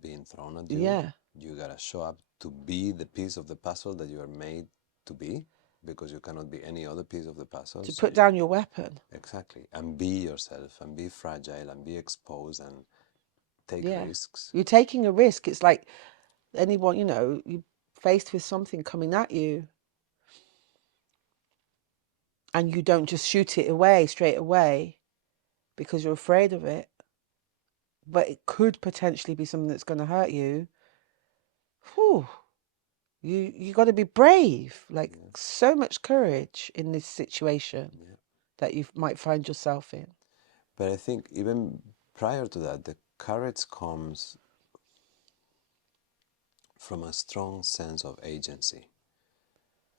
being thrown at you. Yeah. You gotta show up to be the piece of the puzzle that you are made to be, because you cannot be any other piece of the puzzle. To put down your weapon. Exactly. And be yourself and be fragile and be exposed and take risks. You're taking a risk. It's like anyone, you're faced with something coming at you and you don't just shoot it away straight away because you're afraid of it, but it could potentially be something that's going to hurt you. Whew. You got to be brave, like so much courage in this situation that you might find yourself in. But I think even prior to that, the courage comes from a strong sense of agency.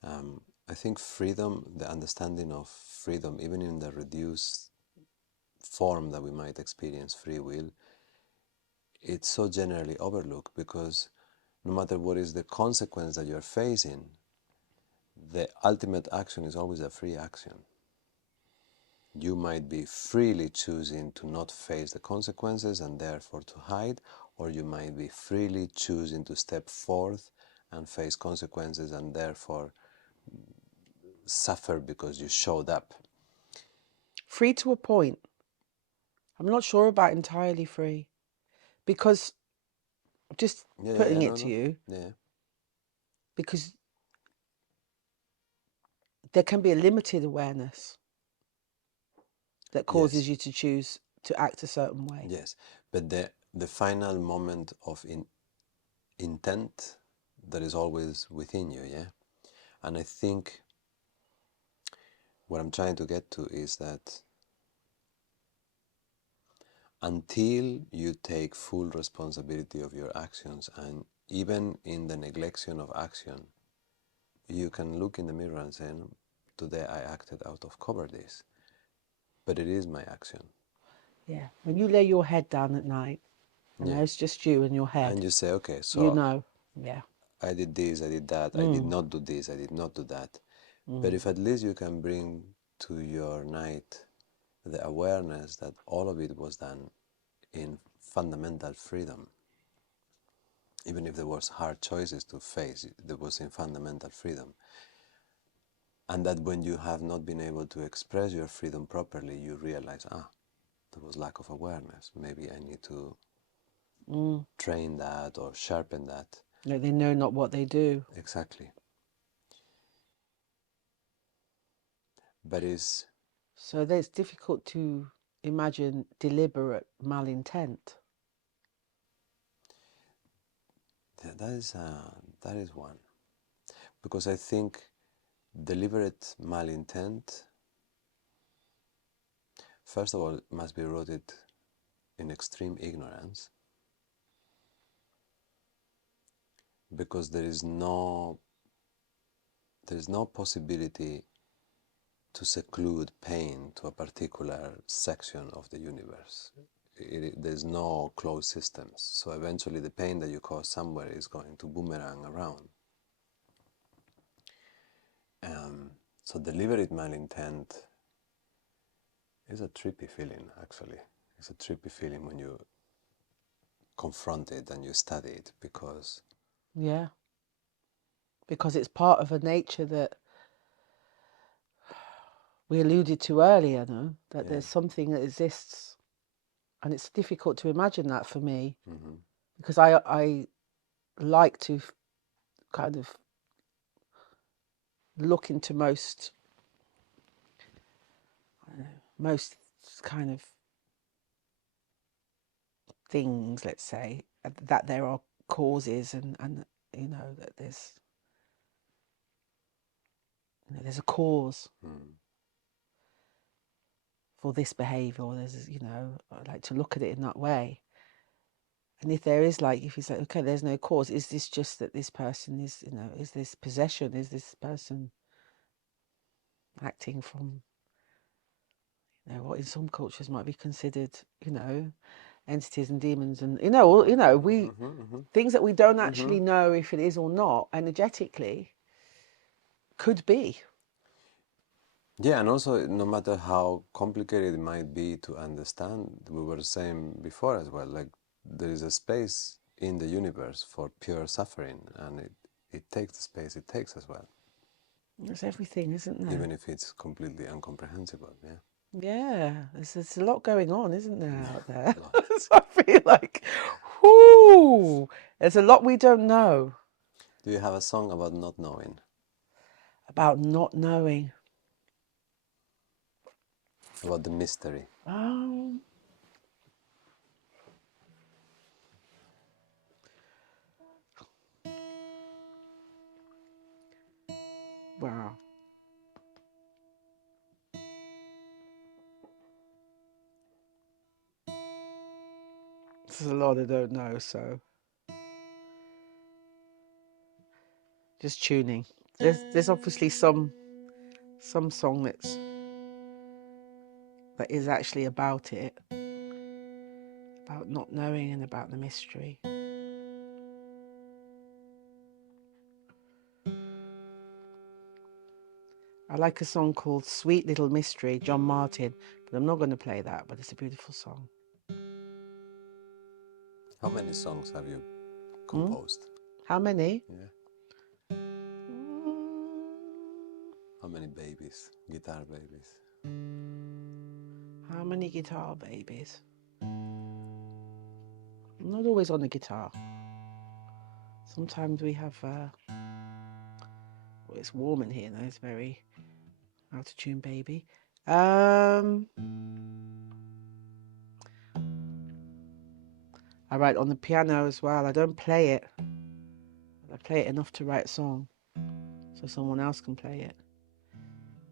I think freedom, the understanding of freedom, even in the reduced form that we might experience free will, it's so generally overlooked, because no matter what is the consequence that you're facing, the ultimate action is always a free action. You might be freely choosing to not face the consequences and therefore to hide, or you might be freely choosing to step forth and face consequences and therefore suffer because you showed up. Free to a point. I'm not sure about entirely free, because just putting it to you, because there can be a limited awareness that causes you to choose to act a certain way. Yes, but the final moment of intent that is always within you, And I think what I'm trying to get to is that until you take full responsibility of your actions, and even in the neglection of action, you can look in the mirror and say, today I acted out of cowardice, but it is my action. Yeah, when you lay your head down at night, and there's just you and your head. And you say, okay, so yeah. I did this, I did that, I did not do this, I did not do that. But if at least you can bring to your night the awareness that all of it was done in fundamental freedom, even if there was hard choices to face, there was in fundamental freedom. And that when you have not been able to express your freedom properly, you realize, there was lack of awareness. Maybe I need to train that or sharpen that. No, they know not what they do. Exactly. But so it's difficult to imagine deliberate malintent. That is one. Because I think deliberate malintent, first of all, must be rooted in extreme ignorance, because there is no possibility to seclude pain to a particular section of the universe. There's no closed systems, so eventually the pain that you cause somewhere is going to boomerang around. So deliberate malintent is a trippy feeling, actually. It's a trippy feeling when you confront it and you study it, because... Yeah. Because it's part of a nature that we alluded to earlier, no? That there's something that exists. And it's difficult to imagine that for me. Mm-hmm. Because I like to kind of look into most kind of things, let's say, that there are causes and that there's a cause. for this behaviour, or there's, you know, I like to look at it in that way. And if there is, like, if you say, okay, there's no cause, is this just that this person is, you know, is this possession? Is this person acting from, you know, what in some cultures might be considered, you know, entities and demons, and we things that we don't actually know if it is or not energetically could be. Yeah, and also no matter how complicated it might be to understand, we were saying before as well, like there is a space in the universe for pure suffering, and it takes the space it takes as well. There's everything, isn't there? Even if it's completely incomprehensible, yeah. Yeah, there's a lot going on, isn't there, out there? So I feel like, whoo, there's a lot we don't know. Do you have a song about not knowing? About not knowing. About the mystery? Wow. There's a lot I don't know, so just tuning. There's obviously some song that is actually about it, about not knowing and about the mystery. I like a song called Sweet Little Mystery, John Martin, but I'm not going to play that, but it's a beautiful song. How many songs have you composed? How many? Yeah. How many babies? Guitar babies? How many guitar babies? I'm not always on the guitar. Sometimes we have, well, it's warm in here though, it's very out of tune baby. I write on the piano as well. I don't play it. I play it enough to write a song, so someone else can play it.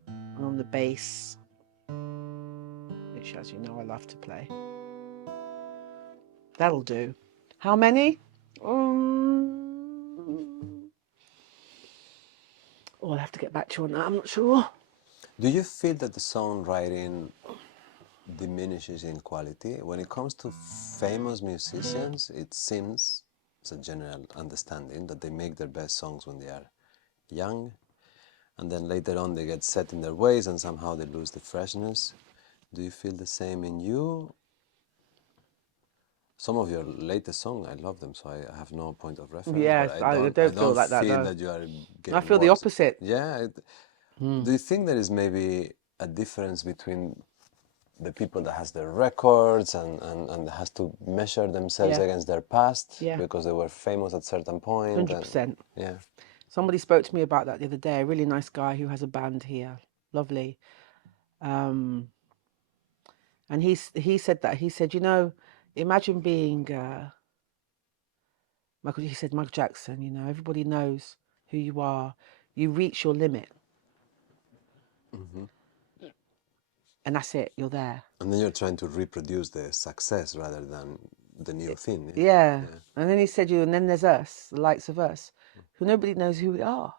And on the bass, which, as you know, I love to play. That'll do. How many? I'll have to get back to you on that. I'm not sure. Do you feel that the songwriting diminishes in quality? When it comes to famous musicians, it seems, it's a general understanding, that they make their best songs when they are young, and then later on they get set in their ways and somehow they lose the freshness. Do you feel the same in you? Some of your latest songs, I love them, so I have no point of reference. Yes, but I don't feel like that, no. that you are getting I feel the worse. opposite. Yeah. Do you think there is maybe a difference between the people that has their records and has to measure themselves against their past because they were famous at certain point? 100%. Yeah. Somebody spoke to me about that the other day. A really nice guy who has a band here, lovely. And he said that. He said, you know, imagine being Michael Jackson. You know, everybody knows who you are. You reach your limit, and that's it. You're there. And then you're trying to reproduce the success rather than the new thing. Yeah. And then he said, and then there's us, the likes of us, who nobody knows who we are.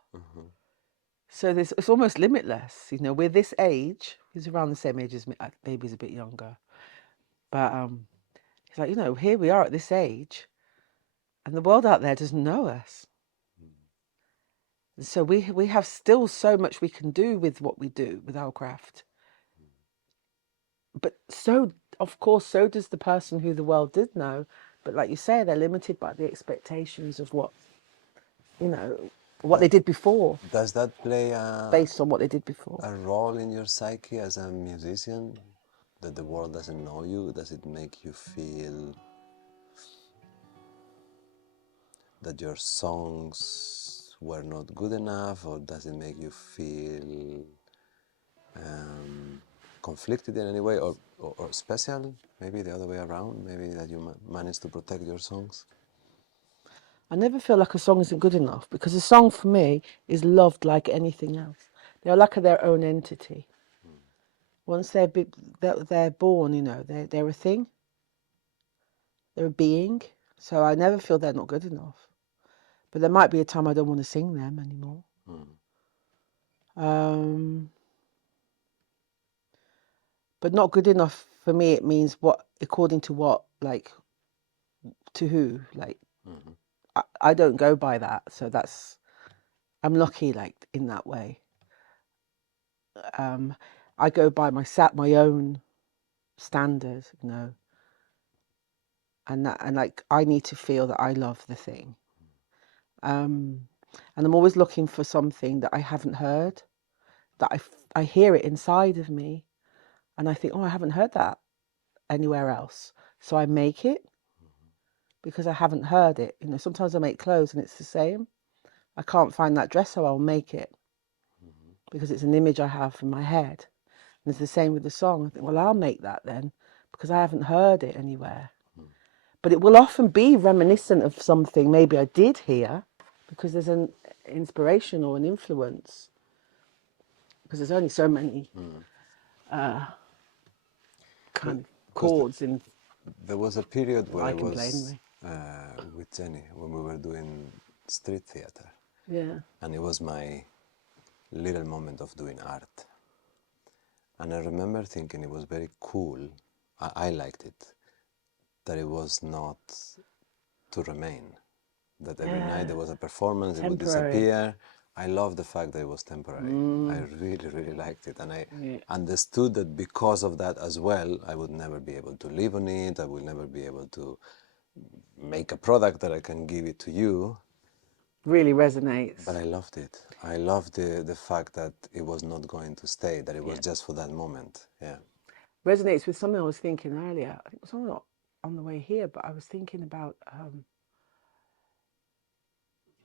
So it's almost limitless. You know, we're this age. He's around the same age as me. Baby's a bit younger. But he's like, you know, here we are at this age, and the world out there doesn't know us. So we have still so much we can do with what we do with our craft. But so, of course, so does the person who the world did know. But like you say, they're limited by the expectations of what, you know, what they did before. Does that play based on what they did before? A role in your psyche as a musician? That the world doesn't know you? Does it make you feel that your songs were not good enough, or does it make you feel conflicted in any way, or special? Maybe the other way around, maybe that you manage to protect your songs? I never feel like a song isn't good enough, because a song for me is loved like anything else. They're like their own entity. once they're born, you know, they're a thing. They're a being. So I never feel they're not good enough. But there might be a time I don't want to sing them anymore. But not good enough for me, it means what, according to what, like, to who? Like, I don't go by that. So I'm lucky, like, in that way. I go by my own standard, you know. And like, I need to feel that I love the thing. And I'm always looking for something that I haven't heard, that I hear it inside of me, and I think, oh, I haven't heard that anywhere else. So I make it because I haven't heard it. You know, sometimes I make clothes and it's the same. I can't find that dress, so I'll make it because it's an image I have in my head. And it's the same with the song. I think, well, I'll make that then because I haven't heard it anywhere. But it will often be reminiscent of something maybe I did hear, because there's an inspiration or an influence. Because there's only so many kind of chords in. There was a period where I I can play was anyway. with Jenny when we were doing street theater. Yeah. And it was my little moment of doing art. And I remember thinking it was very cool. I liked it. That it was not to remain. That every night there was a performance, it would Temporary. disappear. I love the fact that it was temporary. I really, really liked it. And I understood that because of that as well, I would never be able to live on it. I would never be able to make a product that I can give it to you. Really resonates. But I loved it. I loved the fact that it was not going to stay, that it was just for that moment. Yeah. Resonates with something I was thinking earlier. I think it was not on the way here, but I was thinking about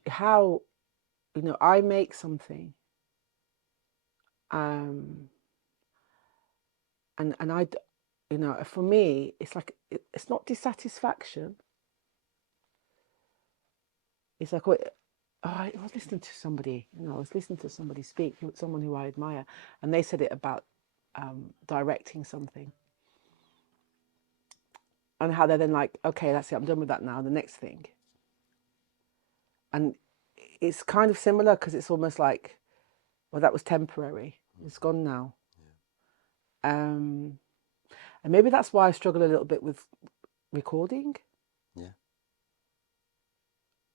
how, you know, I make something, and I, you know, for me, it's like it's not dissatisfaction. It's like, I was listening to somebody, you know, I was listening to somebody speak, someone who I admire, and they said it about directing something, and how they're then like, okay, that's it, I'm done with that now, the next thing. And it's kind of similar because it's almost like, well, that was temporary. It's gone now. And maybe that's why I struggle a little bit with recording. Yeah.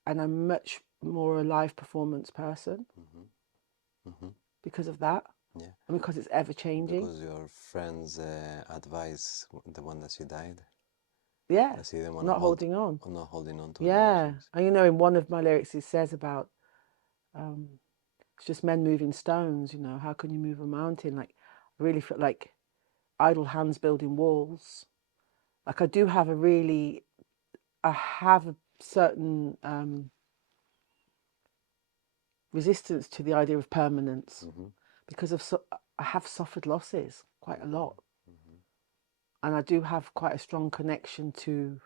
And I'm much more a live performance person because of that. Yeah. And because it's ever changing. Because your friend's advice, the one that she died. Yeah. That she didn't want Not holding on. Or not holding on to. Yeah. Emotions. And you know, in one of my lyrics, it says about it's just men moving stones, you know, how can you move a mountain? Like, I really feel like idle hands building walls. Like, I have a certain resistance to the idea of permanence because I have suffered losses quite a lot. And I do have quite a strong connection to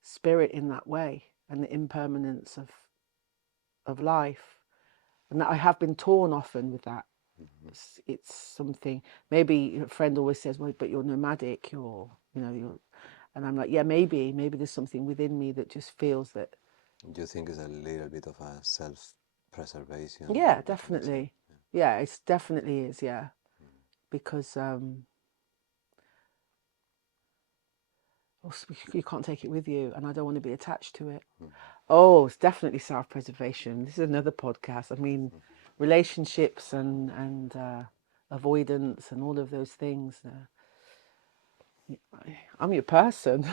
spirit in that way, and the impermanence of life. And that I have been torn often with that. It's something, maybe a friend always says, well, but you're nomadic, you're. And I'm like, yeah, maybe there's something within me that just feels that. Do you think it's a little bit of a self-preservation? Yeah, definitely. Yeah, it definitely is, yeah. Because you can't take it with you, and I don't want to be attached to it. Oh, it's definitely self-preservation. This is another podcast. I mean, relationships and avoidance and all of those things. I'm your person.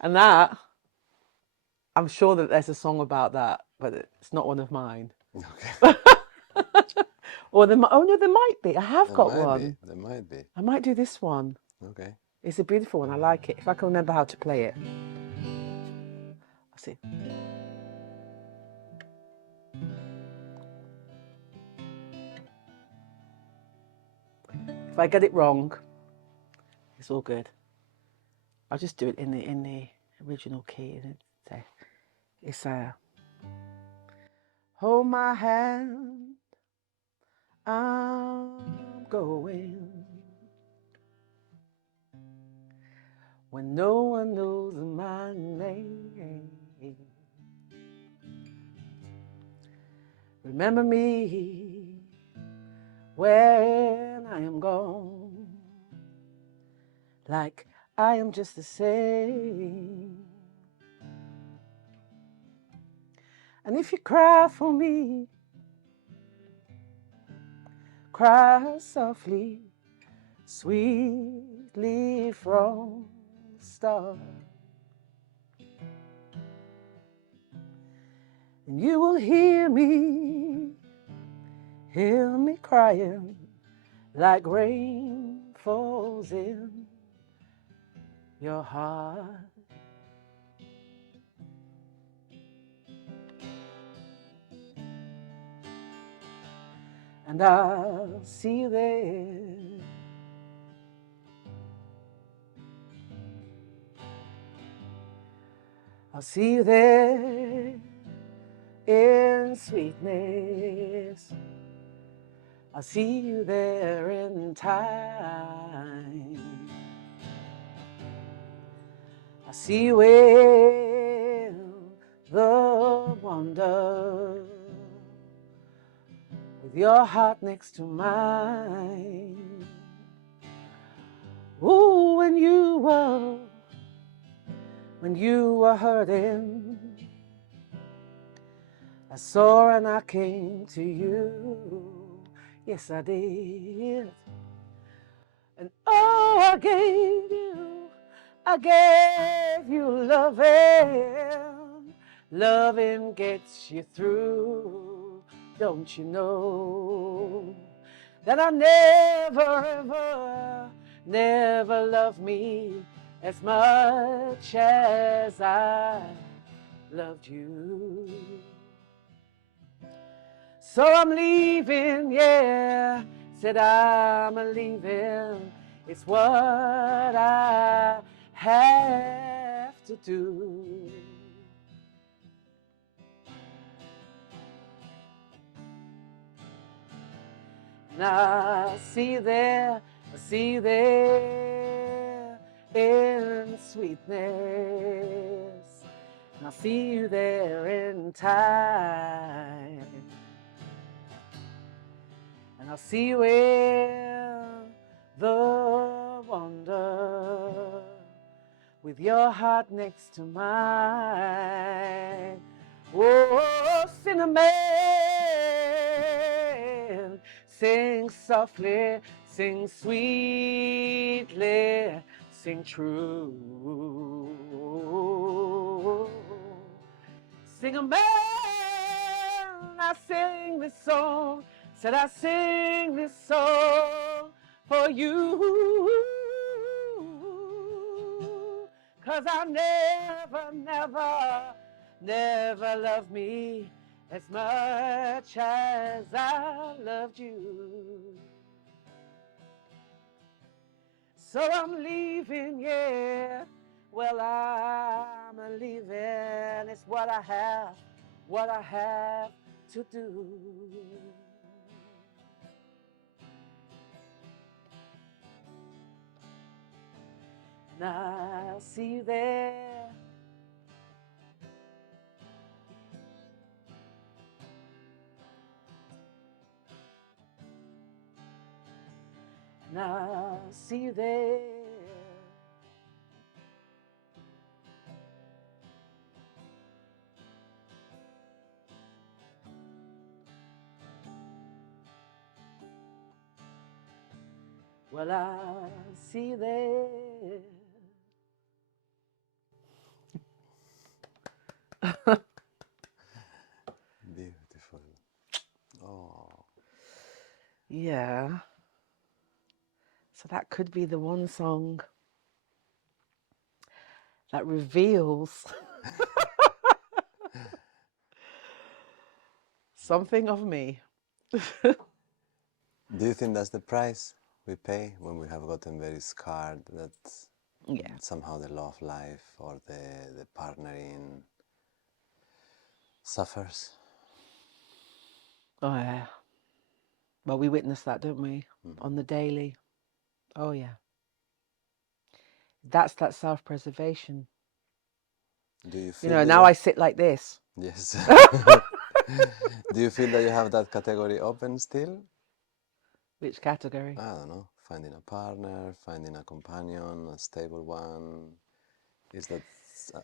And that, I'm sure that there's a song about that, but it's not one of mine. Okay. Or there might be. I have got one. There might be. I might do this one. Okay. It's a beautiful one. I like it. If I can remember how to play it. I'll see. If I get it wrong, it's all good. I'll just do it in the original key. It's hold my hand. I'm going when no one knows my name. Remember me when I am gone, like I am just the same. And if you cry for me, cry softly, sweetly from the start. And you will hear me crying like rain falls in your heart. And I'll see you there. I'll see you there in sweetness. I'll see you there in time. I'll see you in the wonder, with your heart next to mine. Ooh, when you were hurting, I saw and I came to you. Yes, I did. And oh, I gave you loving. Loving gets you through. Don't you know that I never loved me as much as I loved you. So I'm leaving, yeah, said I'm leaving. It's what I have to do. And I see you there in sweetness. And I'll see you there in time. And I'll see you in the wonder, with your heart next to mine. Oh, cinnamon, sing softly, sing sweetly, sing true. Sing a man, I sing this song, said I sing this song for you. 'Cause I never loved me as much as I loved you. So I'm leaving, yeah. Well, I'm leaving. It's what I have to do. And I'll see you there. And I'll see you there. Well, I'll see you there. Beautiful. Oh. Yeah. So that could be the one song that reveals something of me. Do you think that's the price we pay when we have gotten very scarred, that Yeah. somehow the love life or the partnering suffers? Oh, yeah. Well, we witness that, don't we? On the daily. Oh, yeah. That's that self-preservation. Do you You feel know, that now I sit like this. Yes. Do you feel that you have that category open still? Which category? I don't know. Finding a partner, finding a companion, a stable one. Is that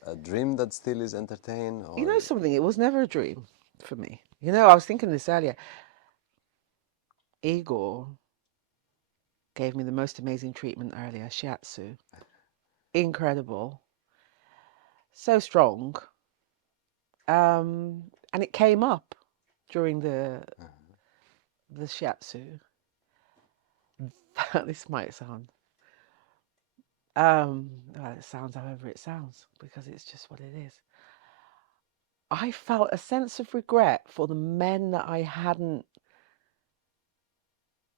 a dream that still is entertained, You or know something? It was never a dream for me. You know, I was thinking this earlier. Igor gave me the most amazing treatment earlier, shiatsu. Incredible. So strong. And it came up during the shiatsu. This might sound well, it sounds however it sounds, because it's just what it is. I felt a sense of regret for the men that I hadn't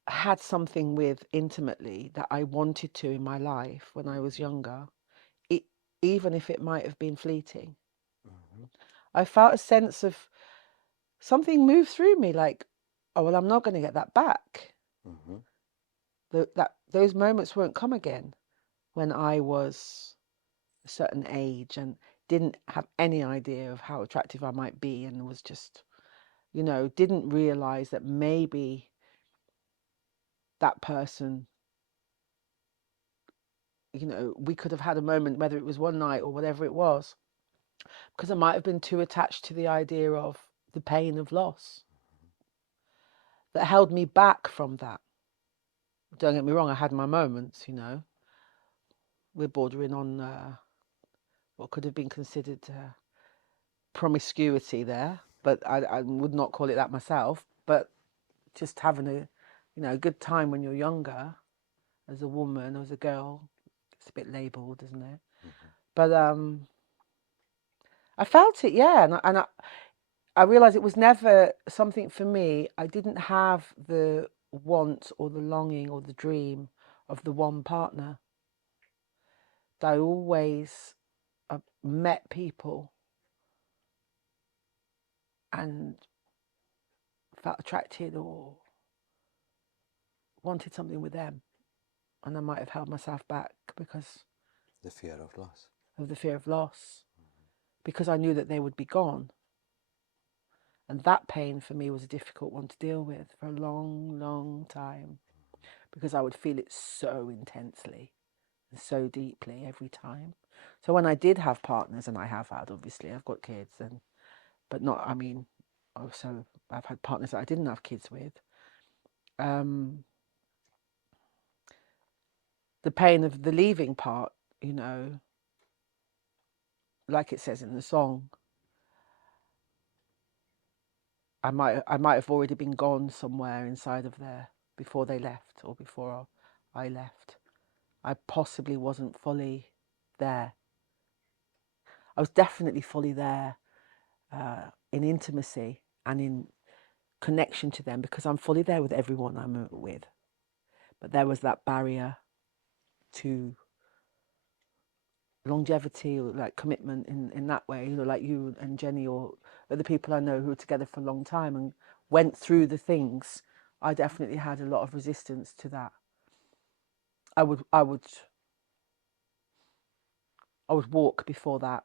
had something with intimately, that I wanted to in my life when I was younger, even if it might have been fleeting. I felt a sense of something move through me, like, oh, well, I'm not going to get that back. Those moments won't come again, when I was a certain age and didn't have any idea of how attractive I might be, and was just, you know, didn't realize that maybe that person, you know, we could have had a moment, whether it was one night or whatever it was, because I might have been too attached to the idea of the pain of loss that held me back from that. Don't get me wrong, I had my moments, you know. We're bordering on what could have been considered promiscuity there, but I would not call it that myself. But just having a, you know, a good time when you're younger, as a woman, as a girl, it's a bit labelled, isn't it? But I felt it, yeah, and I realised it was never something for me. I didn't have the want or the longing or the dream of the one partner. I always met people and felt attracted or wanted something with them, and I might have held myself back because the fear of loss? of the fear of loss, because I knew that they would be gone. And that pain for me was a difficult one to deal with for a long, long time, because I would feel it so intensely and so deeply every time. So when I did have partners, and I have had, obviously, I've got kids, but not, I mean, also I've had partners that I didn't have kids with. The pain of the leaving part, you know, like it says in the song, I might have already been gone somewhere inside of there before they left, or before I left. I possibly wasn't fully there. I was definitely fully there in intimacy and in connection to them, because I'm fully there with everyone I'm with. But there was that barrier to longevity, or like commitment in that way, you know, like you and Jenny or other people I know who were together for a long time and went through the things. I definitely had a lot of resistance to that. I would walk before that,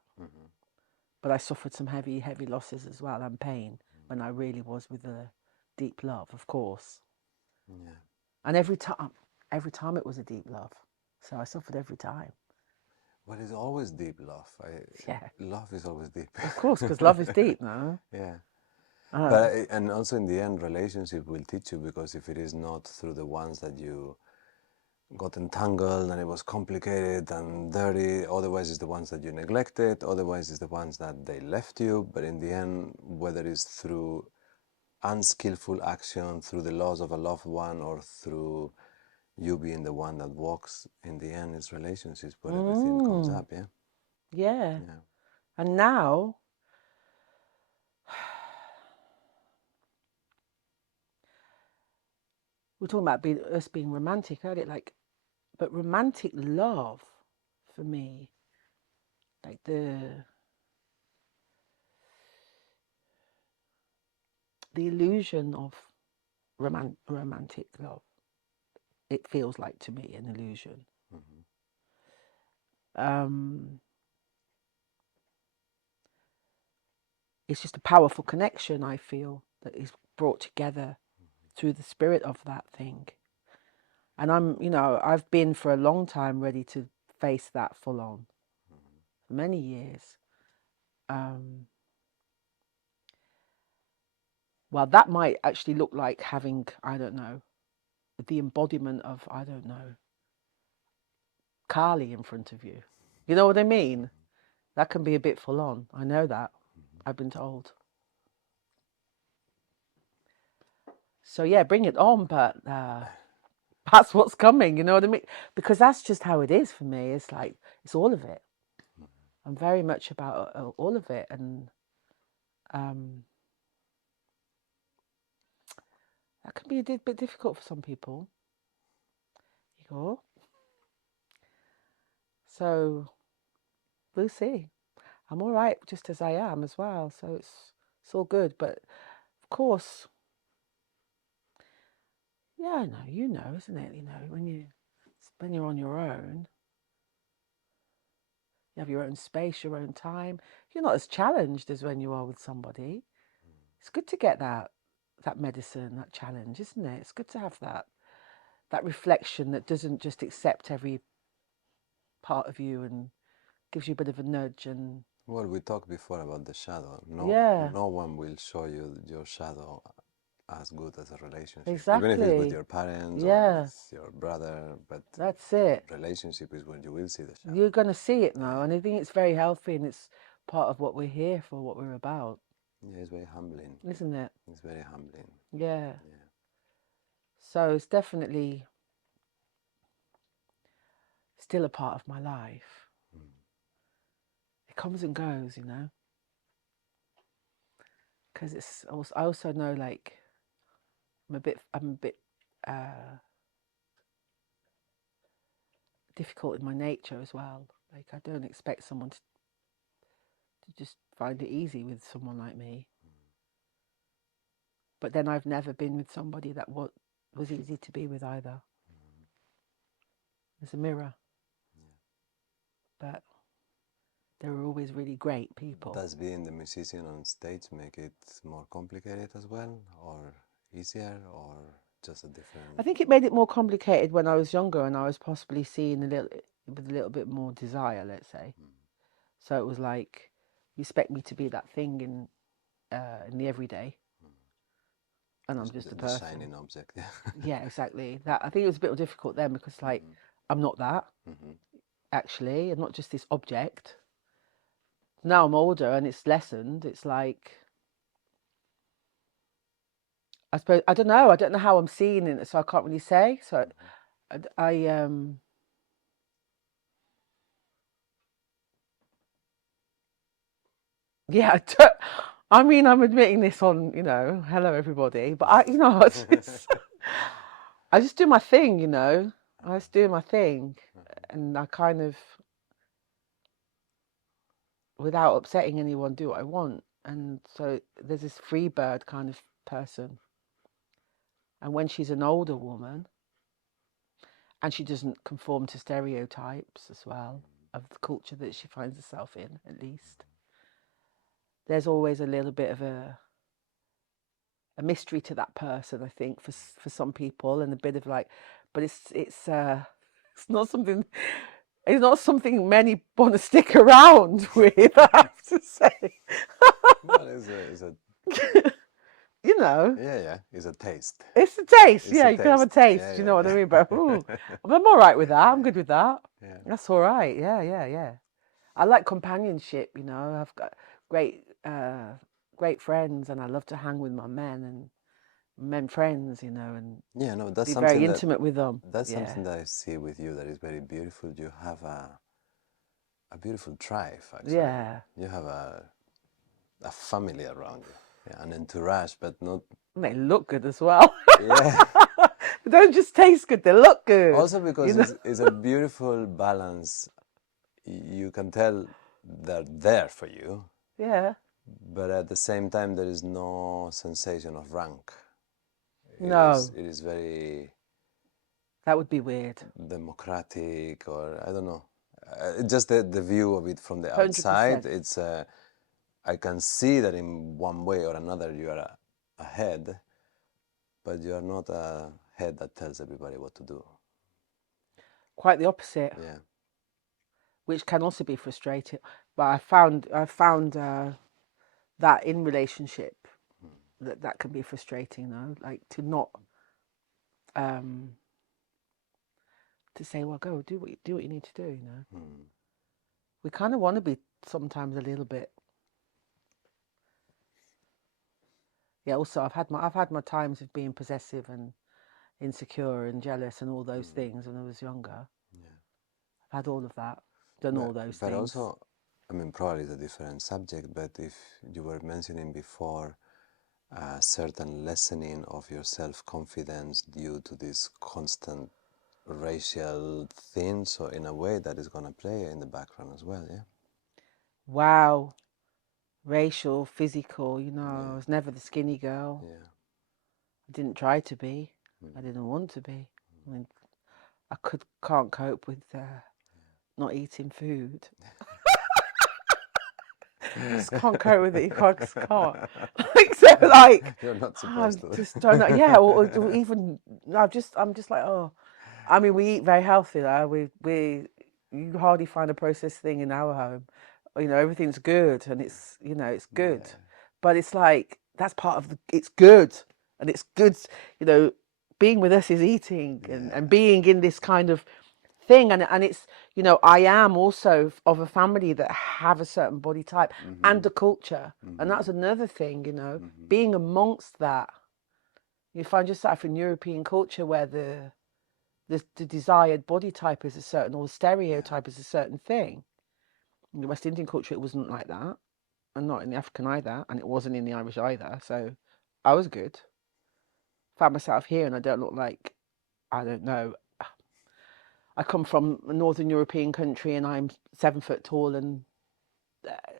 but I suffered some heavy losses as well, and pain, when I really was with a deep love, of course. Yeah. And every time it was a deep love, so I suffered every time. But it's always deep love. Yeah, Love is always deep. of course, because love is deep, no? Yeah. And also in the end, relationship will teach you, because if it is not through the ones that you got entangled and it was complicated and dirty, otherwise it's the ones that you neglected, otherwise it's the ones that they left you. But in the end, whether it's through unskillful action, through the loss of a loved one, or through you being the one that walks, in the end it's relationships where everything comes up. Yeah. Yeah. And now, we're talking about us being romantic earlier, like, but romantic love for me, like the illusion of romantic love. It feels like to me an illusion. It's just a powerful connection, I feel, that is brought together through the spirit of that thing. And I've been for a long time ready to face that full on, for many years. Well, that might actually look like having, I don't know, the embodiment of, I don't know, Kali in front of you. You know what I mean? That can be a bit full on. I know that. I've been told. So yeah, bring it on, but that's what's coming, you know what I mean? Because that's just how it is for me. It's like, it's all of it. I'm very much about all of it. And that can be a bit difficult for some people. Igor. So we'll see. I'm all right just as I am as well. So it's all good. But of course, yeah, no, isn't it? When you're on your own, you have your own space, your own time. You're not as challenged as when you are with somebody. It's good to get that medicine, that challenge, isn't it? It's good to have that reflection that doesn't just accept every part of you and gives you a bit of a nudge. And well, we talked before about the shadow. No one will show you your shadow as good as a relationship. Exactly. Even if it's with your parents or with your brother, but that's it. Relationship is when you will see the shadow. You're going to see it now, and I think it's very healthy, and it's part of what we're here for, what we're about. Yeah, it's very humbling. Isn't it? It's very humbling. Yeah. So it's definitely still a part of my life. It comes and goes, because it's also, I also know, like, I'm a bit difficult in my nature as well. Like, I don't expect someone to just find it easy with someone like me. But then I've never been with somebody that was easy to be with either. There's a mirror. But they were always really great people. Does being the musician on stage make it more complicated as well, or easier, or just a different? I think it made it more complicated when I was younger, and I was possibly seen with a little bit more desire, let's say. So it was like, you expect me to be that thing in the everyday, and I'm just a person. The shining object, yeah. Yeah, exactly. That, I think it was a bit difficult then, because like, I'm not that. Actually, I'm not just this object. Now I'm older and it's lessened. It's like, I suppose, I don't know how I'm seeing it, so I can't really say. So yeah, I mean, I'm admitting this on, hello everybody, but I just do my thing, I just do my thing, and I kind of, without upsetting anyone, do what I want. And so there's this free bird kind of person. And when she's an older woman, and she doesn't conform to stereotypes as well of the culture that she finds herself in, at least, there's always a little bit of a mystery to that person, I think, for some people, and a bit of like, but it's not something. It's not something many want to stick around with, I have to say. Well, it's a Yeah, it's a taste. It's a taste, you can have a taste, you know what I mean? But I'm all right with that. I'm good with that. Yeah. That's all right. Yeah. I like companionship, I've got great friends, and I love to hang with my men and men friends, and that's be very intimate with them. That's something that I see with you that is very beautiful. You have a beautiful tribe, actually. Yeah. You have a family around you, an entourage, but not. They look good as well. Yeah. They don't just taste good; they look good. Also, because it's a beautiful balance. You can tell they're there for you. Yeah. But at the same time, there is no sensation of rank. No, it is very that would be weird. democratic, or I don't know. Just the view of it from the outside, 100%. it's I can see that in one way or another you are a head, but you are not a head that tells everybody what to do. Quite the opposite, Yeah. which can also be frustrating. But I found that in relationship that can be frustrating though, like to not um to say, well, go do what you need to do. You know, Mm. we kind of want to be sometimes a little bit. Yeah. Also, I've had my times of being possessive and insecure and jealous and all those things when I was younger. Yeah. I've had all of that, done all those But things. also, I mean, probably it's a different subject, but if you were mentioning before a certain lessening of your self-confidence due to this constant racial thing, so in a way that is going to play in the background as well, yeah? Wow, racial, physical. You know, I Yeah, was never the skinny girl. yeah. I didn't try to be. I didn't want to be. I mean, I can't cope with not eating food. Just can't cope with it. You can't, just can't. Like so, like You're not I supposed to. just don't know. Yeah, or even I'm just like, oh. I mean, we eat very healthy though. We you hardly find a processed thing in our home. You know, everything's good and it's it's good, Yeah, but it's like that's part of it's good and it's good. You know, being with us is eating yeah. and being in this kind of thing and it's I am also of a family that have a certain body type and a culture, and that's another thing, being amongst that. You find yourself in European culture where the desired body type is a certain, or the stereotype is a certain thing. In the West Indian culture it wasn't like that, and not in the African either, and it wasn't in the Irish either, so I was good. Found myself here and I don't look like, I don't know, I come from a Northern European country and I'm 7 foot tall and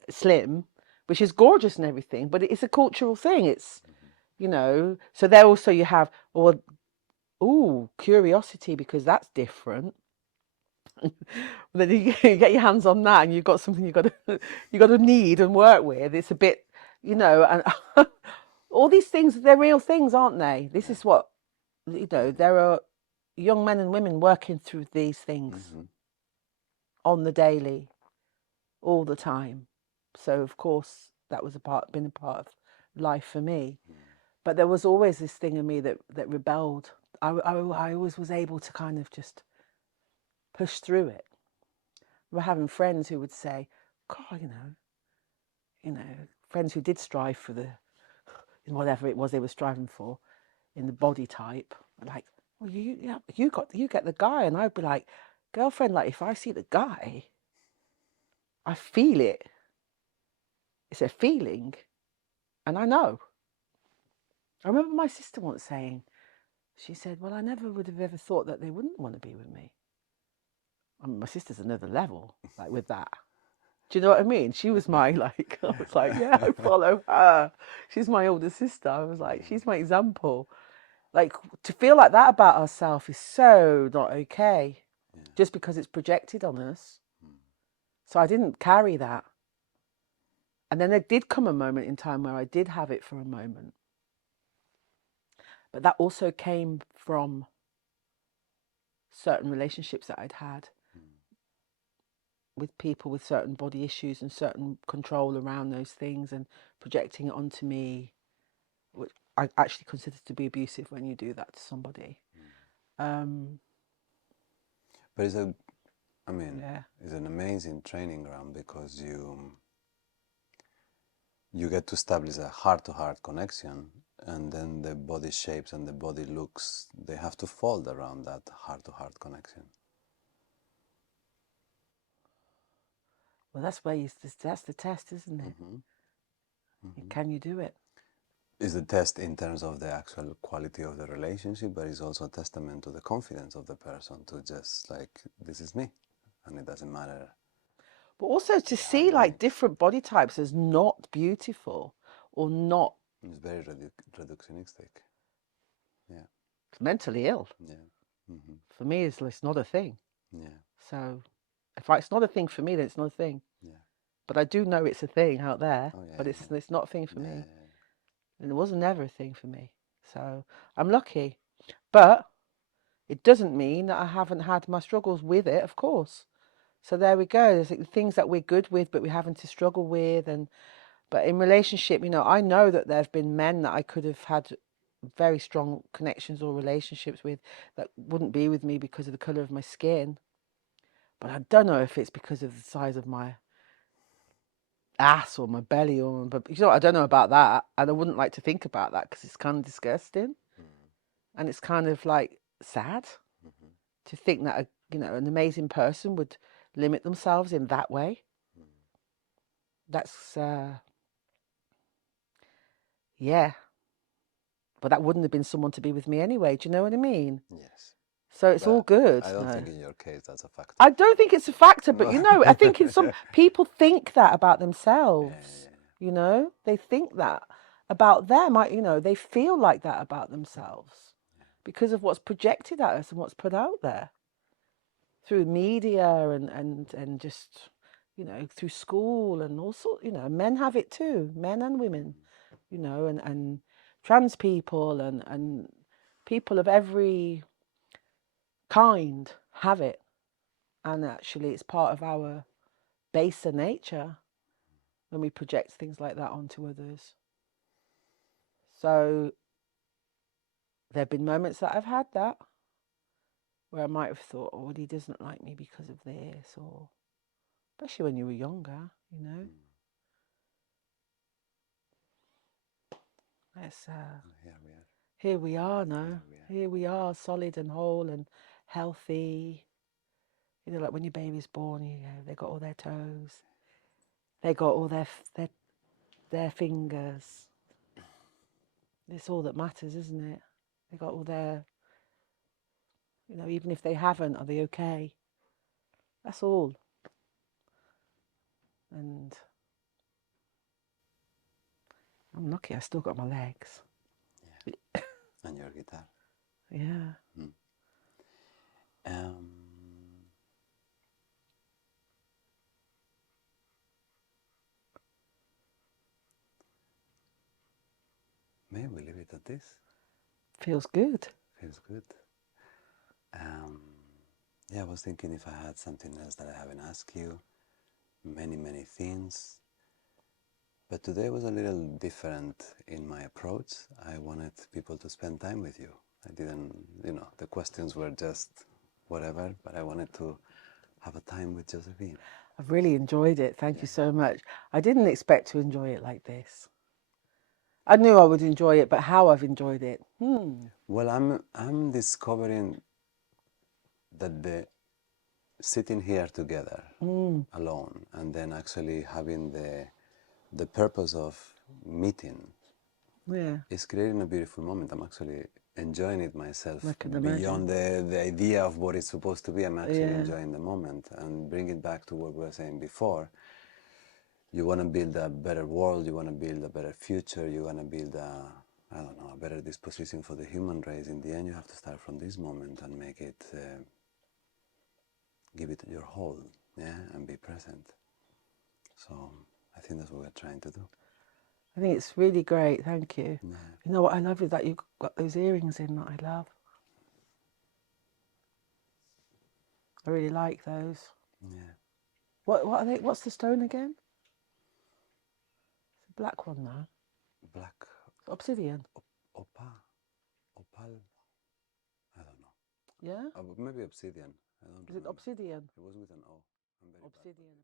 slim, which is gorgeous and everything, but it's a cultural thing. It's, so there also you have, or, curiosity because that's different. Then you get your hands on that and you've got something you got to need and work with. It's a bit, and all these things, they're real things, aren't they? This is what, there are young men and women working through these things on the daily, all the time. So of course that was been a part of life for me. But there was always this thing in me that rebelled. I always was able to kind of just push through it. We're having friends who would say, God, friends who did strive for whatever it was they were striving for in the body type, like, well, you get the guy, and I'd be like, girlfriend, like if I see the guy, I feel it. It's a feeling, and I know. I remember my sister once saying, she said, well, I never would have ever thought that they wouldn't want to be with me. I mean, my sister's another level, like with that. Do you know what I mean? She was my, like, I was like, yeah, I follow her. She's my older sister. I was like, she's my example. Like, to feel like that about ourselves is so not okay, just because it's projected on us. So I didn't carry that. And then there did come a moment in time where I did have it for a moment. But that also came from certain relationships that I'd had with people with certain body issues and certain control around those things and projecting it onto me, which I actually consider to be abusive when you do that to somebody. But it's Yeah. it's an amazing training ground because you get to establish a heart-to-heart connection, and then the body shapes and the body looks, they have to fold around that heart-to-heart connection. Well, that's where that's the test, isn't it? Can you do it? Is the test in terms of the actual quality of the relationship, but it's also a testament to the confidence of the person to just like, this is me, and it doesn't matter. But also to see like different body types as not beautiful or not. It's very reductionistic. Yeah. mentally ill. Yeah. Mm-hmm. For me, it's not a thing. Yeah. So if it's not a thing for me, then it's not a thing. Yeah. But I do know it's a thing out there, Oh, yeah, but yeah, it's not a thing for yeah. me. Yeah. And it wasn't ever a thing for me. So I'm lucky. But it doesn't mean that I haven't had my struggles with it, of course. So there we go. There's like things that we're good with, but we're having to struggle with. But in relationship, I know that there have been men that I could have had very strong connections or relationships with that wouldn't be with me because of the colour of my skin. But I don't know if it's because of the size of my ass or my belly but I don't know about that, and I wouldn't like to think about that because it's kind of disgusting, and it's kind of like sad to think that an amazing person would limit themselves in that way. That's yeah, but that wouldn't have been someone to be with me anyway. Do you know what I mean? Yes. So it's all good. I don't No. think in your case that's a factor. I don't think it's a factor, but I think in some people think that about themselves. Yeah. They think that about them. They feel like that about themselves because of what's projected at us and what's put out there through media and just through school and all sorts. Men have it too, men and women. And trans people and people of every kind have it. And actually, it's part of our baser nature when we project things like that onto others. So there have been moments that I've had that where I might have thought, oh, well, he doesn't like me because of this, or especially when you were younger, It's here we are now. Here we are, solid and whole and healthy. Like when your baby's born, they got all their toes, they got all their fingers. It's all that matters, isn't it? They got all their, even if they haven't, are they okay? That's all. And I'm lucky I still got my legs. Yeah. And your guitar. Yeah. Maybe we leave it at this. Feels good. Feels good. Yeah, I was thinking if I had something else that I haven't asked you. Many things. But today was a little different in my approach. I wanted people to spend time with you. I didn't, the questions were just whatever, but I wanted to have a time with Josephine. I've really enjoyed it. Thank you so much. I didn't expect to enjoy it like this. I knew I would enjoy it, but how I've enjoyed it. Well, I'm discovering that the sitting here together alone and then actually having the purpose of meeting is creating a beautiful moment. I'm actually enjoying it myself. Beyond the idea of what it's supposed to be, I'm actually enjoying the moment. And bring it back to what we were saying before. You want to build a better world, you want to build a better future, you want to build a better disposition for the human race. In the end, you have to start from this moment and make it, give it your whole, and be present. So I think that's what we're trying to do. I think it's really great. Thank you. Yeah. You know what I love is that you've got those earrings in that I love. I really like those. Yeah. What are they? What's the stone again? It's a black one now. Black. Obsidian. Opal. I don't know. Yeah. Maybe obsidian. I don't know. Is it obsidian? It was with an O. I'm very bad. Obsidian.